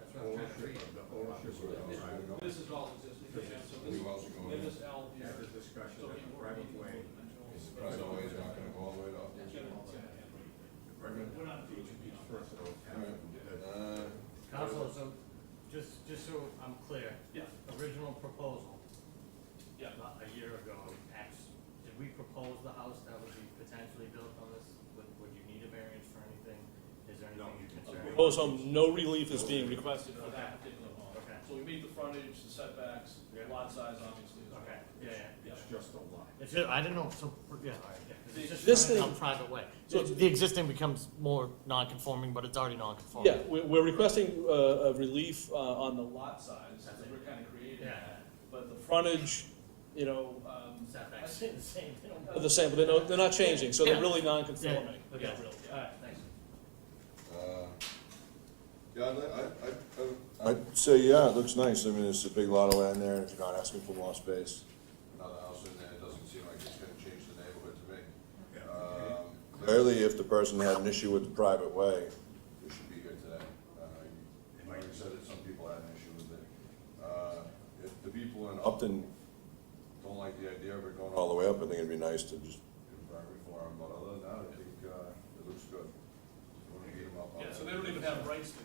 That's what I'm trying to ownership read. of the ownership of the private way. This is all existing, yeah, so this, New house are going in. this L We had here. a discussion So that he the worked private in way, The private way is not gonna go all the way up. We're not approaching each beyond. person owns half All of it. right. Counselor, so, just so I'm clear. Yeah. Original proposal, Yeah. a year ago, did we propose the house that would be potentially built on this? Would you need a variance for anything? Is there anything you're concerned about? Proposed home, no relief is being requested for that particular home. Okay. So we meet the frontage, the setbacks, lot size obviously as well. Okay, yeah. It's just a lot. It's just, I didn't know, so, yeah, all right, yeah, 'cause The it's just existing- on private way. So The existing becomes more non-conforming, but it's already non-conforming. Yeah, we're requesting a relief on the lot size, because we're kind of creating Yeah. that. But the frontage, you know, Setbacks stay the same. They don't- are the same, but they're not changing, so they're Yeah. really non-conforming. Yeah, okay. really, yeah. All right, thanks. Yeah, I'd say, yeah, it looks nice. I mean, it's a big lot of land there, if you're not asking for more space. another house in there, it doesn't seem like it's gonna change the neighborhood to me. Clearly, if the person had an issue with the private way, We should be here today. Like you said, that some people had an issue with it. If the people in Upton don't like the idea of it going all the way up, I think it'd be nice to just, environment for them, but other than that, I think, it looks good. You wanna beat 'em up on Yeah, that. so they don't even have rights to,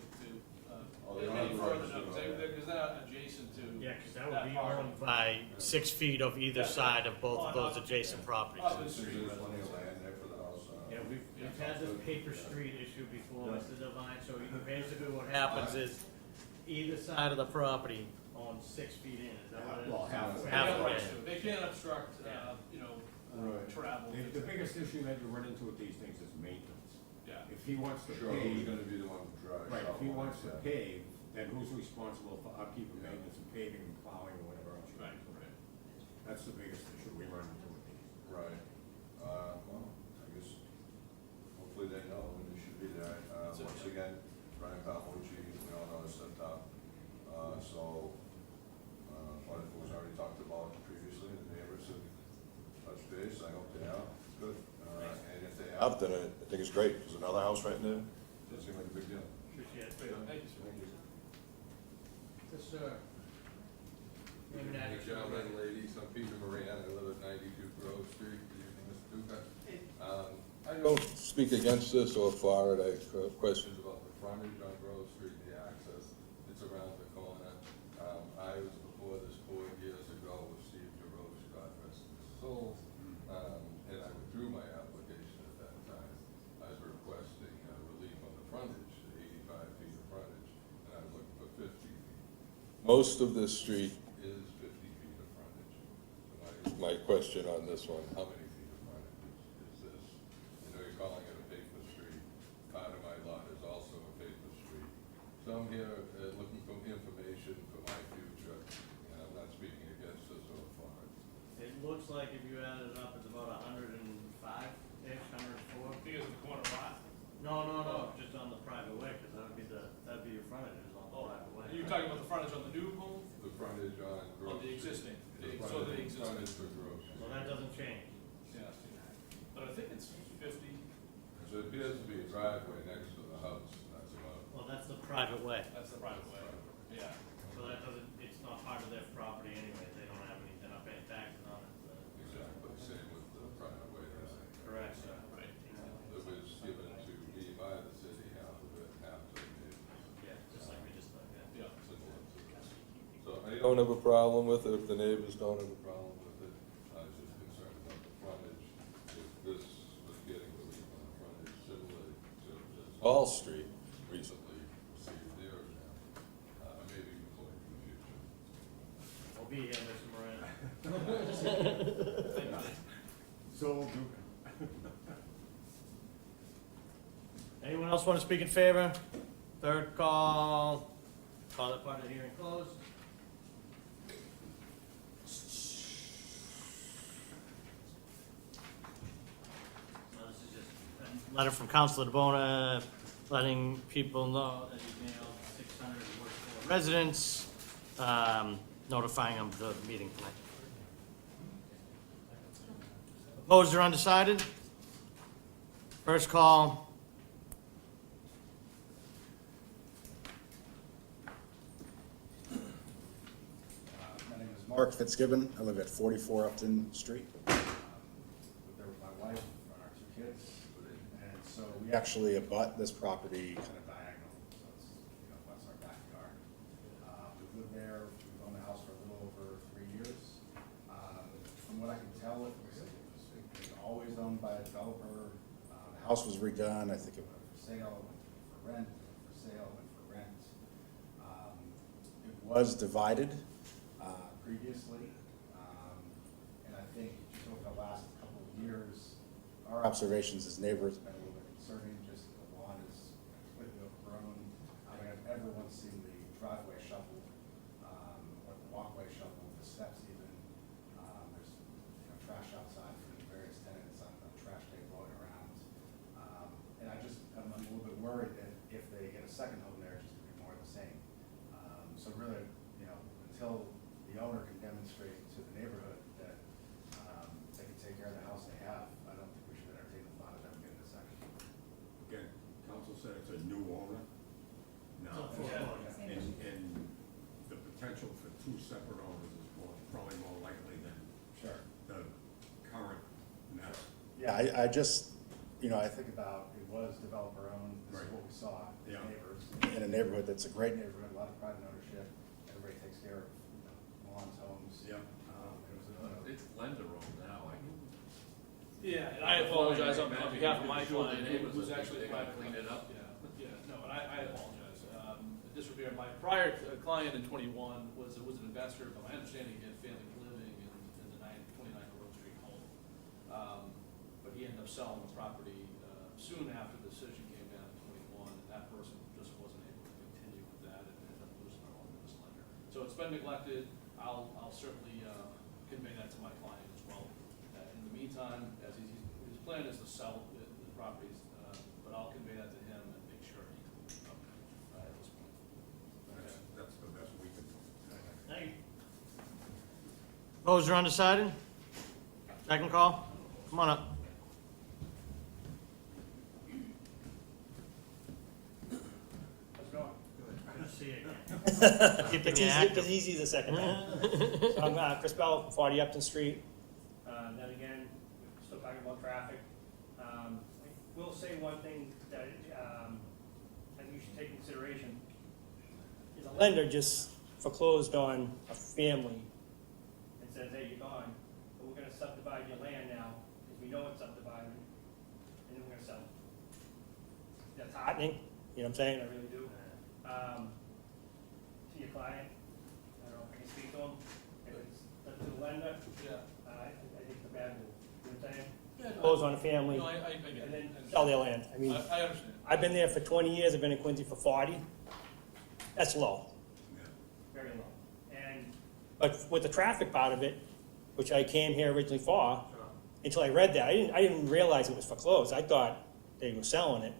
Oh, they don't any have further, rights to no, go ahead. because they're not adjacent to. Yeah, because that would be part. owned by 6 feet of either side of both of those adjacent properties. Upton Since Street there's plenty of residents. land there for the house. Yeah, we've had this paper street issue before, Mr. Devine, so basically what happens is either side of the property owns 6 feet in, is that what it is? Well, half. They Half have of rights it. to it. They can't obstruct, you know, Right. travel. The biggest issue that you run into with these things is maintenance. Yeah. If he wants to Sure, who's pave, gonna be the one who drives? right, if he wants to Yeah. pave, then who's responsible for upkeep and maintenance and paving and plowing or whatever else you Right, want to do? right. That's the biggest issue we run into with these. Right. Well, I guess, hopefully they know, and they should be there. That's it, Once yeah. again, Brian Palmucci, we all know is at top. But if it was have, then I think it's great. There's another house right there. Doesn't seem like a big deal. Appreciate it. Thank you, sir. Yes, sir. Name and address. Gentlemen, ladies, I'm Peter Moran, I live at 92 Grove Street. Good evening, Mr. Duca. I don't speak against this or for it. I have questions about the frontage on Grove Street, the access. It's around the corner. I was before this board years ago with Steve DeRoche, God rest his soul, and I withdrew my application at that time. I was requesting relief on the frontage, 85 feet of frontage, and I was looking for 50 feet. Most of this street is 50 feet of frontage. So my question on this one, how many feet of frontage is this? I know you're calling it a paper street. Part of my lot is also a paper street. So I'm here looking for information for my future, and I'm not speaking against this or for it. It looks like if you add it up, it's about 105-ish, 104. Because of the corner lot? No, just on the private way, because that'd be your frontage is on the private way. You're talking about the frontage on the new home? The frontage on Grove On the Street. existing? The So the frontage- existing. Frontage for Grove Street. Well, that doesn't change. Yeah, but I think it's 50. So it appears to be a driveway next to the house, that's about. Well, that's the private way. That's the private way. Yeah. So that doesn't, it's not part of their property anyway. They don't have any, they're not paying taxes on it. Exactly, same with the private way, Correct. Right. It was given to me by the city, half of it, half to the neighbors. Yeah, just like we just done, yeah. Yeah. Similar to this. So I don't have a problem with it, if the neighbors don't have a problem with it. I was just concerned about the frontage. If this was getting relief on the frontage, similar to this Hall Street recently received their example. Maybe before in the future. We'll be here, Mr. Moran. So, Anyone else want to speak in favor? Third call. Call that part of the hearing closed. This is just a letter from Councilor DeBona letting people know that he mailed 600 Woodford residents, notifying them of the meeting tonight. Opposed or undecided? First call. My name is Mark Fitzgibbon. I live at 44 Upton Street. Live there with my wife and our 2 kids. And so we actually abut this property kind of diagonal, so it's, that's our backyard. We've lived there, we've owned the house for a little over 3 years. From what I can tell, it was always owned by a developer. The house was redone. I think it went for sale, it went for rent, it went for sale, it went for rent. It was divided previously, and I think just over the last couple of years, our observations as neighbors have been a little bit concerning, just the lawn is completely overgrown. I mean, I've never once seen the driveway shoveled, or the walkway shoveled, the steps even. There's, trash outside from the various tenants on the trash day blowing around. And I'm a little bit worried that if they get a second home there, it's just gonna be more of the same. So really, until the owner can demonstrate to the neighborhood that they can take care of the house they have, I don't think we should entertain the thought of them getting a second. Again, council said it's a new owner now. Yeah. And the potential for 2 separate owners is probably more likely than Sure. the current mess. Yeah, I just, I think about, it was developer owned, this is Right. what we saw, as Yeah. neighbors, in a neighborhood that's a great neighborhood, a lot of private ownership, everybody takes care of, lawns, homes. Yeah. It was It's lender owned now, Yeah, and I apologize on behalf of my Sure, the client, neighbors, who's I think actually they gotta clean it up. Yeah, no, and I apologize. This would be my prior client in 21 was an investor, but my understanding he had family living in the 29 Grove Street home. But he ended up selling the property soon after the decision came down in 21, and that person just wasn't able to continue with that and ended up losing their home to this lender. So it's been neglected. I'll certainly convey that to my client as well. In the meantime, as his plan is to sell the properties, but I'll convey that to him and make sure he cleans it up at this point. That's the best we can do. Thank you. Opposed or undecided? Second call. Come on up. Keeping It's you easy, active. it's easy the second time. So I'm Chris Bell, 40 Upton Street. Then again, we're still talking about traffic. I will say one thing that I think you should take consideration. Is a lender just foreclosed on a family and says, hey, you're gone, but we're gonna subdivide your land now, because we know it's subdivided, and then we're gonna sell it. That's heartening, you know what I'm saying, I really do. To your client, I don't know if I can speak to him, if it's up to the lender, I think it's a bad move, you know what I'm saying? Close on a family, No, I get it. and then sell their land, I mean, I understand. I've been there for 20 years, I've been in Quincy for 40, that's low. Very low. But with the traffic part of it, which I came here originally for, until I read that, I didn't realize it was foreclosed, I thought they were selling it.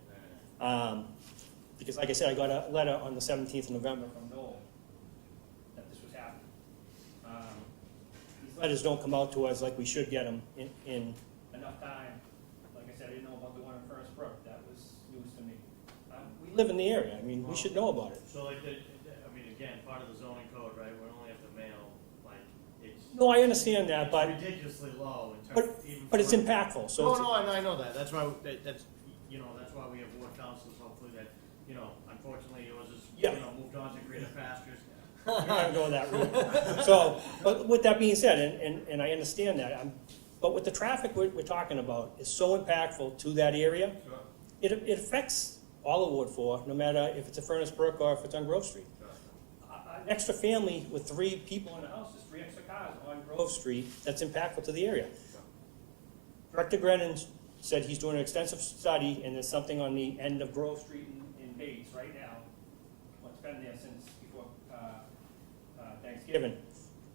Because like I said, I got a letter on the 17th of November from Noel that this was happening. These letters don't come out to us like we should get them in enough time. Like I said, I didn't know about the one in Furnace Brook, that was news to me. We live in the area, I mean, we should know about it. So like, I mean, again, part of the zoning code, right, we only have to mail, like, it's. No, I understand that, but, It's ridiculously low in terms of even. but it's for- impactful, so. No, no, I know that, that's why, that's, you know, that's why we have ward councils, hopefully that, you know, unfortunately yours is, you Yeah. know, moved on to greener pastures. We're not gonna go that route. So, but with that being said, and I understand that, but with the traffic we're talking about is so impactful to that area, it affects all of Ward 4, no matter if it's a Furnace Brook or if it's on Grove Street. An extra family with 3 people in the house is 3 extra cars on Grove Street, that's impactful to the area. Director Grennan said he's doing an extensive study, and there's something on the end of Grove Street in Bates right now. Well, it's been there since before Thanksgiving.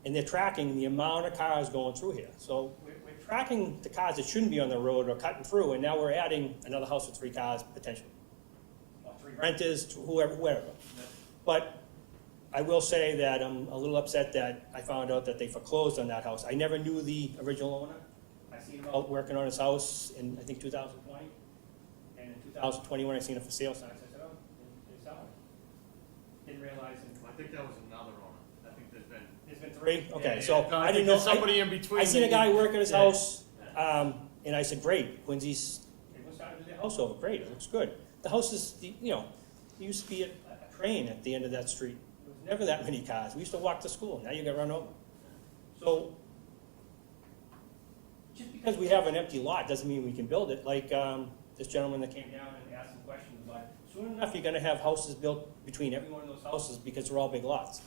And they're tracking the amount of cars going through here. So we're tracking the cars that shouldn't be on the road or cutting through, and now we're adding another house with 3 cars potentially. Or 3 renters, whoever. But I will say that I'm a little upset that I found out that they foreclosed on that house. I never knew the original owner. I seen him out working on his house in, I think, 2020. And in 2021, I seen a for sale sign. So I said, oh, they're selling. Didn't realize it. I think that was another owner, I think there's been. There's been 3? Yeah, Okay, yeah, so yeah. No, I I didn't think know. there's somebody in between I seen a that guy you- work at his yeah. house, and I said, great, Quincy's, everyone's starting to do their house over, great, it looks good. The house is, you know, there used to be a train at the end of that street. There was never that many cars. We used to walk to school, now you get run over. So, just because we have an empty lot doesn't mean we can build it. Like, this gentleman that came down and asked some questions about it. Soon enough, you're gonna have houses built between every one of those houses because they're all big lots.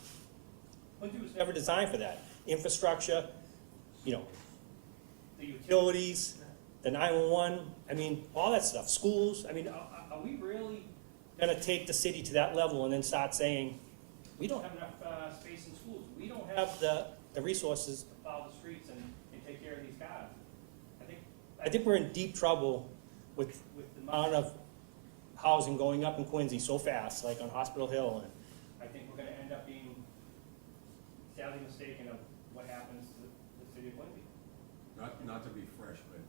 Quincy was never designed for that. Infrastructure, you know, the utilities, the 911, I mean, all that stuff, schools, I mean, are we really gonna take the city to that level and then start saying, we don't have enough space in schools, we don't have the resources to plow the streets and take care of these cars? I think we're in deep trouble with the amount of housing going up in Quincy so fast, like on Hospital Hill, and I think we're gonna end up being sadly mistaken of what happens to the city of Quincy. Not to be fresh, but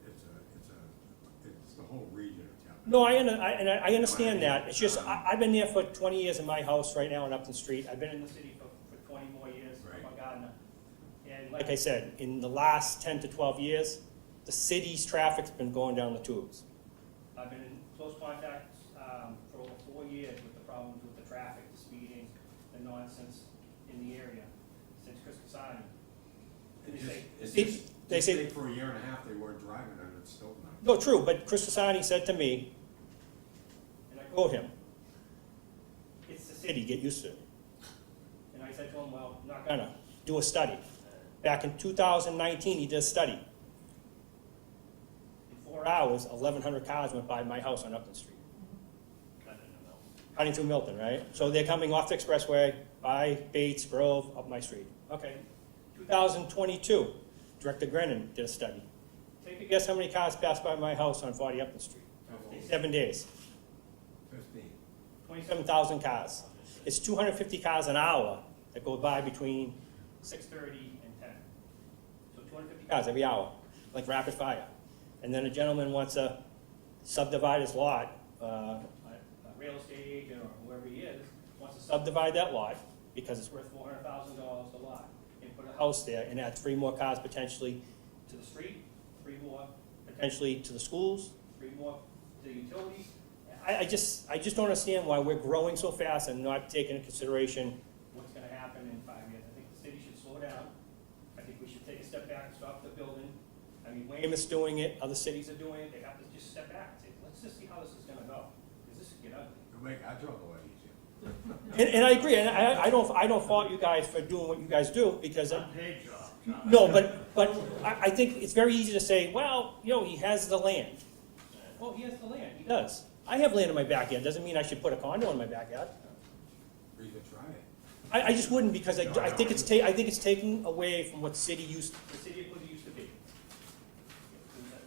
it's the whole region of town. No, I understand that, it's just, I've been there for 20 years in my house right now on Upton Street, I've been in the city for 20 more years, I'm a gardener. And like I said, in the last 10 to 12 years, the city's traffic's been going down the tubes. I've been in close contact for over 4 years with the problems with the traffic, the speeding, the nonsense in the area since Chris Casani. They say for a year and a half, they weren't driving and it's still not. no, true, but Chris Casani said to me, and I quote him, "It's the city, get used to it." And I said to him, well, I'm not gonna do a study. Back in 2019, he did a study. In 4 hours, 1,100 cars went by my house on Upton Street. Cutting through Milton, right? So they're coming off the expressway, by Bates, Grove, up my street. Okay. 2022, Director Grennan did a study. Take a guess how many cars passed by my house on 40 Upton Street? In 7 days. 15. 27,000 cars. It's 250 cars an hour that go by between 6:30 and 10. So 250 cars every hour, like rapid fire. And then a gentleman wants to subdivide his lot, a real estate agent or whoever he is, wants to subdivide that lot, because it's worth $400,000 a lot, and put a house there and add 3 more cars potentially to the street, 3 more potentially to the schools, 3 more to the utilities. I just don't understand why we're growing so fast and not taking into consideration what's gonna happen in 5 years. I think the city should slow down. I think we should take a step back and stop the building. I mean, Weymouth's doing it, other cities are doing it, they have to just step back and say, let's just see how this is gonna go, because this could get ugly. To make our job a lot easier. And I agree, and I don't fault you guys for doing what you guys do, because, Unpaid job. no, but I think it's very easy to say, well, you know, he has the land. Well, he has the land, he does. I have land in my backyard, doesn't mean I should put a condo in my backyard. We could try it. I just wouldn't, because I think it's taking away from what the city of Quincy used to be.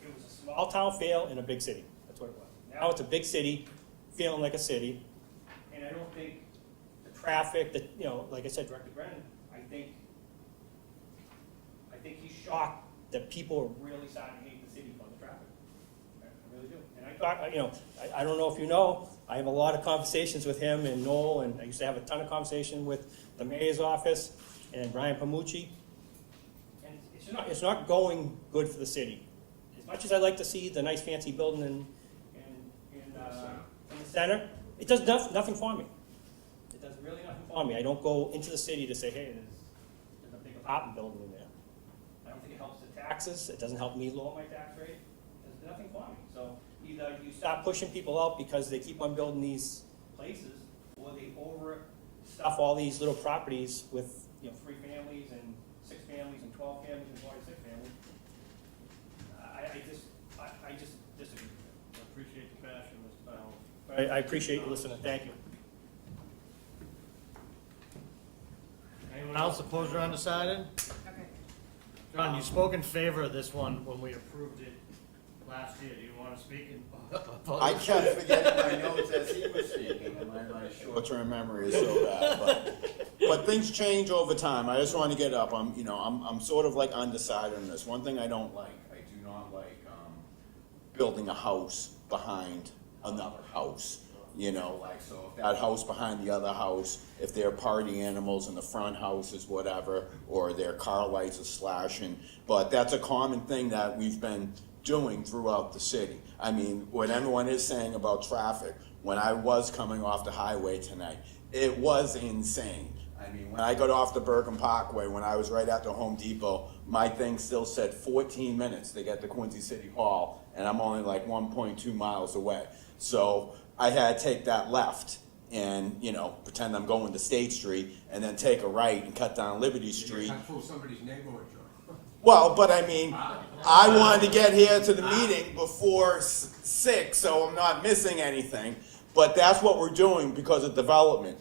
It was a small town feel in a big city, that's what it was. Now it's a big city, feeling like a city, and I don't think the traffic, that, you know, like I said, Director Brennan, I think he's shocked that people are really starting to hate the city for the traffic. I really do. And I thought, you know, I don't know if you know, I have a lot of conversations with him and Noel, and I used to have a ton of conversation with the mayor's office and Brian Pamucci. And it's not going good for the city. As much as I like to see the nice fancy building in the center, it does nothing for me. It does really nothing for me. I don't go into the city to say, hey, there's a big apartment building in there. I don't think it helps the taxes. It doesn't help me lower my tax rate. It does nothing for me. So either you start pushing people out because they keep on building these places, or they overstuff all these little properties with, you know, 3 families and 6 families and 12 families and 46 families. I just disagree with it. I appreciate the passion, Mr. Powell. I appreciate you listening. Thank you. Anyone else opposed or undecided? Okay. John, you spoke in favor of this one when we approved it last year. Do you want to speak in opposed? I kept forgetting my notes as he was speaking, and my short-term memory is so bad, but things change over time. I just want to get up. I'm sort of like undecided on this. One thing I don't like, I do not like, building a house behind another house. You know, like, so if that house behind the other house, if there are party animals in the front houses, whatever, or their car lights are slashing, but that's a common thing that we've been doing throughout the city. I mean, what everyone is saying about traffic, when I was coming off the highway tonight, it was insane. I mean, when I got off the Bergen Parkway, when I was right at the Home Depot, my thing still said 14 minutes to get to Quincy City Hall, and I'm only like 1.2 miles away. So I had to take that left and, you know, pretend I'm going to State Street, and then take a right and cut down Liberty Street. You cut through somebody's neighborhood, John. Well, but I mean, I wanted to get here to the meeting before 6, so I'm not missing anything. But that's what we're doing because of development.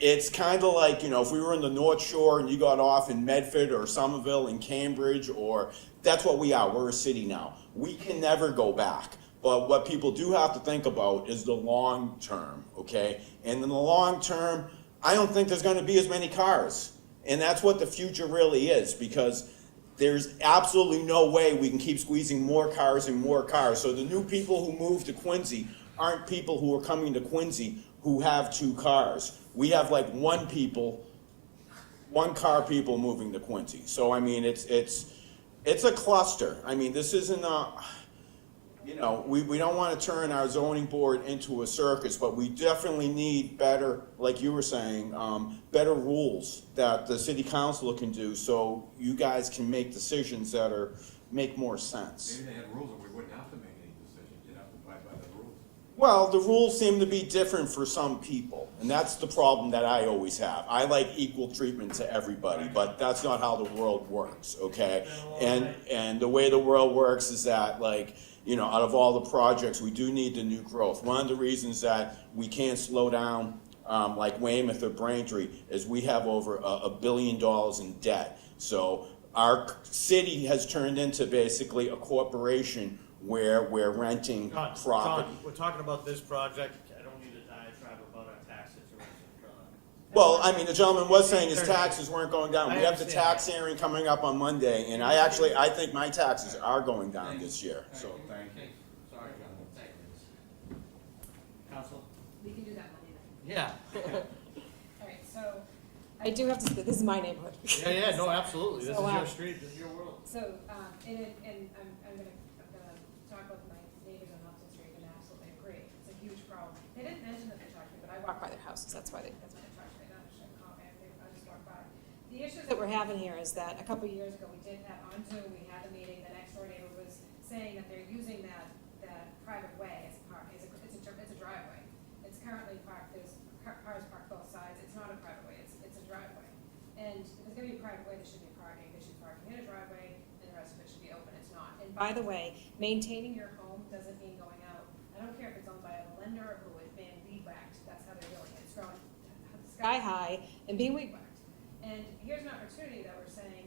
It's kind of like, you know, if we were in the North Shore and you got off in Medford or Somerville and Cambridge, or that's what we are. We're a city now. We can never go back. But what people do have to think about is the long term, okay? And in the long term, I don't think there's going to be as many cars. And that's what the future really is, because there's absolutely no way we can keep squeezing more cars and more cars. So the new people who move to Quincy aren't people who are coming to Quincy who have 2 cars. We have like 1 car people moving to Quincy. So I mean, it's a cluster. I mean, this isn't a, you know, we don't want to turn our zoning board into a circus, but we definitely need better, like you were saying, better rules that the city council can do, so you guys can make decisions that make more sense. Maybe they had rules and we wouldn't have to make any decisions. You'd have to abide by the rules. Well, the rules seem to be different for some people, and that's the problem that I always have. I like equal treatment to everybody, but that's not how the world works, okay? And the way the world works is that, like, you know, out of all the projects, we do need the new growth. One of the reasons that we can't slow down, like Weymouth or Braintree, is we have over $1 billion in debt. So our city has turned into basically a corporation where we're renting property. John, we're talking about this project. I don't need a diatribe about our tax situation, John. Well, I mean, the gentleman was saying his taxes weren't going down. I We have the understand. tax hearing coming up on Monday, and I think my taxes are going down this year, so thank you. Sorry, John. Thank you. Council? We can do that Monday night. Yeah. All right, so I do have to, this is my neighborhood. Yeah, no, absolutely, this is So, your street, this is your world. So, and I'm gonna talk about my neighbors on Upton Street and absolutely agree, it's a huge problem. They didn't mention that they talked to me, but I walk by their houses, that's why they talked to me, not just comment, I just walk by. The issues that we're having here is that a couple of years ago, we did have, on Zoom, we had a meeting, the next door neighbor was saying that they're using that private way as it's a driveway. It's currently parked, there's cars parked both sides, it's not a private way, it's a driveway. And if there's gonna be a private way, there should be parking, they should be parking in a driveway, and the rest of it should be open, it's not. And by the way, maintaining your home doesn't mean going out, I don't care if it's owned by a lender or who is being weed whacked, that's how they're doing it, it's growing sky high and being weed whacked. And here's an opportunity that we're saying,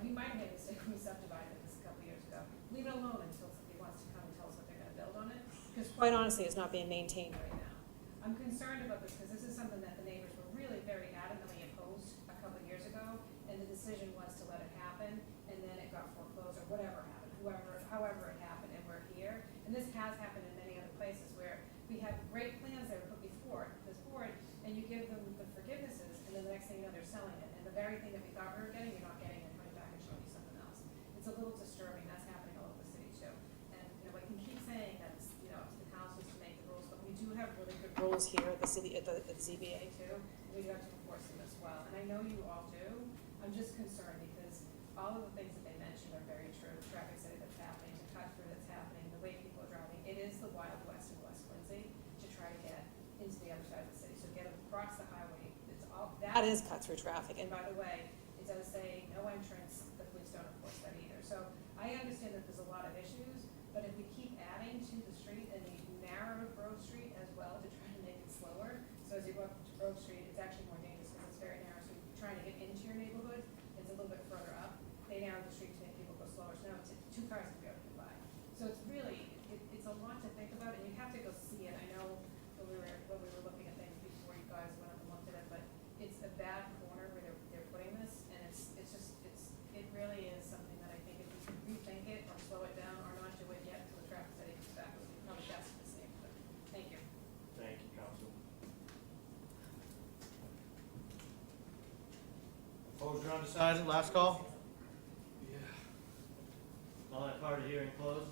we might have made a mistake when we subdivided this a couple years ago, leave it alone until somebody wants to come and tell us what they're gonna build on it, because quite honestly, it's not being maintained right now. I'm concerned about this because this is something that the neighbors were really very adamantly opposed a couple of years ago, and the decision was to let it happen, and then it got foreclosed or whatever happened, however it happened, and we're here. And this has happened in many other places where we have great plans that were put before this board, and you give them the forgivenesses, and then the next thing you know, they're selling it, and the very thing that we thought we were getting, you're not getting, they're coming back and showing you something else. It's a little disturbing, that's happening all over the city too. And, we can keep saying that it's, up to the councils to make the rules, but we do have really good rules here at the city, at the ZBA too, and we do have to enforce them as well. And I know you all do, I'm just concerned because all of the things that they mentioned are very true. Traffic study that's happening, the cut through that's happening, the way people are driving, it is the Wild West in West Quincy to try to get into the other side of the city. So get across the highway, it's all, that is cut through traffic. And by the way, it does say no entrance, the police don't enforce that either. So I understand that there's a lot of issues, but if we keep adding to the street and we narrow Grove Street as well to try to make it slower, so as you go up to Grove Street, it's actually more dangerous because it's very narrow. So if you're trying to get into your neighborhood, it's a little bit further up. They narrow the street to make people go slower. So now it's two cars can be able to get by. So it's really, it's a lot to think about, and you have to go see it. I know when we were looking at things before you guys went up and looked at it, but it's a bad corner where they're putting this, and it really is something that I think if we could rethink it or slow it down or not do it yet until the traffic study comes back, it would be probably best for this neighborhood. Thank you. Thank you, Council. Opposed or undecided, last call? All that part of the hearing closed?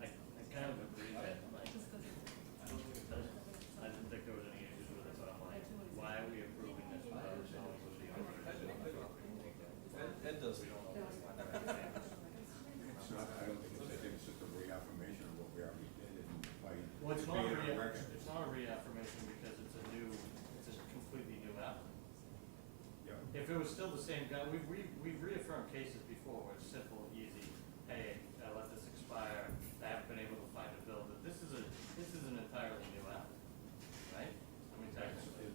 I kind of agree that, like, I didn't think there was any issues with it, but I'm like, why are we approving this without knowing what the other Ed does. It's not, I don't think it's, I think it's just a reaffirmation of what we already did and by Well, it's not being a direction. it's not a reaffirmation because it's a completely new applicant. Yeah. If it was still the same guy, we've reaffirmed cases before where it's simple, easy, hey, I let this expire, I haven't been able to find a builder. This is an entirely new applicant, right? I mean, technically.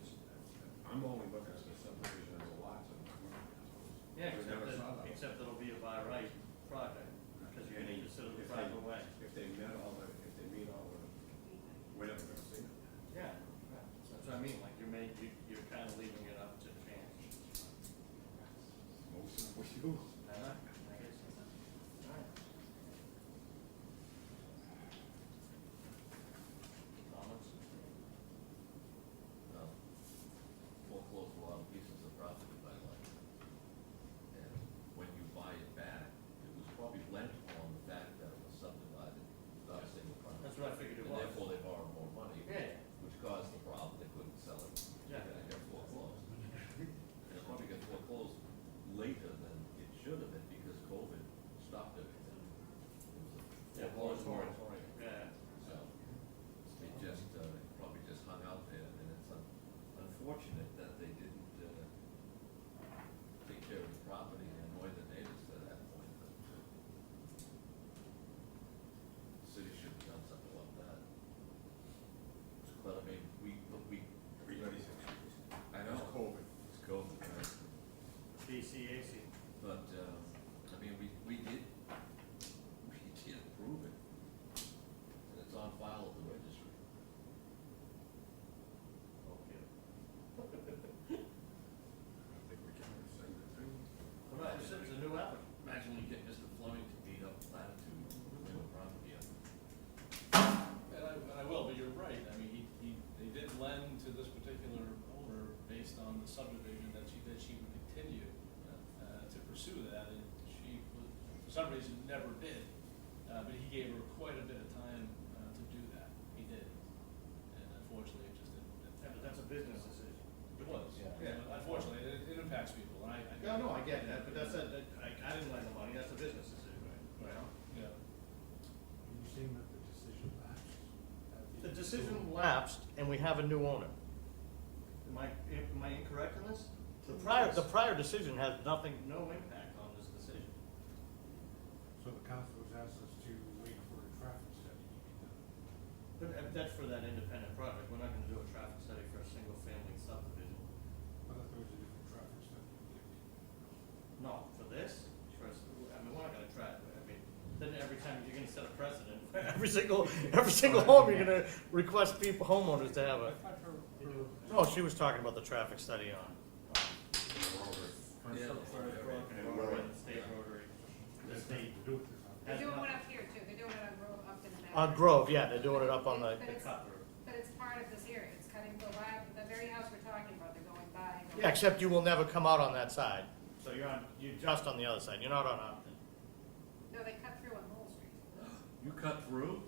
I'm only looking at the subdivision as a lot, so. Yeah, I never saw that. except it'll be a by right project, because you're gonna consider the If private way. If they meet all the, we're never gonna see it. Yeah, that's what I mean, like, you're kind of leaving it up to chance. Most and we have a new owner. Am I incorrect in this? The prior decision has nothing, no impact on this decision. So the council has asked us to wait for a traffic study to be done. But that's for that independent project, we're not gonna do a traffic study for a single-family subdivision. I thought there was a different traffic study. No, for this, for, I mean, we're not gonna try, I mean, then every time you're gonna set a precedent, every single home, you're gonna request homeowners to have a. No, she was talking about the traffic study on. Yeah. Forest Brook and Rotary, the state rotary, the state. They're doing one up here too, they're doing it on Grove up in the back. On Grove, yeah, they're doing it up on the But it's- cut through. But it's part of this area, it's cutting the line, the very house we're talking about, they're going by. and Yeah, except you will never come out on that side, so you're just on the other side, you're not on Upton. No, they cut through on Lowell Street. You cut through?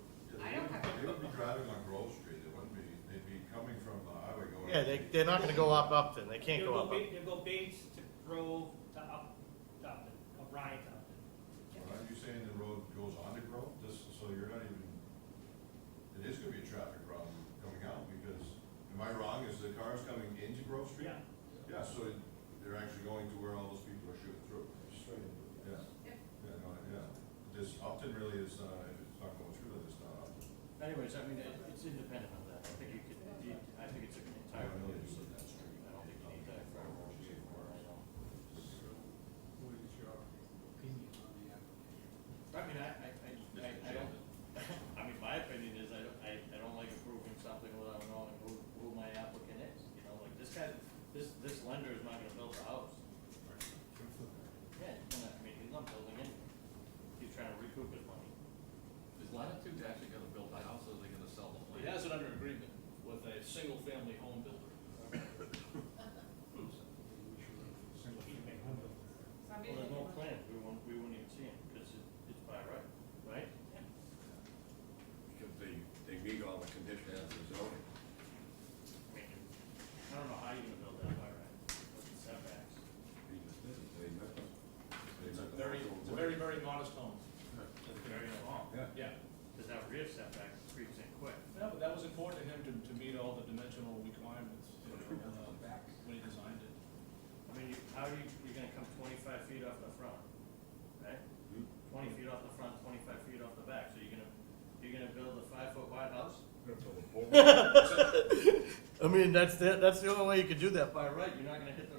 I don't cut They would be driving on Grove Street, they wouldn't be, they'd be coming from the highway going. Yeah, they're not gonna go up Upton, they can't go up. They'll go Bates to Grove to Upton, or Bryant to Upton. Well, aren't you saying the road goes on to Grove, so you're not even, it is gonna be a traffic problem coming out, because, am I wrong, is the cars coming into Grove Street? Yeah. Yeah, so they're actually going to where all those people are shooting through. Straight into it. Yeah, yeah, no, yeah, this Upton really is, if it's not going through, then it's not Upton. Anyways, I mean, it's independent of that, I think you could, I think it's an entire village, so that's true, I don't think you need that for a emergency for right now. What is your opinion on the application? I mean, I don't, I mean, my opinion is I don't like approving something without knowing who my applicant is, you know, like this guy, this lender is not gonna build a house. Yeah, he's gonna, I mean, he's not building anything, he's trying to recoup his money. Is Latitude actually gonna build a house, or are they gonna sell the He land? has it under agreement with a single-family home builder. Single-family home builder. Well, there's no plans, we wouldn't even see him, because it's by right, right? Because they meet all the conditions of the zoning. I mean, I don't know how you're gonna build that by right, with the setbacks. He just did it, they met them. They met them Very, all it's the a way. very, very modest home. Very long. Yeah. Yeah. Because that rear setback creeps in quick. Yeah, but that was important to him to meet all the dimensional requirements, you know, when he designed it. I mean, you're gonna come 25 feet off the front, right? 20 feet off the front, 25 feet off the back, so you're gonna build a 5-foot wide house? I mean, that's the only way you could do that by right, you're gonna hit the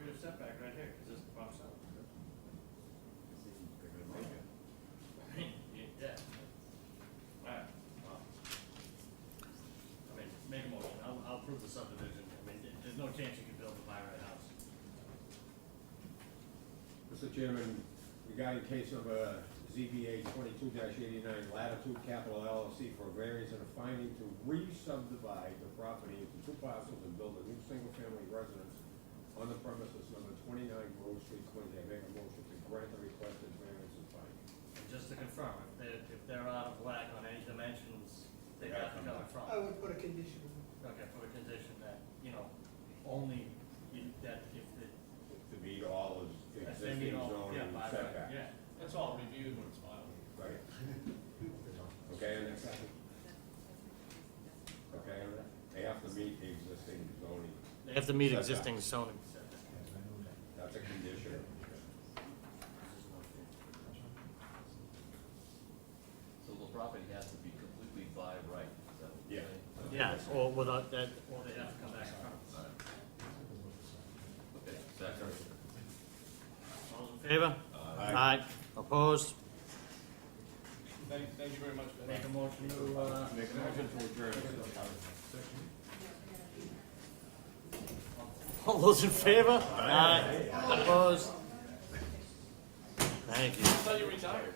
rear setback right here, because this bumps out. They're gonna make it. Yeah. Alright, well. I mean, make a motion, I'll approve the subdivision, I mean, there's no chance you can build a by right house. Mr. Chairman, regarding case number ZBA 22-89, Latitude Capital LLC for variance and a finding to re-subdivide the property into two parcels and build a new single-family residence on the premises number 29 Grove Street, Quincy. I make a motion to grant the requested variance and finding. And just to confirm, if they're out of whack on any dimensions, they have to come in front. I would put a condition. Okay, for a condition that, you know, only, that if the, To meet all of if they existing meet all, zoning yeah, by right, setbacks. yeah. It's all reviewed when it's filed. Right. Okay, and that's, okay, and they have to meet the existing zoning. They have to meet setbacks. existing zoning setbacks. That's a condition. So the property has to be completely by right, is that what you're Yeah. saying? Yeah, or without that, or they have to come back in front. Okay, second. All in favor? Aye. Opposed? Thank you very much, Ben. Make a motion to, Make a motion to adjourn. all those in favor? Aye. Opposed? Thank you. I thought you retired.